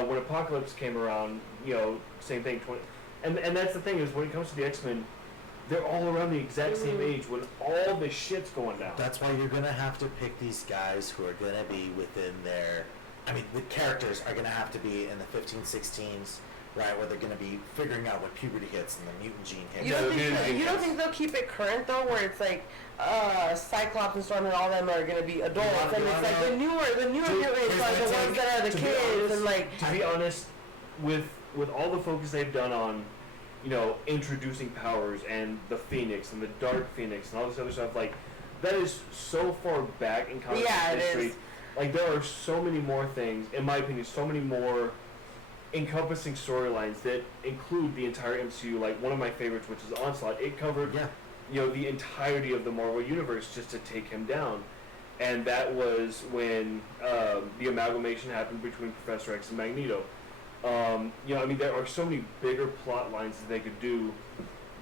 when Apocalypse came around, you know, same thing. And that's the thing is when it comes to the X-Men, they're all around the exact same age when all this shit's going down. That's why you're gonna have to pick these guys who are gonna be within their. I mean, the characters are gonna have to be in the 15, 16s, right? Where they're gonna be figuring out when puberty hits and the mutant gene hits. you Yeah, don't the think mutant you don't gene think they'll keep it current though, where it's like Cyclops and Storm and all them are gonna be adults, wanna- and you it's wanna like know- the newer To- mutants here's are my the take. ones that are the To be kids, honest- and like To be honest, with all the focus they've done on, you know, introducing powers and the Phoenix and the Dark Phoenix and all this other stuff, like that is so far back in comic Yeah, it history. is. Like there are so many more things, in my opinion, so many more encompassing storylines that include the entire MCU. Like one of my favorites, which is Onslaught, it covered Yeah. you know the entirety of the Marvel universe just to take him down, and that was when the amalgamation happened between Professor X and Magneto. You know, I mean, there are so many bigger plot lines that they could do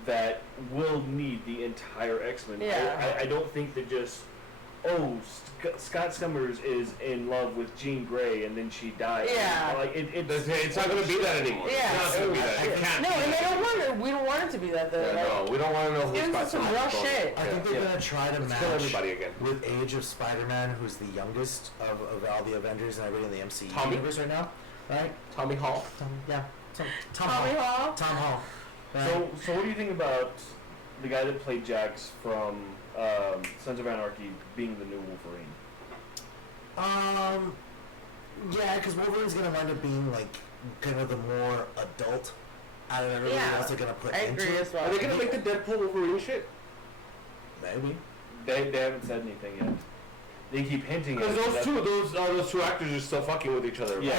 that will need the entire X-Men. Yeah. I don't think that just Scott Summers is in love with Jean Grey and then she dies. Yeah. Like It's not going to be that anymore. Yeah. It's not going to be that. It can't no, be and that. they don't want it. We don't want it to be that though. Yeah, like, no, we don't want to know Give who's us got some some real shit. I think they're gonna try to Let's match kill everybody again. with Age of Spider-Man, who's the youngest of all the Avengers and everybody in the MCU Tommy? universe right now, right? Tommy Hall. Yeah. Tom Tommy Hall. Tom Hall. Right? So what do you think about the guy that played Jax from Sons of Anarchy being the new Wolverine? Yeah, because Wolverine's gonna wind up being like kind of the more adult out of everybody Yeah, else they're gonna put I into agree it. as well. Are they going to make the Deadpool Wolverine shit? Maybe. They haven't said anything yet. They keep hinting at Because it. those two actors are still fucking with each other. Yeah.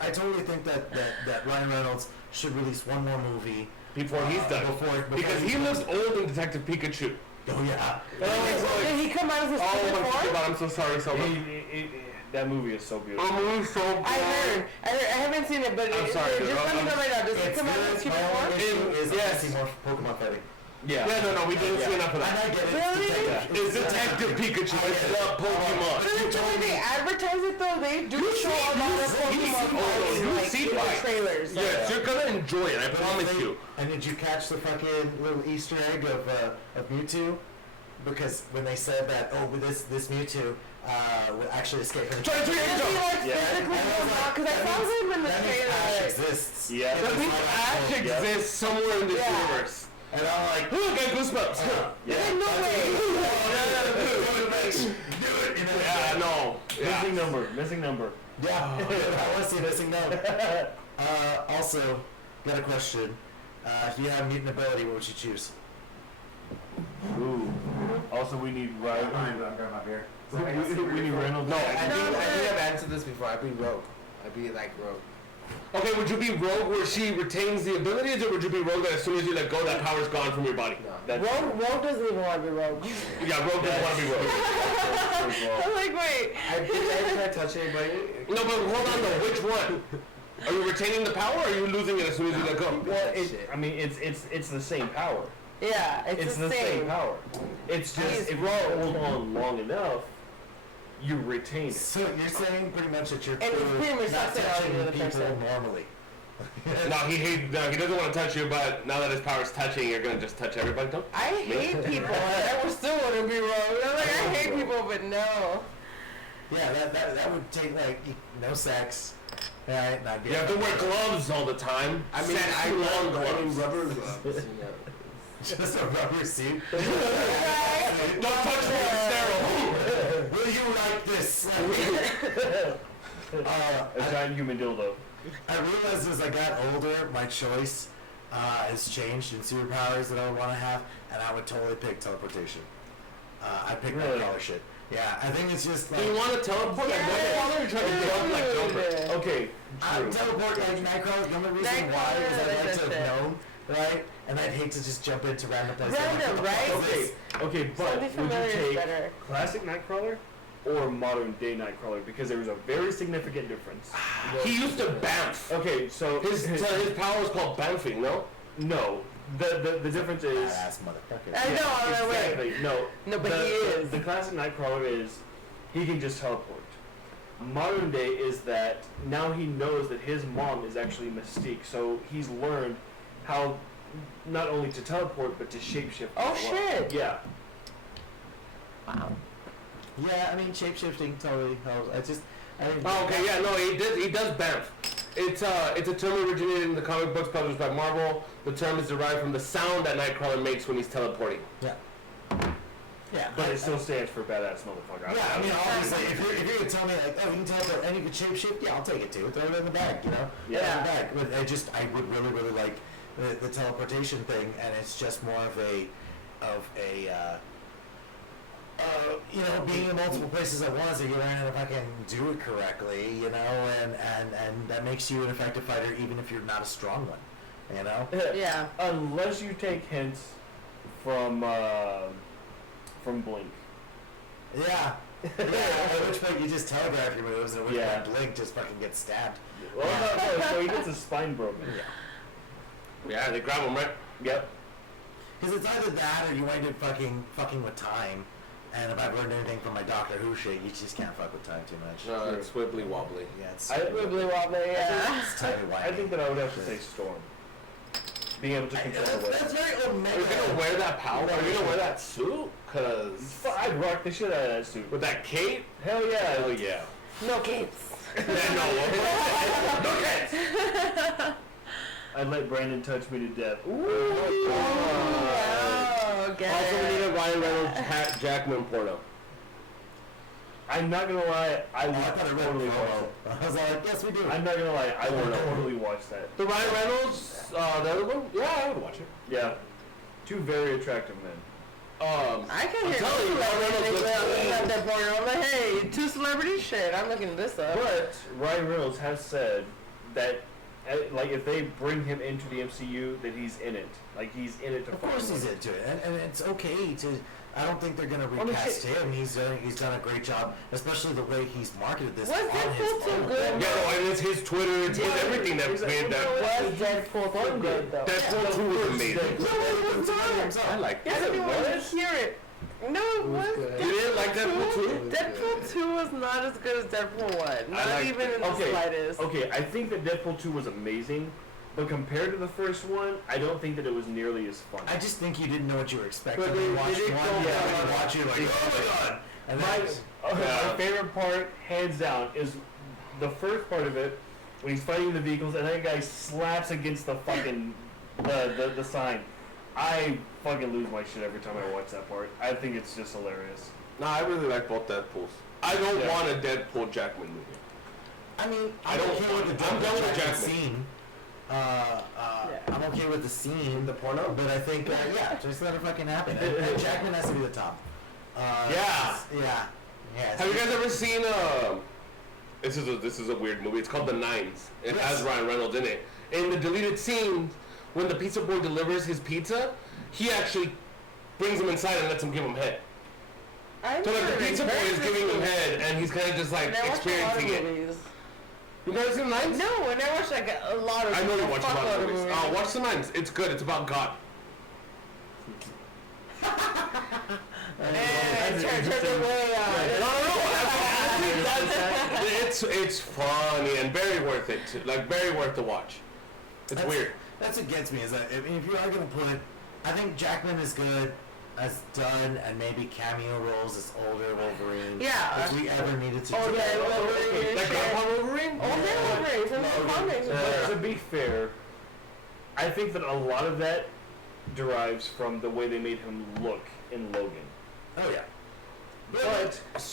I totally think that Ryan Reynolds should release one more movie Before he's done. Because he looks old in Detective Pikachu. Oh yeah. Did he come out of his Oh stupid my form? god, I'm so sorry, so much. That movie is so beautiful. I'm so I haven't seen it, but I'm sorry, just dude. let me know right now. Does he It's come out of good. his stupid My form? only issue is Yes. I see more Pokemon fighting. Yeah. Yeah, no, we didn't see enough of And that. I get it. Really? It's Detective Pikachu. It's the Pokemon. The way they advertise it though, they do show a lot of Pokemon fights, you like, see in the fights. trailers. Yes, you're gonna enjoy it, I promise you. And did you catch the fucking little Easter egg of Mewtwo? Because when they said that, with this Mewtwo would actually escape from the Try to Does he like Yeah. physically come out? Because I saw him in the that means Ash trailer. exists. Yeah. That means Ash exists somewhere in this Yeah. universe. And I'm like, Look, I got goosebumps. There's no way. do it. You know, Yeah, no. Yeah. Missing number. Yeah, I want to see missing note. Also, got a question. If you had a mutant ability, what would you choose? Ooh. Also, we need I'm grabbing my beer. we need Reynolds. No, I No, think I've answered this before. I'd be Rogue. I'd be like Rogue. Okay, would you be Rogue where she retains the abilities, or would you be Rogue that as soon as you let go, that power's gone from your body? No. Rogue doesn't even want to be Rogue. Yeah, Rogue doesn't want to be Rogue. I'm like, wait. I think I can't touch anybody. No, but hold on though, which one? Are you retaining the power, or are you losing it as soon as you let go? Well, Shit. I mean, it's the same power. Yeah, It's the the same power. It's just He's if you hold on long enough, you retain it. So you're saying pretty much that you're And it's pretty much not sucking out touching the other people person. normally. No, he doesn't want to touch you, but now that his power's touching, you're gonna just touch everybody, don't? I hate people. I would still want to be Rogue. I'm like, I hate people, but no. Yeah, that would take like no sex. Right, not You have to wear gloves all the time. I mean, Sexy I long gloves. rubber gloves. You know. just a rubber suit. Don't touch me, it's sterile. Will you run like this. A giant human dildo. I realized as I got older, my choice has changed in superpowers that I would want to have, and I would totally pick teleportation. I pick Really? Nightcrawler shit. Yeah, I think it's just like... Do you want to teleport like Nightcrawler or try to jump like Jumper? Okay, I true. teleport like Nightcrawler. The only reason why is I'd like to have known, right? And I'd hate to just jump into random places. Random, right? Okay, but Something would you familiar is take better. classic Nightcrawler or modern day Nightcrawler? Because there was a very significant difference. He used to bamf. Okay, so His power was called bamfing, no? no. The difference is Badass motherfucker. I know, I'm aware. exactly no. No, but the, he is. The classic Nightcrawler is he can just teleport. Modern day is that now he knows that his mom is actually Mystique, so he's learned how not only to teleport but to shapeshift. Oh, as well. shit. Yeah. Wow. Yeah, I mean, shapeshifting totally helps. I think... Oh, okay, yeah, no, he does bamf. It's a term originated in the comic books published by Marvel. The term is derived from the sound that Nightcrawler makes when he's teleporting. Yeah. Yeah, But it still stands for badass motherfucker. Yeah, I mean, obviously, if you're gonna tell me like, oh, you can teleport and you can shapeshift, yeah, I'll take it too. Throw it in the bag, you know. Yeah. In the bag. But I would really like the teleportation thing, and it's just more of a you know, being in multiple places at once, that you're learning if I can do it correctly, you know, and that makes you an effective fighter even if you're not a strong one, you know. Yeah. Unless you take hints from Blink. Yeah. Yeah, at which point you just telegraph your moves, and at which Yeah. point Blink just fucking gets stabbed. Well, no, so he gets his spine broken. Yeah, they grab him, right? Yep. Because it's either that or you wind up fucking with time. And if I've learned anything from my Doctor Who shit, you just can't fuck with time too much. No, it's wibbly wobbly. Yeah, it's Wibbly wobbly, yeah. it's tiny white. I think that I would have to say Storm. Being able to control the That's weather. very Are Omega. you gonna wear that power? Are you gonna wear that suit? Cause I'd rock the shit out of that suit. with that cape? Hell yeah. Hell yeah. No capes. Yeah, no. No cats. I'd let Brandon touch me to death. Oh, get Also, we it. need a Ryan Reynolds Jackman porno. I'm not gonna lie, I Oh, would I thought I read totally watch promo. that. I was like, yes, we do. I'm not gonna lie, I would no. totally watch that. The Ryan Reynolds, the other one? Yeah, I would watch it. Yeah. Two very attractive men. I can hear telling you, Ryan Reynolds looks at that point. I'm like, hey, two celebrity shit. I'm looking this up. But Ryan Reynolds has said that, like, if they bring him into the MCU, that he's in it. Like, he's in it to Of course fucking he's win. into it, and it's okay to. I don't think they're gonna mean, recast shit. him. He's done a great job, especially the way he's marketed this Was on his Deadpool too own. good? Yeah, no, and it's his Twitter, it's everything that made that. Was Deadpool so good, though? Deadpool 2 was amazing. No, it was not. I like Yes, that. everyone would hear it. No, it was. You didn't like Deadpool 2? Deadpool 2 was not as good as Deadpool 1. Not liked even it. in the slightest. Okay, I think that Deadpool 2 was amazing, but compared to the first one, I don't think that it was nearly as fun. I just think you didn't know what you were expecting But when you they watched did one. go Yeah, down when on you watch it, like, oh my god! And My, then, my favorite part, hands down, is the first part of it, when he's fighting the vehicles and that guy slaps against the fucking, the sign. I fucking lose my shit every time I watch that part. I think it's just hilarious. No, I really like both Deadpools. I don't Yeah. want a Deadpool Jackman movie. I mean, I I'm don't okay with the I'm done with Jackman Jackman. scene. I'm okay with the scene, the porno, but I think yeah, just let it fucking happen. And Jackman has to be the top. Yeah. Yeah. Have you guys ever seen this is a weird movie. It's called The Nines. It Yes. has Ryan Reynolds in it. In the deleted scene, when the pizza boy delivers his pizza, he actually brings him inside and lets him give him head. So like the pizza boy is giving him head, and he's kind of just like experiencing it. Movies. You guys seen The Nines? No, and I watch like a lot of. I know you watch a lot fuckload of movies. Watch The Nines. It's good. It's about God. And turn away. It's funny and very worth it. Like very worth the watch. It's weird. That's what gets me is that if you are gonna put, I think Jackman is good as done and maybe cameo roles as older Wolverine. Yeah. If we ever needed to. Oh, do yeah, that. Wolverine. Like Grandpa Wolverine? Oh, yeah, Wolverine from the comics. But to be fair, I think that a lot of that derives from the way they made him look in Logan. Oh yeah. But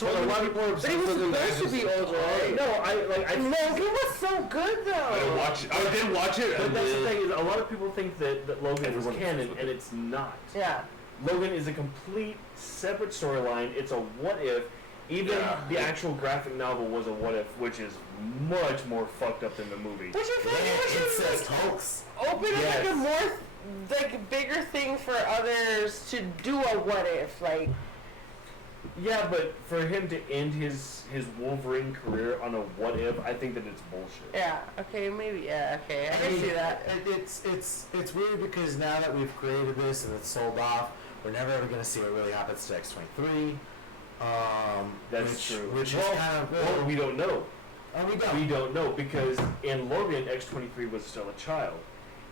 a lot of people are But he was supposed to be older, right? no, I Logan was so good though. I didn't watch it. I did watch it. But that's the thing is, a lot of people think that Logan is Everyone canon, thinks and it's not. Yeah. Logan is a complete separate storyline. It's a what if. Even the actual graphic novel was a what if, which is much more fucked up than the movie. But you feel like it says like, hoax. open up like a more like bigger thing for others to do a what if, like. Yeah, but for him to end his Wolverine career on a what if, I think that it's bullshit. Yeah. Okay. Maybe. Yeah. Okay. I can see that. It's weird because now that we've created this and it's sold off, we're never ever going to see what really happens to X-23. That's true. Which is kind of well, we don't know. Oh, we don't. We don't know because in Logan, X-23 was still a child.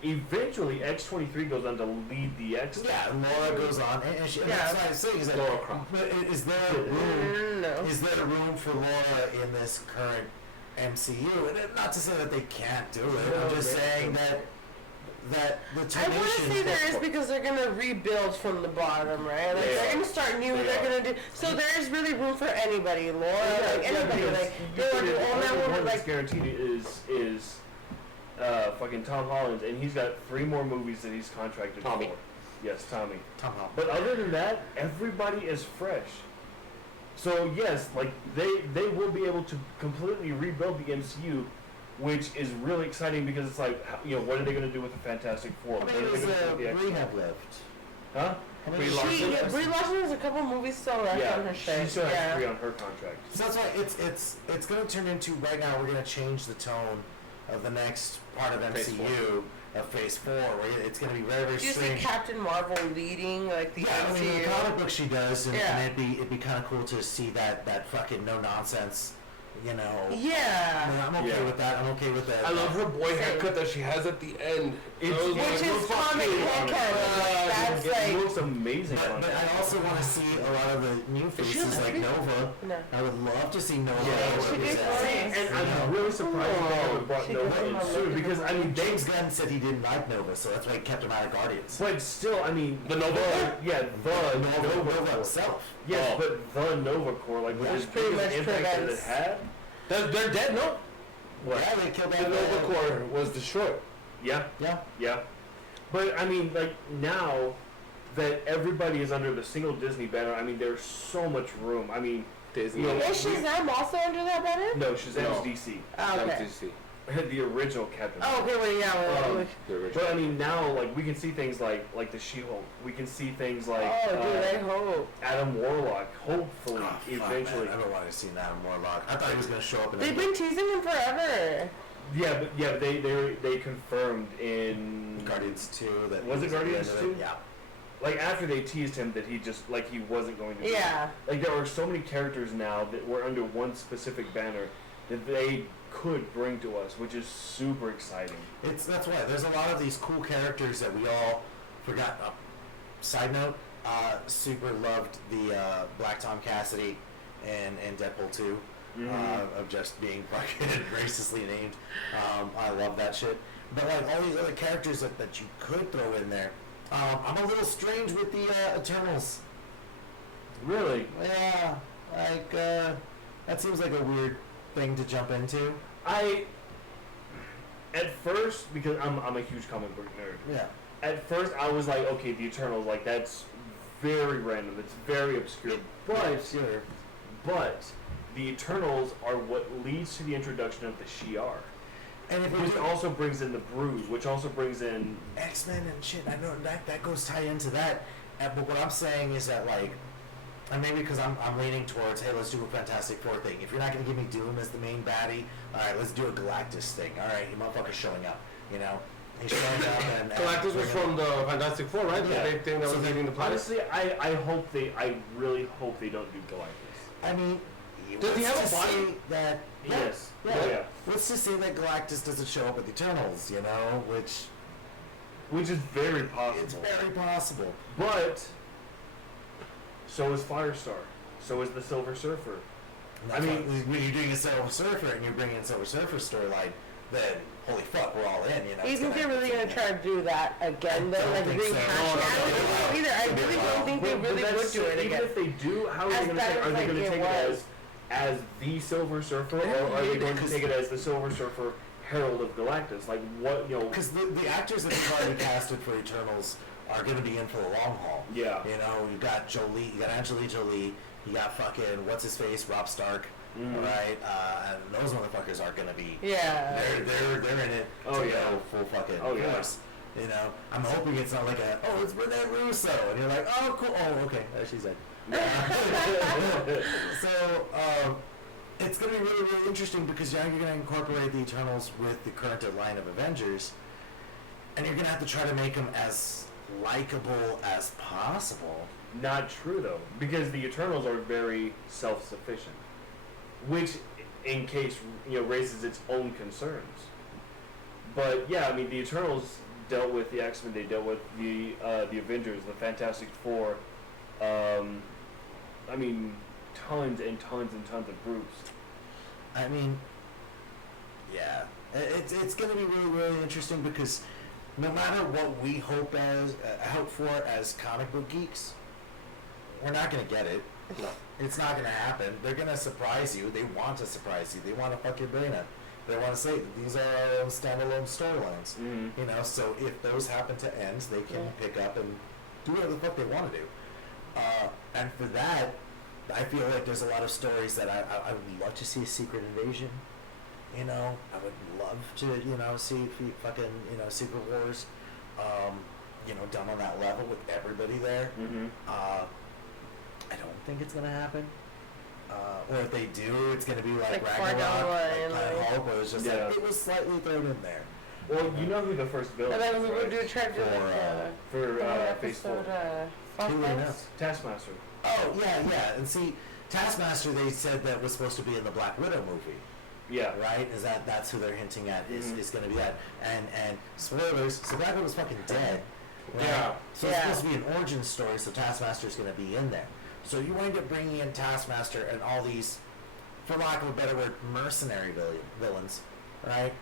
Eventually, X-23 goes on to lead the X. Yeah, and Laura goes on, and she, Yeah. that's what I'm saying is that. Laura Croft. But is there a room? No. Is there room for Laura in this current MCU? And not to say that they can't do it. No, I'm just they saying can't. that the two I want to nations. say there is because they're gonna rebuild from the bottom, right? Like They they're are. gonna start new. They They're are. gonna do. So there's really room for anybody, Laura, like anybody. because Like you they put want to it- do all that only woman. one that's Like guaranteed is fucking Tom Holland, and he's got 3 more movies that he's contracted Tommy. for. Yes, Tommy. Tom Holland. But other than that, everybody is fresh. So yes, like they will be able to completely rebuild the MCU, which is really exciting because it's like, what are they going to do with the Fantastic Four? How What many are they does going to do with the Brie X-Men? have left? Huh? How many- Brie Larson? Brie Larson has a couple movies still left Yeah, on her she shit. still has Yeah. 3 on her contract. So that's why it's going to turn into right now. We're going to change the tone of the next part of Phase MCU of Phase 4, where it's going to be very very Do you see strange. Captain Marvel leading like the Yeah, I mean, in the MCU? comic book she does, and, Yeah. and it'd be kind of cool to see that fucking no nonsense, I mean, Yeah. I'm okay Yeah. with that. I'm okay with that. I love her boy haircut that she has at the end. It's- Those Which are Which so is fucking comic on it. haircut. That's It like. looks amazing on But her. I also want to see a lot of the new faces like Nova. No. I would love to see Nova. Yeah, she did represent. great. And I'm really surprised they haven't brought She Nova got in him soon looking because I mean James Gunn said he didn't like Nova, so that's why he kept him out of Guardians. but still, I mean The Nova Corps? yeah, the Nova Corps. himself. Yes, Oh. but the Nova Corps, like with Yeah. as Pretty big much of an impact that it prevents- had. They're dead, no? What? Yeah, they killed The that Nova Corps was destroyed. Yeah, Yeah. yeah. But I mean, like now that everybody is under the single Disney banner, I mean, there's so much room. I mean, Disney. You know, Is Shazam also under that banner? no, Shazam's No. DC. Oh, okay. MCC. The original Captain. Oh, okay. Wait, yeah. Um, The original. But I mean, now like we can see things like the She-Hulk. We can see things like Oh, dude, I hope. Adam Warlock. Hopefully, Oh, fuck, eventually. man. I've been wanting to see Adam Warlock. I thought he was going to show up in They've been teasing him forever. Yeah, but they confirmed in Guardians 2. That Was it at the end Guardians of 2? Yeah. like after they teased him that he just like he wasn't going to. do Yeah. it. Like there are so many characters now that were under one specific banner that they could bring to us, which is super exciting. That's why there's a lot of these cool characters that we all forgot. Side note, super loved the Black Tom Cassidy and Deadpool 2 of just being fucking racistly named. I love that shit. But like all these other characters that you could throw in there, I'm a little strange with the Eternals. Really? Yeah, like that seems like a weird thing to jump into. At first, because I'm a huge comic book nerd. Yeah. At first, I was like, okay, the Eternals, like that's very random. It's very obscure. But the Eternals are what leads to the introduction of the Shi'ar, And if which we also brings in the Brood, which also brings in. X-Men and shit, I know that goes tie into that. But what I'm saying is that like, and maybe because I'm leaning towards, hey, let's do a Fantastic Four thing. If you're not gonna give me Doom as the main baddie, all right, let's do a Galactus thing. All right, you motherfucker's showing up. You know, he's showing up and Galactus was from the Fantastic Four, right? Yeah. The big thing that So was they- leaving the planet. Honestly, I really hope they don't do Galactus. I mean, Does he let's have a just body? say that? Yes. Yeah. Yeah. Let's just say that Galactus doesn't show up with Eternals. You know, which Which is very it's possible. very possible. But so is Firestar. So is the Silver Surfer. And that's I why mean- when you're doing a Silver Surfer and you're bringing in Silver Surfer storyline, then holy fuck, we're all in. Do you think they're really gonna try to do that again though? Like rehash it? I don't think so either. I really don't think they really would do it again. Even if they do, how are they gonna take? Are they gonna take it as the Silver Surfer, or are they going to take it as the Silver Surfer Herald of Galactus? Like what, you know? Because the actors that have already casted for Eternals are going to be in for the long haul. Yeah. You know, you got Jolie, you got Angelina Jolie, you got fucking what's his face, Rob Stark, right? And those motherfuckers are going to be. Yeah. They're in it. Oh to yeah. go full fucking force. You know, I'm hoping it's not like it's Renee Russo, and you're like, oh cool, oh okay, there she's in. So it's going to be really, really interesting because now you're going to incorporate the Eternals with the current line of Avengers, and you're going to have to try to make them as likable as possible. Not true though, because the Eternals are very self-sufficient, which, in case raises its own concerns. But yeah, I mean, the Eternals dealt with the X-Men, they dealt with the Avengers, the Fantastic Four. I mean, tons and tons and tons of groups. I mean, yeah, it's going to be really, really interesting because no matter what we hope for as comic book geeks, we're not going to get it. No. It's not going to happen. They're going to surprise you. They want to surprise you. They want to fuck your brain up. They want to say that these are our own standalone storylines. Mm-hmm. You know, so if those happen to end, they can pick up and do whatever the fuck they want to do. And for that, I feel like there's a lot of stories that I would love to see a Secret Invasion. You know, I would love to, see fucking, Secret Wars, done on that level with everybody there. Mm-hmm. I don't think it's gonna happen. Or if they do, it's gonna be like Ragnarok, like Hulk, where it's just like it was slightly thrown in there. Well, you know who the first villain and then is, we right? would do try to do for Phase 4. Who knows? Taskmaster. Oh yeah. And see, Taskmaster, they said that was supposed to be in the Black Widow movie. Yeah. Right? That's who they're hinting at is going to be that. And spoilers, so Black Widow's fucking dead. Right? Yeah. So it's supposed to be an origin story, so Taskmaster's going to be in there. So you wind up bringing in Taskmaster and all these, for lack of a better word, mercenary villains, right?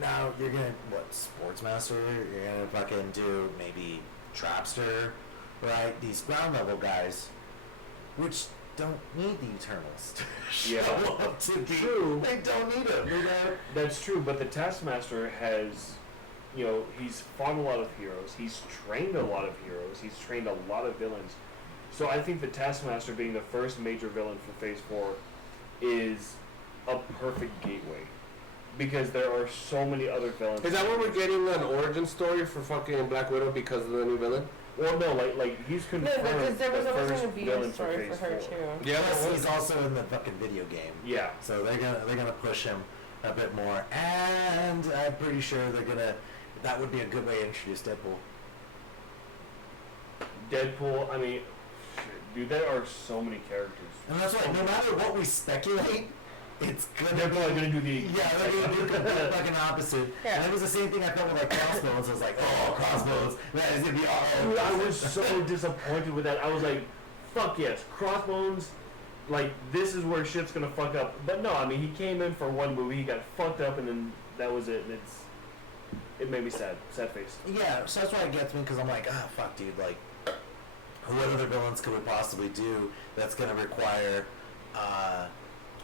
Now you're going to, Sportsmaster? You're going to fucking do maybe Trapster, right? These ground level guys, which don't need the Eternals to show up to be. True. They don't need them. That's true, but the Taskmaster has, he's fought a lot of heroes. He's trained a lot of heroes. He's trained a lot of villains. So I think the Taskmaster being the first major villain for Phase 4 is a perfect gateway. Because there are so many other villains. Is that where we're getting an origin story for fucking Black Widow because of the new villain? Well, no, like he's confirmed. No, because there was the always first going to be villain a story for her 4. too. Yeah, plus he's also in the fucking video game. Yeah. So they're gonna push him a bit more, and I'm pretty sure that would be a good way to introduce Deadpool. Deadpool, I mean, dude, there are so many characters. And that's why no matter what we speculate, it's They're probably gonna do the they're gonna do the fucking opposite. Yeah. And it was the same thing I felt with like Crossbones. I was like, oh, Crossbones, that is gonna be all. Dude, I was so disappointed with that. I was like, fuck yes, Crossbones. Like, this is where shit's gonna fuck up. But no, I mean, he came in for one movie, he got fucked up, and then that was it. And it made me sad face. Yeah, so that's why it gets me, because I'm like, fuck, dude, like, what other villains could we possibly do that's gonna require,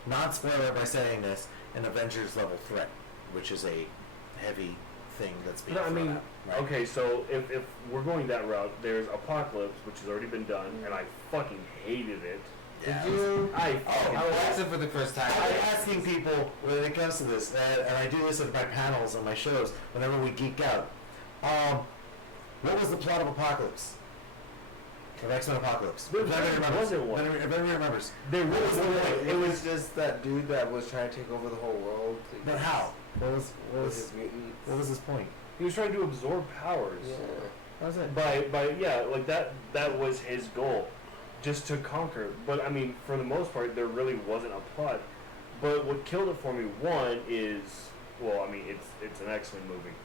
non-spoiler by saying this, an Avengers level threat, which is a heavy thing that's being thrown out, right? Okay, so if we're going that route, there's Apocalypse, which has already been done, and I fucking hated it. Yeah. Did you? I watched it for the first time. I'm asking people when it comes to this, and I do this in my panels and my shows, whenever we geek out, what was the plot of Apocalypse? Of X-Men Apocalypse? There wasn't one. If everybody remembers. There was one. It was just that dude that was trying to take over the whole world. But how? What was his mutant? What was his point? He was trying to absorb powers. Yeah. What was it? By like that was his goal, just to conquer. But I mean, for the most part, there really wasn't a plot. But what killed it for me, one is, well, I mean, it's an X-Men movie.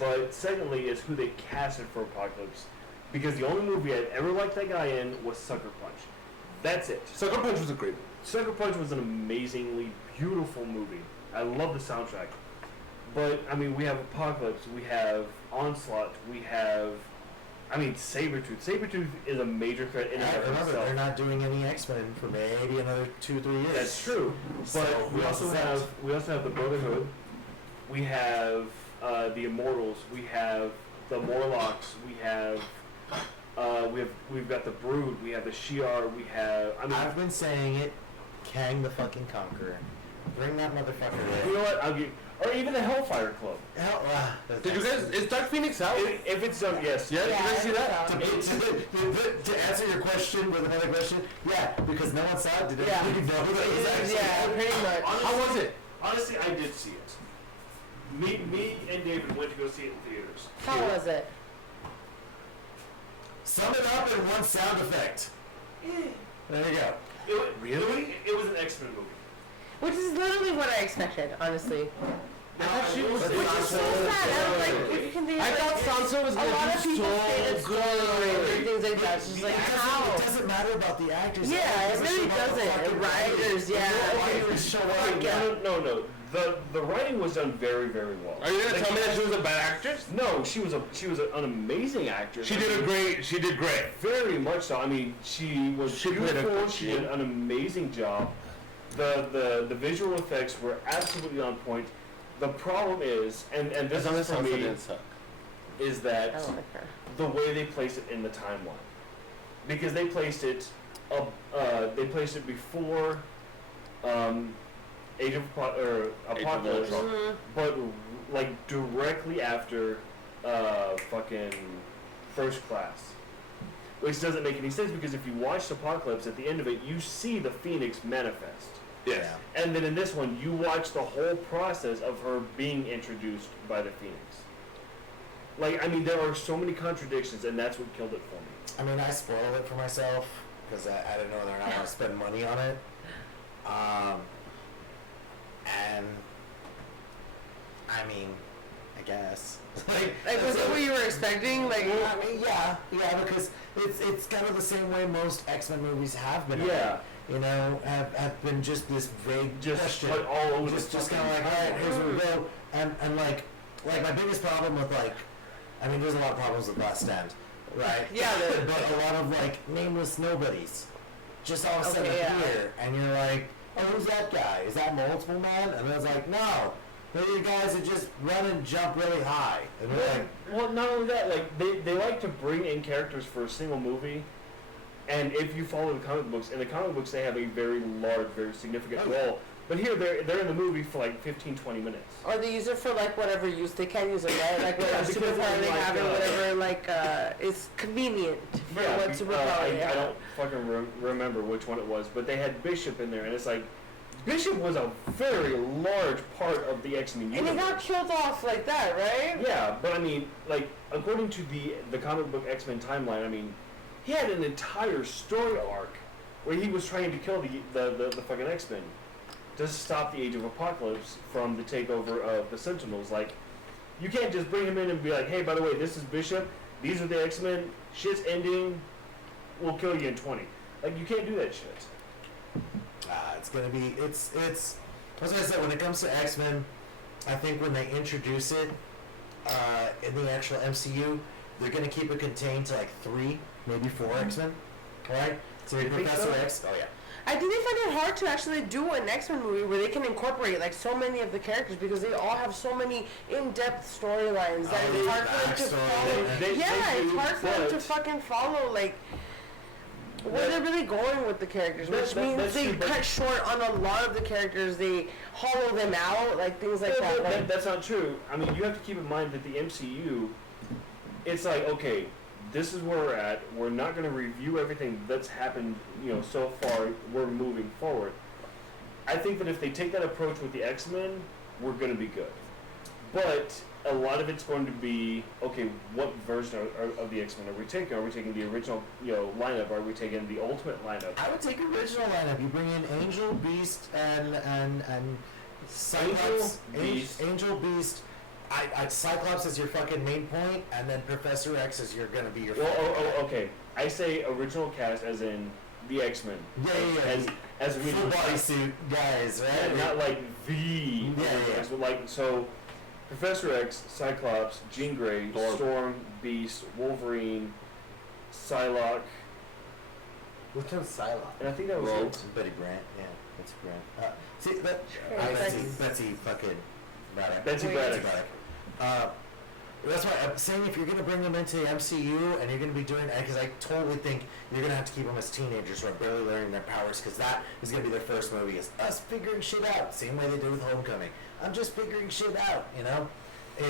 But secondly, is who they casted for Apocalypse. Because the only movie I'd ever liked that guy in was Sucker Punch. That's it. Sucker Punch was a great movie. Sucker Punch was an amazingly beautiful movie. I love the soundtrack. But I mean, we have Apocalypse, we have Onslaught, we have, I mean, Sabretooth. Sabretooth is a major threat in and of Remember, himself. they're not doing any X-Men for maybe another 2-3 years. That's true. But So, we also have the Brotherhood. We have the Immortals. We have the Morlocks. We've got the Brood. We have the Shi'ar. We have. I mean, I've been saying it. Kang the fucking Conqueror. Bring that motherfucker in. you know what? Or even the Hellfire Club. Did you guys? Is Dark Phoenix out? If it's done, yes. Yeah, did you guys see that? To answer your question with another question, yeah, because no one saw it. Did everybody know that it was actually? Yeah, pretty much. How was it? Honestly, I did see it. Me and David went to go see it in theaters. How was it? Sum it up in one sound effect. There you go. It was an X-Men movie. Which is literally what I expected, honestly. I thought she was. Which is so sad. I was like, you can do I like, thought Sansa was a lot of gonna be people say so it's good. and things like that. It's just like, how? It doesn't matter about the actors. Yeah, it really doesn't. The writers, yeah. The writers show up. No. The writing was done very, very well. Are you gonna tell me that she was a bad actress? No, she was an amazing actress. She did great. Very much so. I mean, she was beautiful. She did an amazing job. The visual effects were absolutely on point. The problem is, and this is for me, is that I don't like her. the way they placed it in the timeline, because they placed it before Age of Apocalypse, but like directly after fucking First Class, which doesn't make any sense because if you watch Apocalypse, at the end of it, you see the Phoenix manifest. Yes. And then in this one, you watch the whole process of her being introduced by the Phoenix. Like, I mean, there are so many contradictions, and that's what killed it for me. I mean, I spoiled it for myself because I didn't know they're not going to spend money on it. And I mean, I guess. Like, was it what you were expecting? Like, I mean, yeah, because it's kind of the same way most X-Men movies have been. Yeah. You know, have been just this vague question. Like all over just the kind of like, all right, here's where we go. And like my biggest problem with like, I mean, there's a lot of problems with Last Stand, right? Yeah, but a lot of like nameless nobodies just all of a sudden appear, and you're like, oh, who's that guy? Is that Multiple Man? And I was like, no. They're the guys that just run and jump really high. And we're like, well, not only that, like they like to bring in characters for a single movie, and if you follow the comic books, in the comic books they have a very large, very significant role. But here they're in the movie for like 15-20 minutes. or they use it for like whatever use they can use it, right? Like whatever superpower they have and whatever like is convenient for what superpower they have. I don't fucking remember which one it was, but they had Bishop in there, and it's like Bishop was a very large part of the X-Men universe. And he got killed off like that, right? Yeah, but I mean, like according to the comic book X-Men timeline, I mean, he had an entire story arc where he was trying to kill the fucking X-Men to stop the Age of Apocalypse from the takeover of the Sentinels. Like, you can't just bring him in and be like, hey, by the way, this is Bishop, these are the X-Men, shit's ending, we'll kill you in 20. Like, you can't do that shit. it's gonna be, it's, as I said, when it comes to X-Men, I think when they introduce it in the actual MCU, they're gonna keep it contained to like 3, maybe 4 X-Men, right? So Professor X, oh yeah. I think they find it hard to actually do an X-Men movie where they can incorporate like so many of the characters because they all have so many in-depth storylines that it's hard for them to follow. It's hard for them to fucking follow like where they're really going with the characters, which means they cut short on a lot of the characters. They hollow them out, like things like that. That's not true. I mean, you have to keep in mind that the MCU, it's like, okay, this is where we're at. We're not going to review everything that's happened, so far. We're moving forward. I think that if they take that approach with the X-Men, we're going to be good. But a lot of it's going to be, okay, what version of the X-Men are we taking? Are we taking the original, lineup? Are we taking the Ultimate lineup? I would take original lineup. You bring in Angel, Beast, and Cyclops. Angel, Beast. Cyclops is your fucking main point, and then Professor X is gonna be your. Okay. I say original cast as in the X-Men. Yeah. As we full bodysuit guys, right? Yeah, not like the. Yeah. But like so, Professor X, Cyclops, Jean Grey, Storm, Beast, Wolverine, Psylocke. Which one's Psylocke? And I think that was Rogue. it. Betty Grant, yeah, Betsy Grant. See that? Hey, Betsy fucking Braddock. Betsy Braddock. That's why I'm saying if you're gonna bring them into the MCU and you're gonna be doing, because I totally think you're gonna have to keep them as teenagers who are barely learning their powers, because that is gonna be their first movie, is us figuring shit out, same way they did with Homecoming. I'm just figuring shit out, you know. I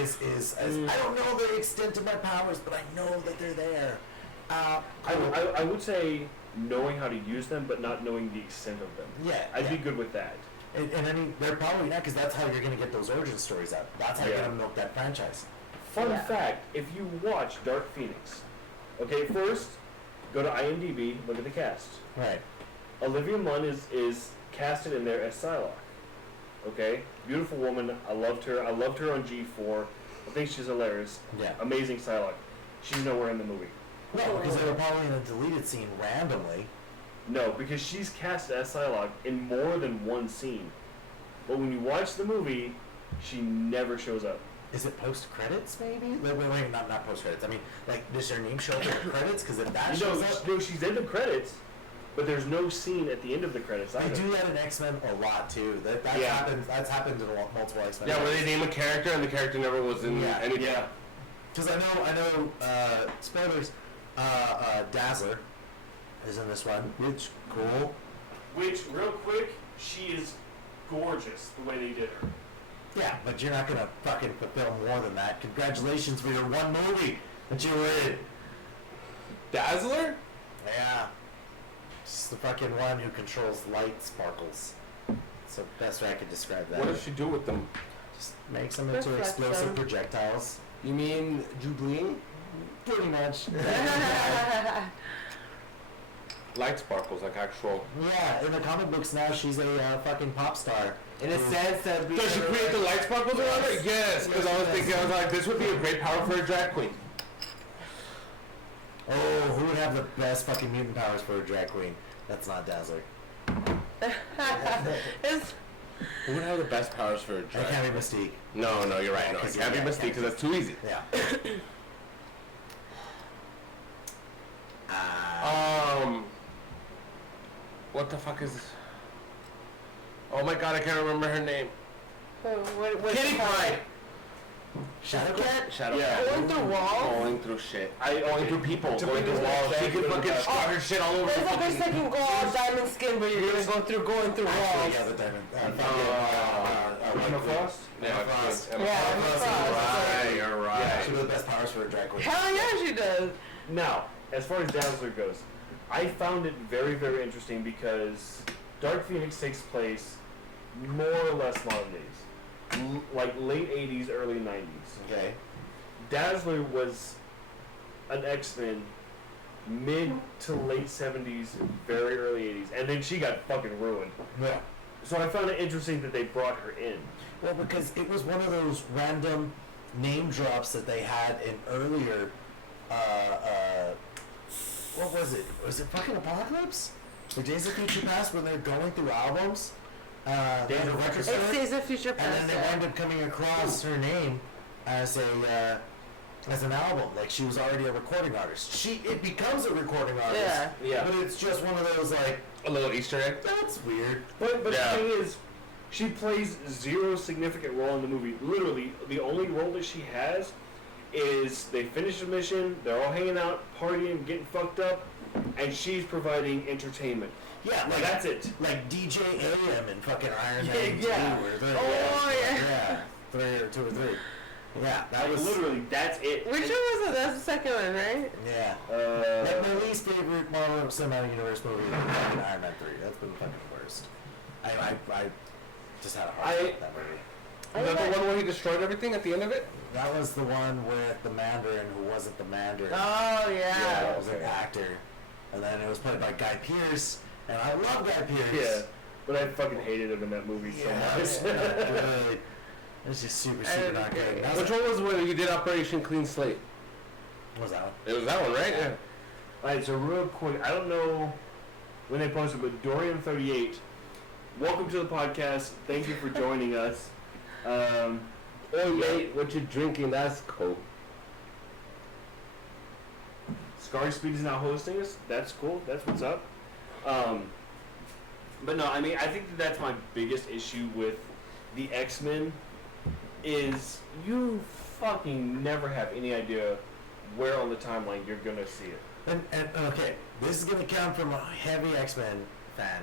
don't know the extent of my powers, but I know that they're there. I would say knowing how to use them, but not knowing the extent of them. Yeah, I'd be good with that. And I mean, they're probably not, because that's how you're gonna get those origin stories out. That's how you're gonna milk that franchise. Fun fact, if you watch Dark Phoenix, okay, first, go to IMDb, look at the cast. Right. Olivia Munn is casted in there as Psylocke. Okay? Beautiful woman. I loved her. I loved her on G4. I think she's hilarious. Yeah. Amazing Psylocke. She's nowhere in the movie. No, because they were probably in a deleted scene randomly. No, because she's cast as Psylocke in more than one scene. But when you watch the movie, she never shows up. Is it post credits maybe? Wait, not post credits. I mean, like, does her name show up in the credits? Because if that shows up, no, she's in the credits, but there's no scene at the end of the credits either. they do that in X-Men a lot too. That's happened. That's happened in multiple X-Men. Yeah, where they name a character and the character never was in anything. Yeah. Because I know. Spoilers. Dazzler is in this one. Which cool. Which, real quick, she is gorgeous the way they did her. Yeah, but you're not gonna fucking fulfill more than that. Congratulations for your one movie that you were in. Dazzler? Yeah. Just the fucking one who controls light sparkles. It's the best way I could describe that. What does she do with them? Just makes them into Reflect explosive them. projectiles. You mean Jubilee? Pretty much. Light sparkles, like actual. Yeah, in the comic books now she's a fucking pop star. In a sense that... Does she create the light sparkles around her? Yes, because I was thinking, I was like, this would be a great power for a drag queen. Oh, who would have the best fucking mutant powers for a drag queen? That's not Dazzler. Who would have the best powers for a That drag can't be Mystique. No, you're right. No, it Because can't be yeah, Mystique because that's too easy. Yeah. What the fuck is this? Oh my god, I can't remember her name. What's Kitty it called? Pryde. Shadowcat? Shadow. Yeah. Going through walls? Going through shit. Okay. Going through people. To Going put through this walls. back She could to the fucking past. scar her shit all over There's the a bitch that fucking... can go all diamond skin, but you're gonna go through going through walls. Actually, yeah, the diamond. Emma Frost? Yeah, Frost. Emma Yeah, Frost. Emma Frost. Right, you're right. Yeah, she has the best powers for a drag queen. Hell yeah, she does. Now, as far as Dazzler goes, I found it very, very interesting because Dark Phoenix takes place more or less modern days. Like late 80s, early 90s. Okay. Dazzler was an X-Men mid to late 70s, very early 80s, and then she got fucking ruined. Yeah. So I found it interesting that they brought her in. Well, because it was one of those random name drops that they had in earlier, what was it? Was it fucking Apocalypse? The Days of Future Past when they're going through albums? They had a record It store, says a future and then past. they wind up coming across her name as an album. Like she was already a recording artist. It becomes a recording artist. Yeah. But it's just one of those like, A little Easter egg. that's weird. But Yeah. the thing is, she plays zero significant role in the movie. Literally, the only role that she has is they finish the mission, they're all hanging out, partying, getting fucked up, and she's providing entertainment. Yeah, like That's it. Like DJ AM and fucking Iron Man Yeah. 2 or 3. Oh, yeah. Yeah. 3 or 2 or 3. Yeah, that was Literally, that's it. Which one was it? That's the second one, right? Yeah. Like my least favorite Marvel Cinematic Universe movie was fucking Iron Man 3. That's been fucking the worst. I just had a hard time with that movie. Is that the one where he destroyed everything at the end of it? That was the one with the Mandarin who wasn't the Mandarin. Oh, Yeah, yeah. it was an actor. And then it was played by Guy Pearce, and I love Guy Pearce. Yeah, but I fucking hated him in that movie so much. Really. It's just super not good. That Which one was when you did Operation Clean Slate? was that one? It was that one, right? Yeah. Alright, so real quick, I don't know when they posted, but Dorian38, welcome to the podcast. Thank you for joining us. Oh, mate, what you drinking? That's cool. Scar Speed is now hosting us. That's cool. That's what's up. But no, I mean, I think that's my biggest issue with the X-Men is you fucking never have any idea where on the timeline you're gonna see it. And okay, this is gonna come from a heavy X-Men fan.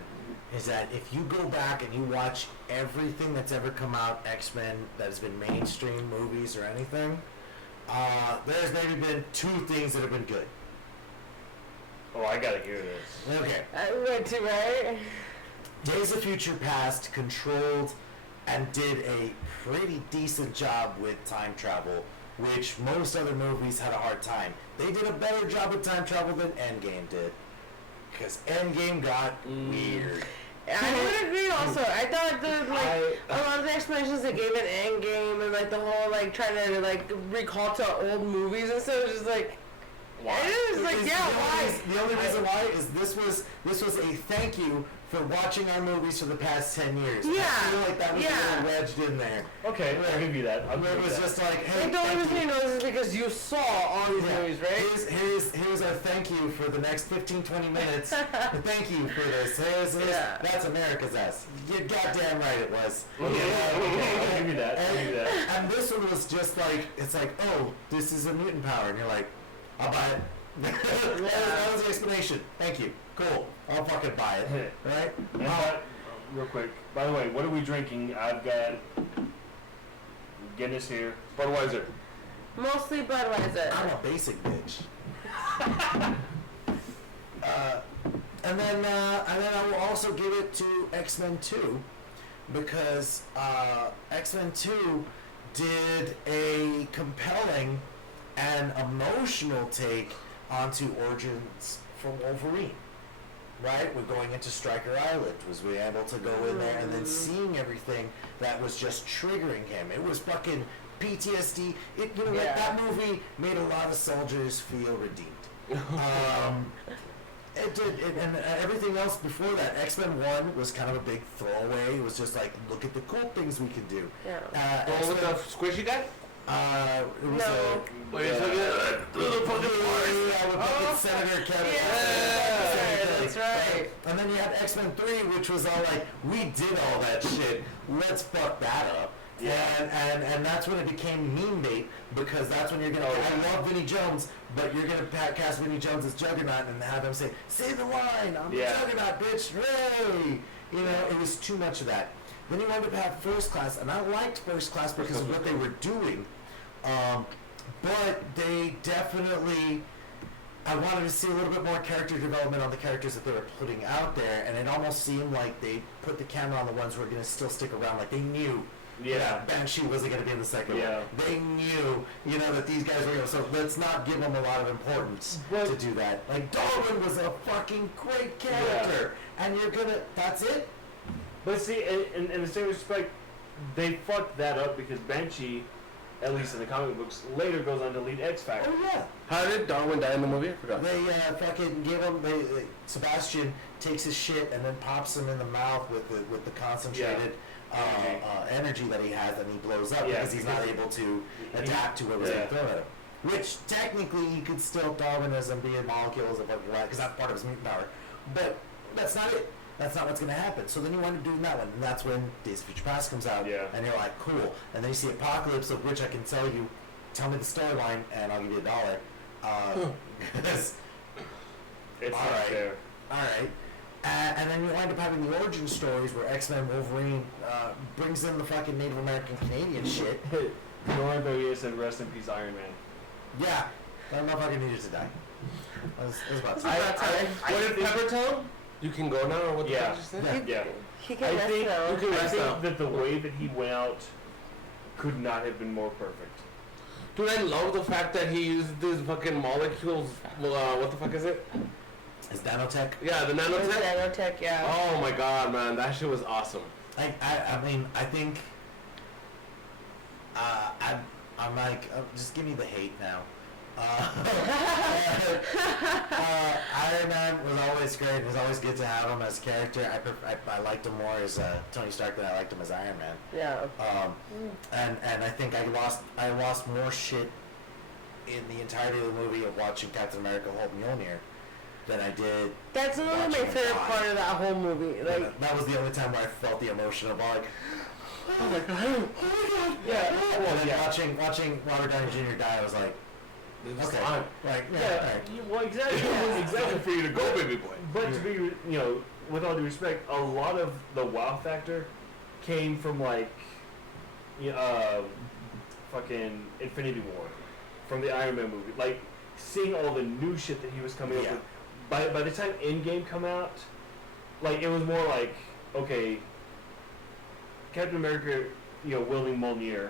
Is that if you go back and you watch everything that's ever come out X-Men that has been mainstream movies or anything, there's maybe been 2 things that have been good. Oh, I gotta hear this. Okay. I went to, right? Days of Future Past controlled and did a pretty decent job with time travel, which most other movies had a hard time. They did a better job with time travel than Endgame did. Because Endgame got weird. I would agree also. I thought a lot of the explanations they gave in Endgame and like the whole like trying to like recall to old movies and stuff was just like Why? it was like why? The only reason why is this was a thank you for watching our movies for the past 10 years. Yeah. I feel like that was a little wedged in there. Okay, I'll give you that. It was just like, hey, Like the only thank reason you. you know this is because you saw all these movies, right? Here's our thank you for the next 15-20 minutes. Thank you for this. That's America's ass. You're goddamn right it was. Okay, I'll give you that. I'll give you that. And this one was just like, it's like, oh, this is a mutant power. And you're like, I'll buy it. That was the explanation. Thank you. Cool. I'll fucking buy it. Right? And real quick, by the way, what are we drinking? I've got Guinness here. Budweiser. Mostly Budweiser. I'm a basic bitch. And then I will also give it to X-Men 2 because X-Men 2 did a compelling and emotional take onto origins for Wolverine. Right? We're going into Stryker Island. Was we able to go in there and then seeing everything that was just triggering him? It was fucking PTSD. Like that movie made a lot of soldiers feel redeemed. It did, and everything else before that. X-Men 1 was kind of a big throwaway. It was just like, look at the cool things we can do. Yeah. The one with the squishy guy? It was No. Wait, so the fucking with Senator Kevin. That's right. And then you had X-Men 3, which was all like, we did all that shit. Let's fuck that up. Yeah. And that's when it became meme bait, because that's when you're gonna. I love Vinnie Jones, but you're gonna cast Vinnie Jones as Juggernaut and have him say, "Say the line, I'm the Juggernaut, bitch, hooray!" You know, it was too much of that. Then you wanted to have First Class, and I liked First Class because of what they were doing, but they definitely. I wanted to see a little bit more character development on the characters that they were putting out there, and it almost seemed like they put the camera on the ones who were going to still stick around. Like they knew that Banshee wasn't going to be in the second one. They knew, that these guys were going to. So let's not give them a lot of importance to do that. Like Darwin was a fucking great character, and you're gonna. That's it. But see, in the same respect, they fucked that up because Banshee, at least in the comic books, later goes on to lead X Factor. Oh yeah. How did Darwin die in the movie? I forgot. They fucking gave him. Sebastian takes his shit and then pops him in the mouth with the concentrated energy that he has, and he blows up because he's not able to adapt to what was being thrown at him. Which technically he could still Darwinism be in molecules of what because that's part of his mutant power, but that's not it. That's not what's going to happen. So then you wind up doing that one, and that's when Days of Future Past comes out, and you're like, cool. And then you see Apocalypse, of which I can tell you, tell me the storyline, and I'll give you $1. Because it's all right. There. All right. And then you wind up having the origin stories where X-Men Wolverine brings in the fucking Native American Canadian shit. Norman Boyer said, "Rest in peace, Iron Man." Yeah, that motherfucker needed to die. It was about time. What did Pepper tell him? You can go now, or what the fuck you said? Yeah. He can rest now. I think that the way that he went out could not have been more perfect. Dude, I love the fact that he used these fucking molecules. What the fuck is it? Is nanotech? Yeah, the nanotech. Nanotech, yeah. Oh my god, man, that shit was awesome. I mean, I think. I'm like, just give me the hate now. Iron Man was always great. It was always good to have him as a character. I liked him more as Tony Stark than I liked him as Iron Man. Yeah. And I think I lost more shit in the entirety of the movie of watching Captain America hold Mjolnir than I did. That's literally my favorite part of that whole movie. Like that was the only time where I felt the emotion of like, Oh my god. yeah. Well, then watching Robert Downey Jr. die, I was like, okay, fine. like Yeah. okay. Well, exactly. Exactly. For you to go, baby boy. But to be, with all due respect, a lot of the wow factor came from like, fucking Infinity War, from the Iron Man movie. Like seeing all the new shit that he was coming up with. By the time Endgame come out, like it was more like, okay, Captain America, wielding Mjolnir,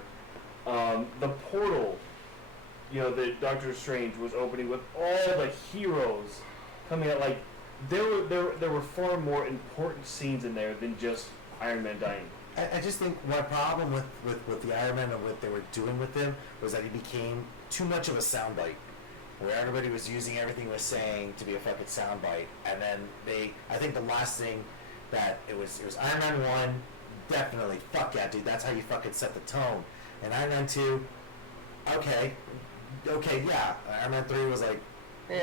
the portal, that Doctor Strange was opening with all the heroes coming out. Like there were far more important scenes in there than just Iron Man dying. I just think my problem with the Iron Man and what they were doing with him was that he became too much of a soundbite, where everybody was using everything he was saying to be a fucking soundbite, and then I think the last thing that it was Iron Man 1, definitely, fuck yeah, dude, that's how you fucking set the tone, and Iron Man 2, okay, yeah, Iron Man 3 was like, It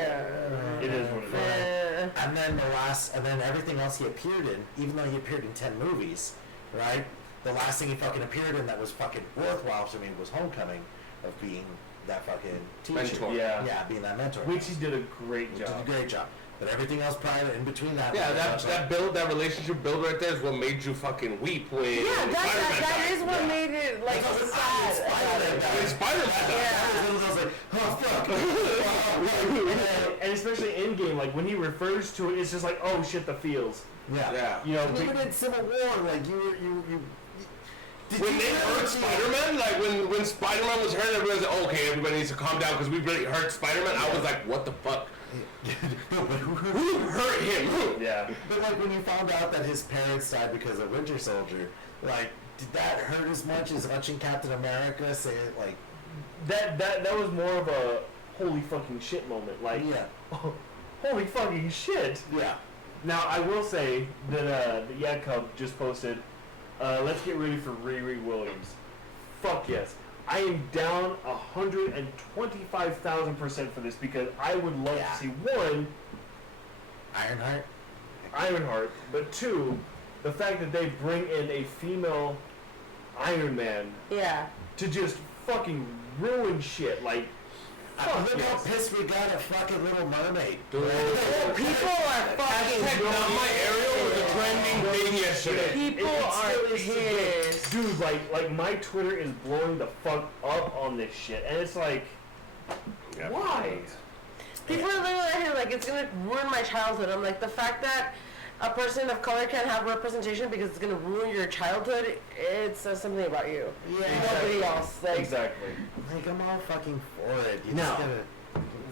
is what it is. and then everything else he appeared in, even though he appeared in 10 movies, right, the last thing he fucking appeared in that was fucking worthwhile to me was Homecoming, of being that fucking teacher. Mentor. Yeah, being that mentor. Which he did a great Did job. a great job. But everything else prior in between that. Yeah, was that relationship build right there is what made you fucking weep when yeah, that is what made it like sad. Spider-Man died. I was like, oh fuck. And especially Endgame, like when he refers to it, it's just like, oh shit, the feels. Yeah. Even in Civil War, like you. When they hurt Spider-Man, like when Spider-Man was hurt, everybody was like, okay, everybody needs to calm down because we really hurt Spider-Man. I was like, what the fuck? Who hurt him? Yeah. But like when you found out that his parents died because of Winter Soldier, like did that hurt as much as watching Captain America say it? Like That was more of a holy fucking shit moment. Like, oh, holy fucking shit. Yeah. Now I will say that the Yad Cub just posted, let's get ready for Riri Williams. Fuck yes. I am down 125,000% for this because I would love to see one, Ironheart, but two, the fact that they bring in a female Iron Man to just fucking ruin shit. Like, look how pissed we got at fucking Little Mermaid. Dude. People are fucking Not my Ariel was a trending thing yesterday. People are pissed. Dude, like my Twitter is blowing the fuck up on this shit, and it's like, why? People are literally like, it's gonna ruin my childhood. I'm like, the fact that a person of color can't have representation because it's gonna ruin your childhood, it says something about you. Yeah. Nobody else. Like, Exactly. Like I'm all fucking for it. You Now,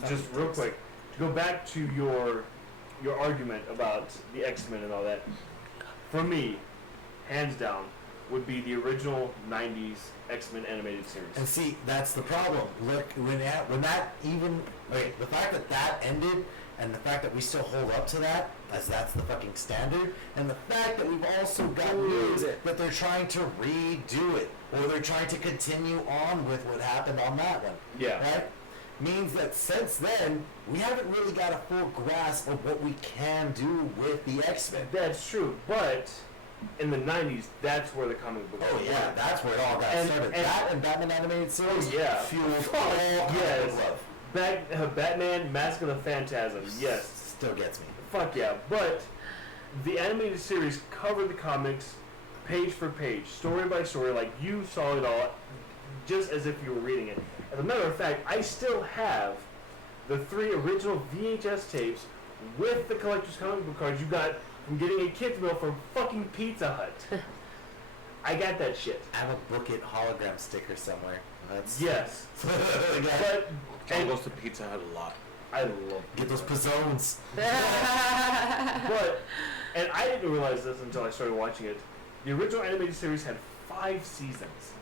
just just real quick, to go back to your argument about the X-Men and all that, for me, hands down, would be the original 90s X-Men animated series. And see, that's the problem. Look, when that even the fact that ended, and the fact that we still hold up to that, as that's the fucking standard, and the fact that we've also got news that they're trying to redo it, or they're trying to continue on with what happened on that one. Yeah. Right? Means that since then, we haven't really got a full grasp of what we can do with the X-Men. That's true, but in the 90s, that's where the comic book Oh yeah, that's where it all got started. That and Batman animated series fueled all kinds of love. Batman, Mask of the Phantasm, yes. Still gets me. Fuck yeah. But the animated series covered the comics page for page, story by story, like you saw it all just as if you were reading it. As a matter of fact, I still have the 3 original VHS tapes with the collector's comic book cards you got from getting a kid's meal from fucking Pizza Hut. I got that shit. I have a Book It hologram sticker somewhere. That's Yes. But John goes to Pizza Hut a lot. I love get those pizzones. But, and I didn't realize this until I started watching it, the original animated series had 5 seasons.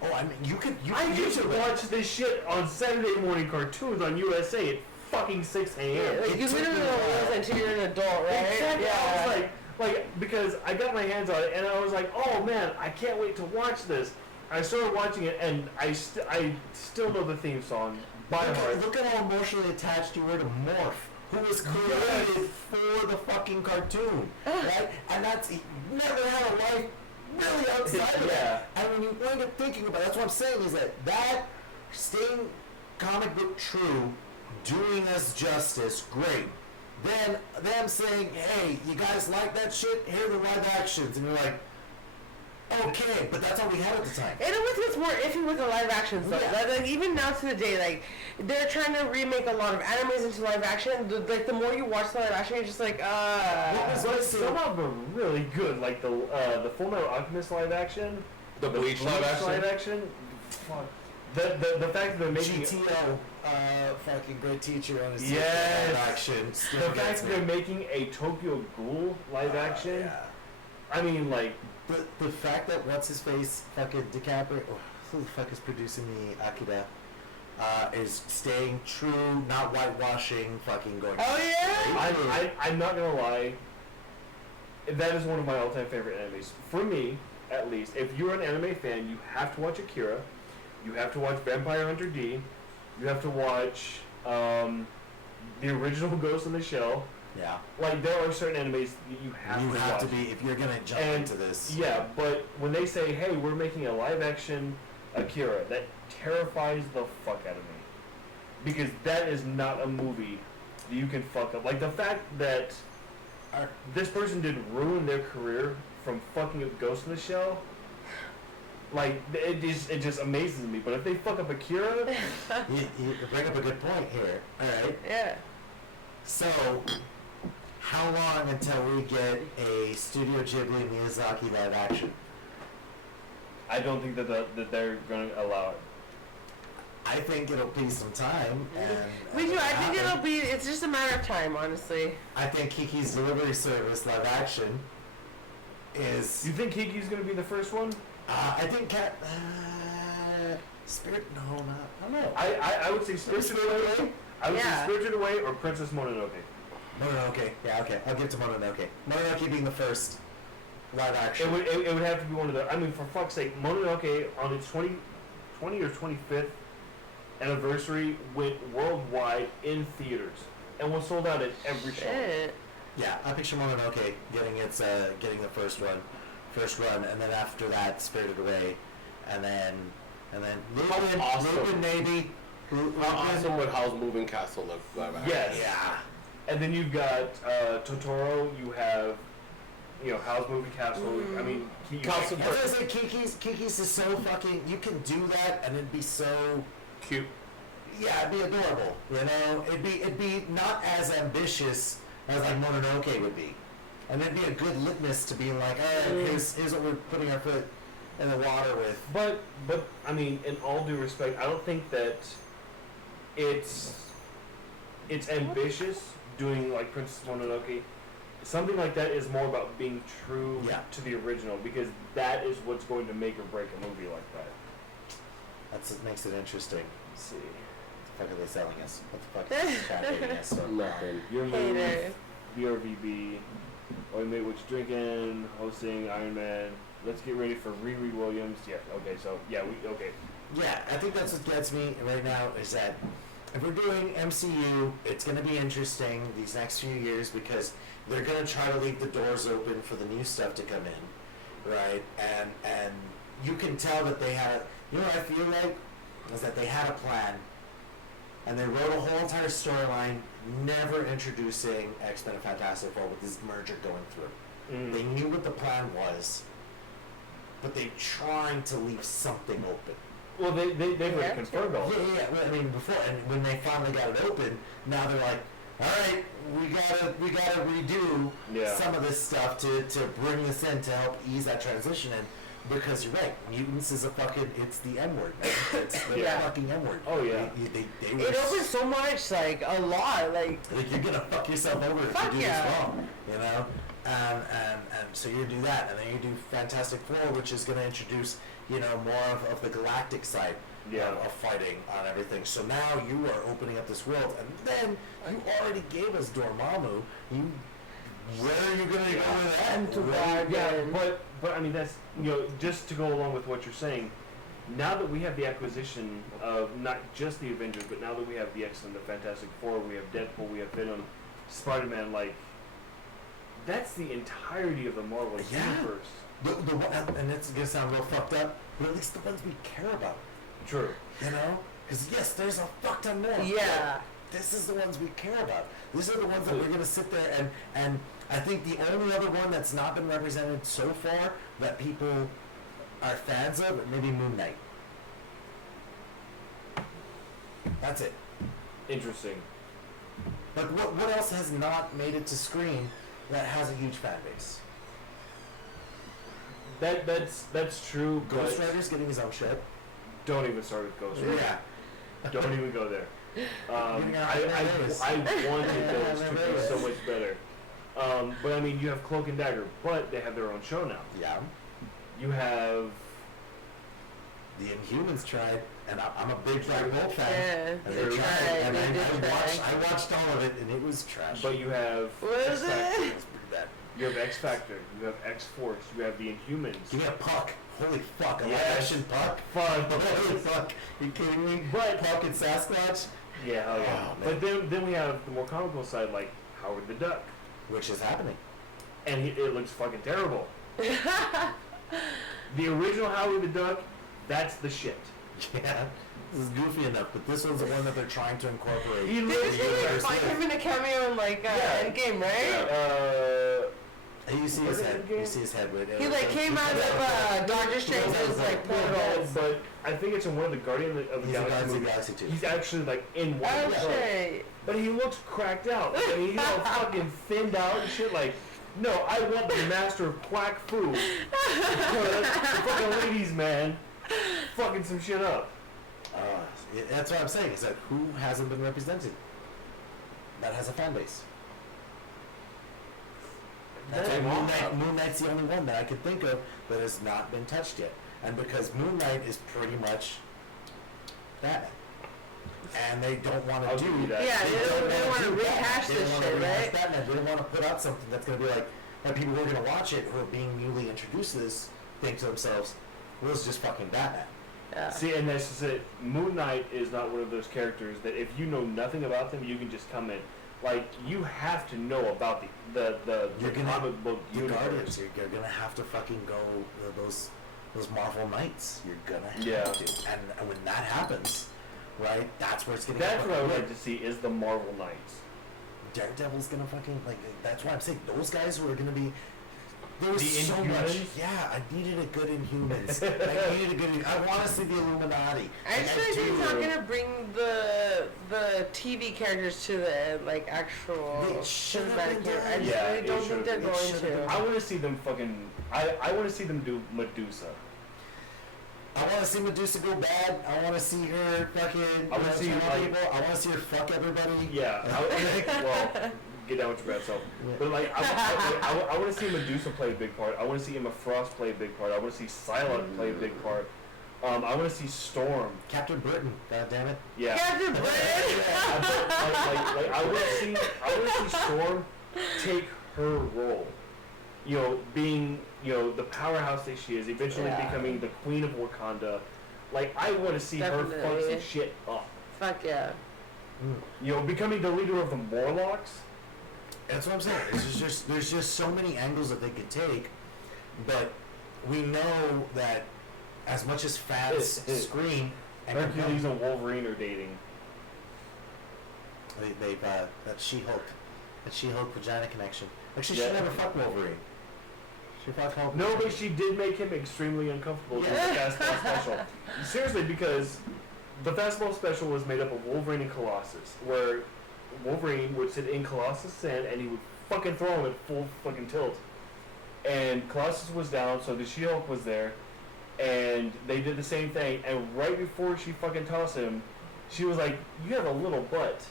Oh, I mean, I used to watch this shit on Saturday morning cartoons on USA at fucking 6 a.m. Like, you literally don't realize until you're an adult, right? Exactly. Yeah. I was like, because I got my hands on it, and I was like, oh man, I can't wait to watch this. I started watching it, and I still know the theme song by heart. Look at how emotionally attached you were to Morph, who was created for the fucking cartoon, right? And he never had a life really outside of that. And when you wind up thinking about it, that's what I'm saying is that staying comic book true, doing us justice, great. Then them saying, hey, you guys like that shit? Here are the live actions. And you're like, okay, but that's all we had at the time. It always gets more iffy with the live action stuff. Yeah. Like, even now to the day, like, they're trying to remake a lot of animes into live action. The more you watch the live action, you're just like, But some of them are really good, like the Full Metal Alchemist live action. The Bleach live action? Fuck. The fact that they're making GTO, fucking great teacher on his Yes. live action. Still the fact gets that me. they're making a Tokyo Ghoul live action. Yeah. I mean, like, The fact that what's his face fucking DiCaprio, who the fuck is producing the Akira, is staying true, not whitewashing, fucking going. oh yeah. I'm not gonna lie. That is one of my all-time favorite animes. For me, at least, if you're an anime fan, you have to watch Akira. You have to watch Vampire Hunter D. You have to watch the original Ghost in the Shell. Yeah. Like, there are certain animes that you have to watch. to be, if you're gonna jump into this. Yeah, but when they say, hey, we're making a live-action Akira, that terrifies the fuck out of me. Because that is not a movie that you can fuck up. Like, the fact that this person did ruin their career from fucking up Ghost in the Shell, like, it just amazes me. But if they fuck up Akira... You bring up a good point here. Alright. Yeah. So, how long until we get a Studio Ghibli Miyazaki live action? I don't think that they're going to allow it. I think it'll be some time. Me too. I think it'll be. It's just a matter of time, honestly. I think Kiki's Delivery Service live action is. You think Kiki's going to be the first one? I think Spirit. No, not. I don't know. I would say Spirited Away. I would say Yeah. Spirited Away or Princess Mononoke. Mononoke. Yeah, okay. I'll give it to Mononoke. Mononoke being the first live action. It would have to be one of the. I mean, for fuck's sake, Mononoke on its 20 or 25th anniversary went worldwide in theaters and was sold out at every show. Shit. Yeah, I picture Mononoke getting getting the first run, and then after that, Spirited Away, and then Lupin, Awesome. Lupin maybe. How awesome would Howl's Moving Castle look live action? Yes. Yeah. And then you've got Totoro. You have, Howl's Moving Castle. I mean, Castle I was gonna say Kiki's is so fucking. You can do that, and it'd be so Cute. Yeah, it'd be adorable. It'd be not as ambitious as like Mononoke would be, and it'd be a good litmus to being like, here's what we're putting our foot in the water with. But I mean, in all due respect, I don't think that it's ambitious doing like Princess Mononoke. Something like that is more about being true to the original, because that is what's going to make or break a movie like that. That's what makes it interesting. Let's see. What the fuck are they selling us? What the fuck is chat rating us? So Nothing. Your Haters. move, VRVB, Oi Mate, what you drinking, hosting, Iron Man. Let's get ready for Riri Williams. Yeah, okay, so, okay. Yeah, I think that's what gets me right now is that if we're doing MCU, it's going to be interesting these next few years because they're going to try to leave the doors open for the new stuff to come in, right? And you can tell that they had what I feel like is that they had a plan and they wrote a whole entire storyline never introducing X-Men and Fantastic Four with this merger going through. They knew what the plan was, but they're trying to leave something open. Well, they've already confirmed all that. Yeah. Well, I mean, before, and when they finally got it open, now they're like, all right, we gotta redo some of this stuff to bring this in to help ease that transition in. Because you're right, mutants is it's the N-word. It's the fucking N-word. Oh yeah. It opens so much, like a lot, like you're gonna fuck yourself over if you do this wrong, And so you do that, and then you do Fantastic Four, which is going to introduce, you know, more of the galactic side of fighting on everything. So now you are opening up this world, and then you already gave us Dormammu. Where are you going to go with that? Yeah, but I mean, that's, you know, just to go along with what you're saying, now that we have the acquisition of not just the Avengers, but now that we have the X-Men, the Fantastic Four, we have Deadpool, we have Venom, Spider-Man, like, that's the entirety of the Marvel universe. And it's going to sound real fucked up, but at least the ones we care about. True. You know? Because, yes, there's a fuck ton more. Yeah. This is the ones we care about. These are the ones that we're going to sit there and I think the only other one that's not been represented so far that people are fans of, maybe Moon Knight. That's it. Interesting. Like, what else has not made it to screen that has a huge fan base? That's true. Ghost Rider's getting his own shit. Don't even start with Ghost Rider. Yeah. Don't even go there. I wanted those to be so much better. But I mean, you have Cloak and Dagger, but they have their own show now. Yeah. You have the Inhumans tried, and I'm a big Black Bolt fan. Yeah, And they tried. and They did I watched all of it, and it was trash. But you have Was X-Factor. it? It was pretty bad. You have X Factor. You have X Force. You have the Inhumans. Give me a Puck. Holy fuck! A Yes. live action Puck. Fun. Holy fuck! You kidding me? But Puck and Sasquatch, yeah, hell yeah. Oh, But then we have the more comical side, like Howard the Duck, which is happening. and it looks fucking terrible. The original Howard the Duck, that's the shit. Yeah, this is goofy enough, but this one's the one that they're trying to incorporate. He Didn't looks they find him in a cameo in like Endgame, right? You see his head. You see his head. With, He like came out of Doctor Strange's like portals. But I think it's in one of the Guardians of the He's a Galaxy Guardians of the movies. Galaxy too. He's actually like in one Oh of those. shit! But he looks cracked out. I mean, he's all fucking thinned out and shit. Like, no, I want the master of quack fu. The fucking ladies, man, fucking some shit up. That's what I'm saying. Is that who hasn't been represented? That has a fan base. That's why Moon Knight's the only one that I could think of that has not been touched yet. And because Moon Knight is pretty much Batman. And they don't want to do that. Yeah, they don't want to rehash They this don't want to shit, rehash right? Batman. They don't want to put out something that's going to be like, that people who are going to watch it, who are being newly introduced to this, think to themselves, well, it's just fucking Batman. Yeah. See, and that's just it. Moon Knight is not one of those characters that if you know nothing about them, you can just come in. Like, you have to know about the comic book universe. Guardians, you're gonna have to fucking go those Marvel Knights. You're gonna have to. And when that happens, right, that's where it's gonna That's get what I would weird. like to see is the Marvel Knights. Daredevil's gonna fucking, like, that's why I'm saying those guys who are gonna be, there was The so much. Inhumans? Yeah, I needed a good Inhumans. I needed a good, I want to see the Illuminati. I actually think they're not gonna bring the TV characters to the like actual They should have cinematic been here. I done. just Yeah, really it don't should think they're have been. It going should have to. been. I want to see them fucking. I want to see them do Medusa. I want to see Medusa go bad. I want to see her fucking. I wanna see, kill like- people. I want to see her fuck everybody. Yeah. Well, get down with your bad self. But like, I want to see Medusa play a big part. I want to see Emma Frost play a big part. I want to see Psylocke play a big part. I want to see Storm. Captain Britain. God damn it. Yeah. Captain Britain. I want to see Storm take her role. You know, being, you know, the powerhouse that she is, eventually becoming the queen of Wakanda. Like, I want to see her fuck Definitely. some shit up. Fuck yeah. You know, becoming the leader of the Morlocks. That's what I'm saying. There's just so many angles that they could take, but we know that as much as fans scream and Hercules and Wolverine are dating. they've that She-Hulk vagina connection. Actually, Yeah. she never fucked Wolverine. She fucked Hulk. No, but she did make him extremely uncomfortable during the Fastball special. Seriously, because the Fastball special was made up of Wolverine and Colossus, where Wolverine would sit in Colossus' sand and he would fucking throw him at full fucking tilt. And Colossus was down, so the She-Hulk was there, and they did the same thing. And right before she fucking tossed him, she was like, "You have a little butt,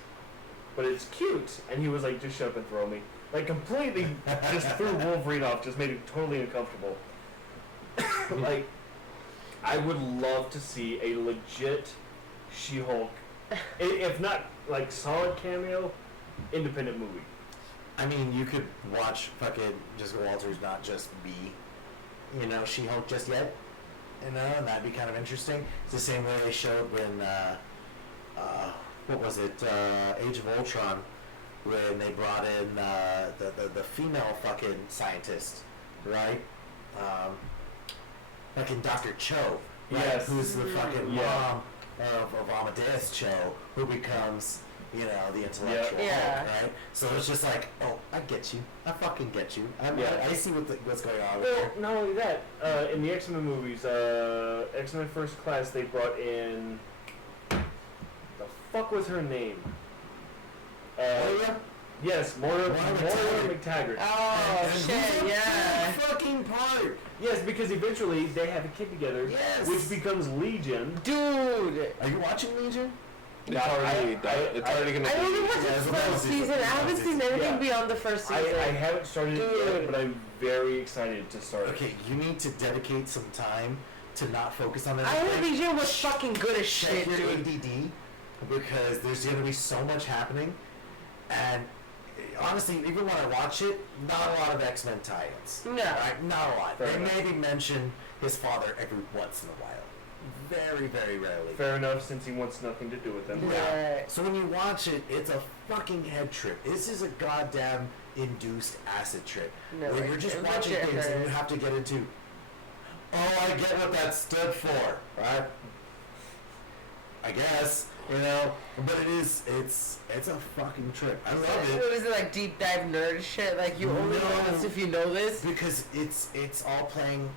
but it's cute." And he was like, "Just shut up and throw me." Like completely just threw Wolverine off, just made it totally uncomfortable. Like, I would love to see a legit She-Hulk, if not like solid cameo, independent movie. I mean, you could watch fucking Jessica Walters not just be, She-Hulk just yet, and that'd be kind of interesting. It's the same way they showed when, what was it, Age of Ultron, when they brought in the female fucking scientist, right? Fucking Dr. Cho, right? Yes. Who's the fucking mom of Amadeus Cho, who becomes, the intellectual Hulk, right? So it's just like, oh, I get you. I fucking get you. I see what's going on with Well, not only that, in the X-Men movies, X-Men First Class, they brought in, the fuck was her name? Yes, Moira McTaggart. Oh, and shit, yeah. fucking part. Yes, because eventually they have a kid together, Yes. which becomes Legion. Dude. Are you watching Legion? It's already gonna I be. only watched the first season. I haven't seen anything beyond the first season. I haven't started it yet, but I'm very excited to start. Okay, you need to dedicate some time to not focus on I anything. heard Legion was fucking good as Check shit, your dude. ADD, because there's going to be so much happening, and honestly, even when I watch it, not a lot of X-Men tie-ins. No. Right? Not a lot. Fair They enough. maybe mention his father every once in a while. Very, very rarely. Fair enough, since he wants nothing to do with them. Yeah. Right. So when you watch it, it's a fucking head trip. This is a goddamn induced acid trip. No, where you're just it watching legit things and you hurt. have to get into, oh, I get what that stood for, right? I guess, but it's a fucking trip. I love it. What is it, like deep dive nerd shit? Like you only know this if you know this? Because it's all playing.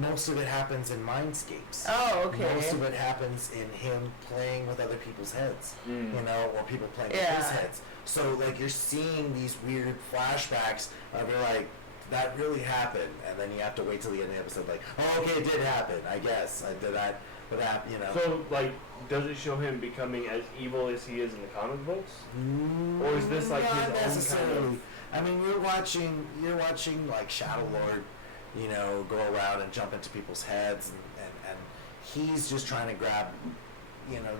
Most of it happens in mindscapes. Oh, okay. Most of it happens in him playing with other people's heads, or people playing with Yeah. his heads. So like you're seeing these weird flashbacks of you're like, that really happened, and then you have to wait till the end of the episode, like, oh, okay, it did happen. I guess I did that. But that, So, like, does it show him becoming as evil as he is in the comic books? Or is this like not his own necessarily. kind of? I mean, you're watching like Shadow Lord, go around and jump into people's heads, and he's just trying to grab,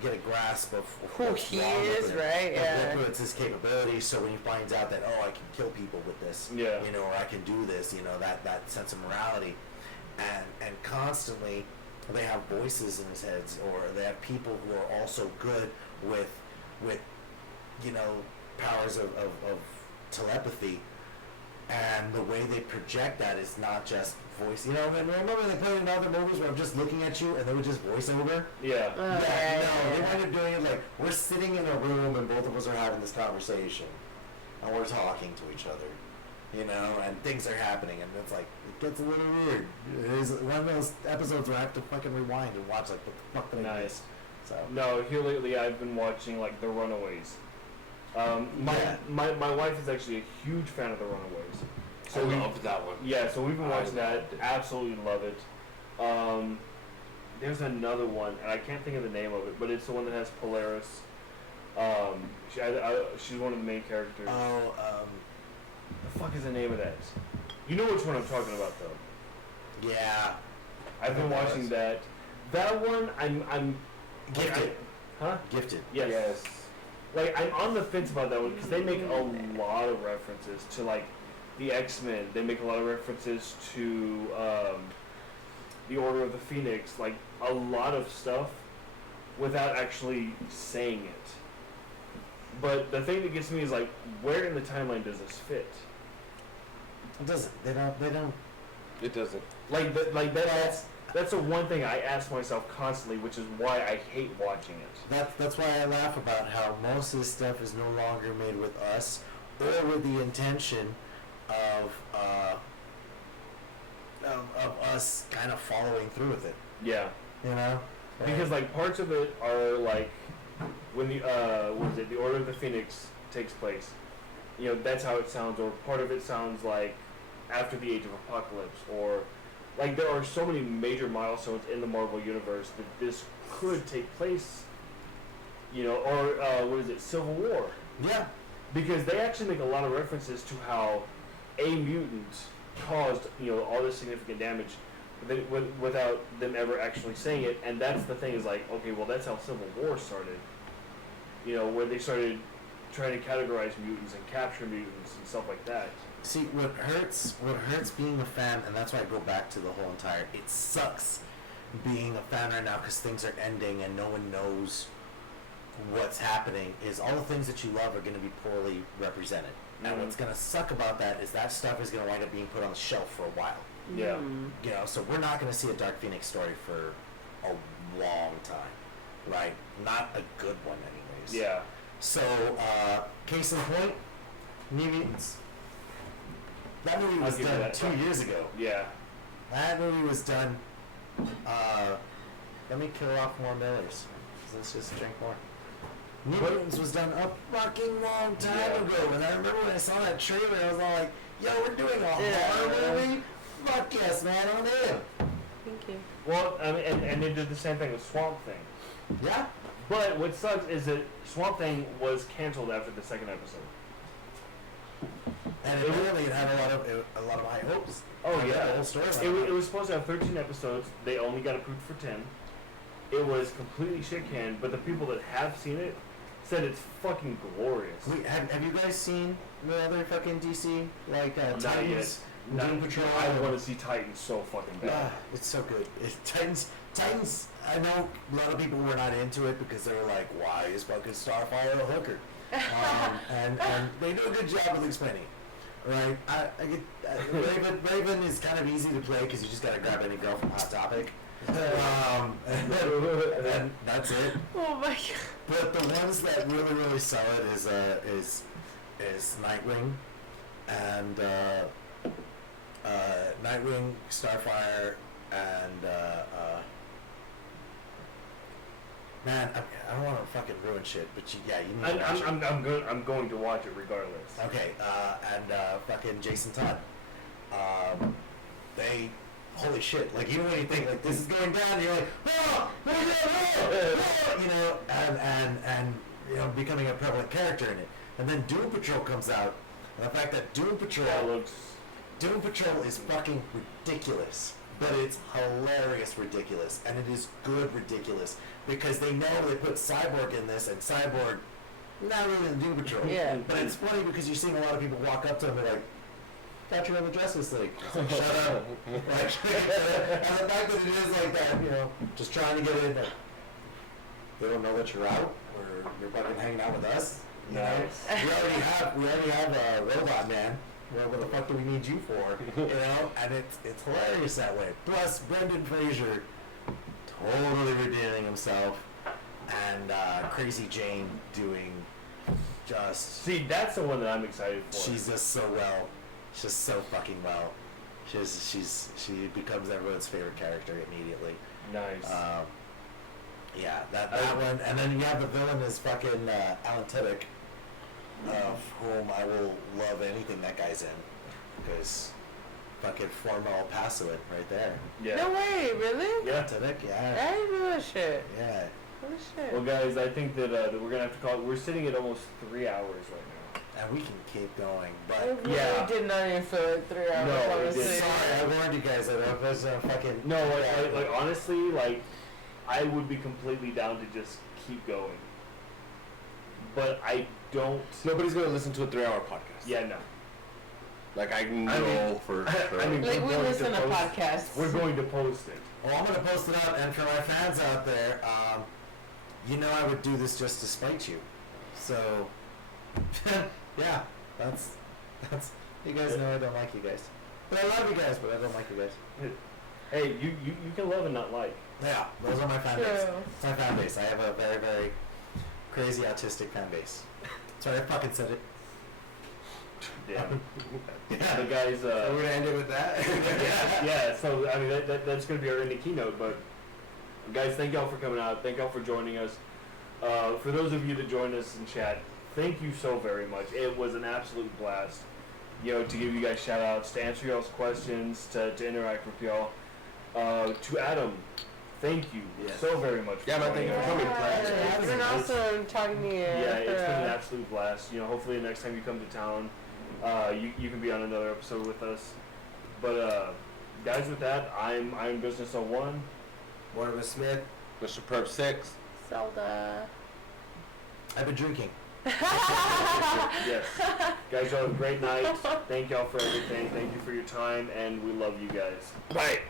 get a grasp of Who what's he wrong with is, it, right? Yeah. and what's his capabilities. So when he finds out that, oh, I can kill people with this, Yeah. or I can do this, that sense of morality, and constantly they have voices in his heads, or they have people who are also good with powers of telepathy, and the way they project that is not just voice. And remember they played in other movies where I'm just looking at you and they would just voice over? Yeah. They wind up doing it like we're sitting in a room and both of us are having this conversation and we're talking to each other. And things are happening, and it's like, it gets a little weird. It is one of those episodes where I have to fucking rewind and watch, like, what the fuck did I miss? So, No, here lately I've been watching like The Runaways. My wife is actually a huge fan of The Runaways. So I loved that one. Yeah, so we've been watching that. loved it. Absolutely love it. There's another one, and I can't think of the name of it, but it's the one that has Polaris. She's one of the main characters. The fuck is the name of that? You know which one I'm talking about, though. yeah. I've been watching that. That one, I'm Gifted. Huh? Gifted. Yes. Like, I'm on the fence about that one because they make a lot of references to, like, the X-Men. They make a lot of references to the Order of the Phoenix. Like, a lot of stuff without actually saying it. But the thing that gets me is, like, where in the timeline does this fit? It doesn't. They don't. It doesn't. That's the one thing I ask myself constantly, which is why I hate watching it. That's why I laugh about how most of this stuff is no longer made with us or with the intention of us kind of following through with it. Yeah. Right? Because, like, parts of it are, like, when the, the Order of the Phoenix takes place, that's how it sounds, or part of it sounds like after the Age of Apocalypse, or, like, there are so many major milestones in the Marvel Universe that this could take place, or, Civil War. Yeah. Because they actually make a lot of references to how a mutant caused, all this significant damage without them ever actually saying it. And that's the thing is like, okay, well, that's how Civil War started. Where they started trying to categorize mutants and capture mutants and stuff like that. See, what hurts being a fan, and that's why I go back to the whole entire, it sucks being a fan right now because things are ending and no one knows what's happening, is all the things that you love are going to be poorly represented. And what's going to suck about that is that stuff is going to wind up being put on the shelf for a while. Yeah. So we're not going to see a Dark Phoenix story for a long time. Right? Not a good one anyways. Yeah. So, case in point, New Mutants. That movie was done 2 years ago. Yeah. That movie was done. Let me kill off more Millers. Let's just drink more. New Mutants was done a fucking long time ago, and I remember when I saw that trailer, I was all like, "Yo, we're doing a horror movie? Fuck yes, man, I'm in." Thank you. Well, I mean, and they did the same thing with Swamp Thing. Yeah. But what sucks is that Swamp Thing was canceled after the second episode. And apparently it had a lot of high hopes. Oh The yeah. whole story. It was supposed to have 13 episodes. They only got approved for 10. It was completely shit canned, but the people that have seen it said it's fucking glorious. Wait, have you guys seen the other fucking DC Titans? Doom Patrol. I want to see Titans so fucking bad. It's so good. Titans. I know a lot of people were not into it because they were like, "Why is fucking Starfire a hooker?" And they do a good job with explaining it. Right? I get Raven is kind of easy to play because you just gotta grab any girl from Hot Topic. And then that's it. Oh my god. But the ones that really sell it is Nightwing and Nightwing, Starfire, and man, I don't want to fucking ruin shit, but you need to watch it. I'm going to watch it regardless. Okay, and fucking Jason Todd. They, holy shit! Like even when you think like this is going down, you're like, oh, and becoming a prevalent character in it. And then Doom Patrol comes out, and the fact that Doom Patrol is fucking ridiculous, but it's hilarious ridiculous, and it is good ridiculous because they know they put Cyborg in this, and Cyborg not really in Doom Patrol. Yeah. But it's funny because you're seeing a lot of people walk up to him and like, "Got you in the Justice League." Like, shut up. And the fact that it is like that, just trying to get in. They don't know that you're out, or you're fucking hanging out with us. Nice. We already have a Robot Man. What the fuck do we need you for? And it's hilarious that way. Plus, Brendan Fraser totally redeeming himself, and Crazy Jane doing just. See, that's the one that I'm excited for. She's just so well. She's just so fucking well. She becomes everyone's favorite character immediately. Nice. Yeah, that one, and then you have the villain is fucking Alan Tudyk, of whom I will love anything that guy's in, because fucking Formal Passowit right there. Yeah. No way, really? Yeah. Tudyk, yeah. I didn't know that shit. Yeah. Holy shit. Well, guys, I think that we're gonna have to call it. We're sitting at almost 3 hours right And we can keep going, I but really yeah. did not even feel like 3 hours. No, we honestly. didn't. sorry, I warned you guys that it was a fucking. now. No, like honestly, like I would be completely down to just keep going, but I don't. Nobody's gonna listen to a 3-hour podcast. Yeah, no. Like I know for sure. I mean, Like, we're we going listen to post- podcasts. We're going to post it. Well, I'm gonna post it up, and for my fans out there, I would do this just to spite you. So, yeah, that's. You guys know I don't like you guys, but I love you guys, but I don't like you guys. Hey, you can love and not like. Yeah, those are my fan base. True. It's my fan base. I have a very, very crazy autistic fan base. Sorry, I fucking said it. Yeah. Yeah. The guys. So we're gonna end it with that. Yeah. So I mean that's gonna be our ending keynote. But guys, thank y'all for coming out. Thank y'all for joining us. For those of you that joined us in chat, thank you so very much. It was an absolute blast. To give you guys shout outs, to answer y'all's questions, to interact with y'all. To Adam thank you so very much. Yeah, man, thank you for coming. It's been awesome talking to you. Yeah, it's been an absolute blast. You know, hopefully the next time you come to town, you can be on another episode with us. But guys, with that, I'm Business 01. Mortimer Smith. Mr. Perp 6. Zelda. I've been drinking. Yes. Guys, y'all have a great night. Thank y'all for everything. Thank you for your time, and we love you guys. Bye.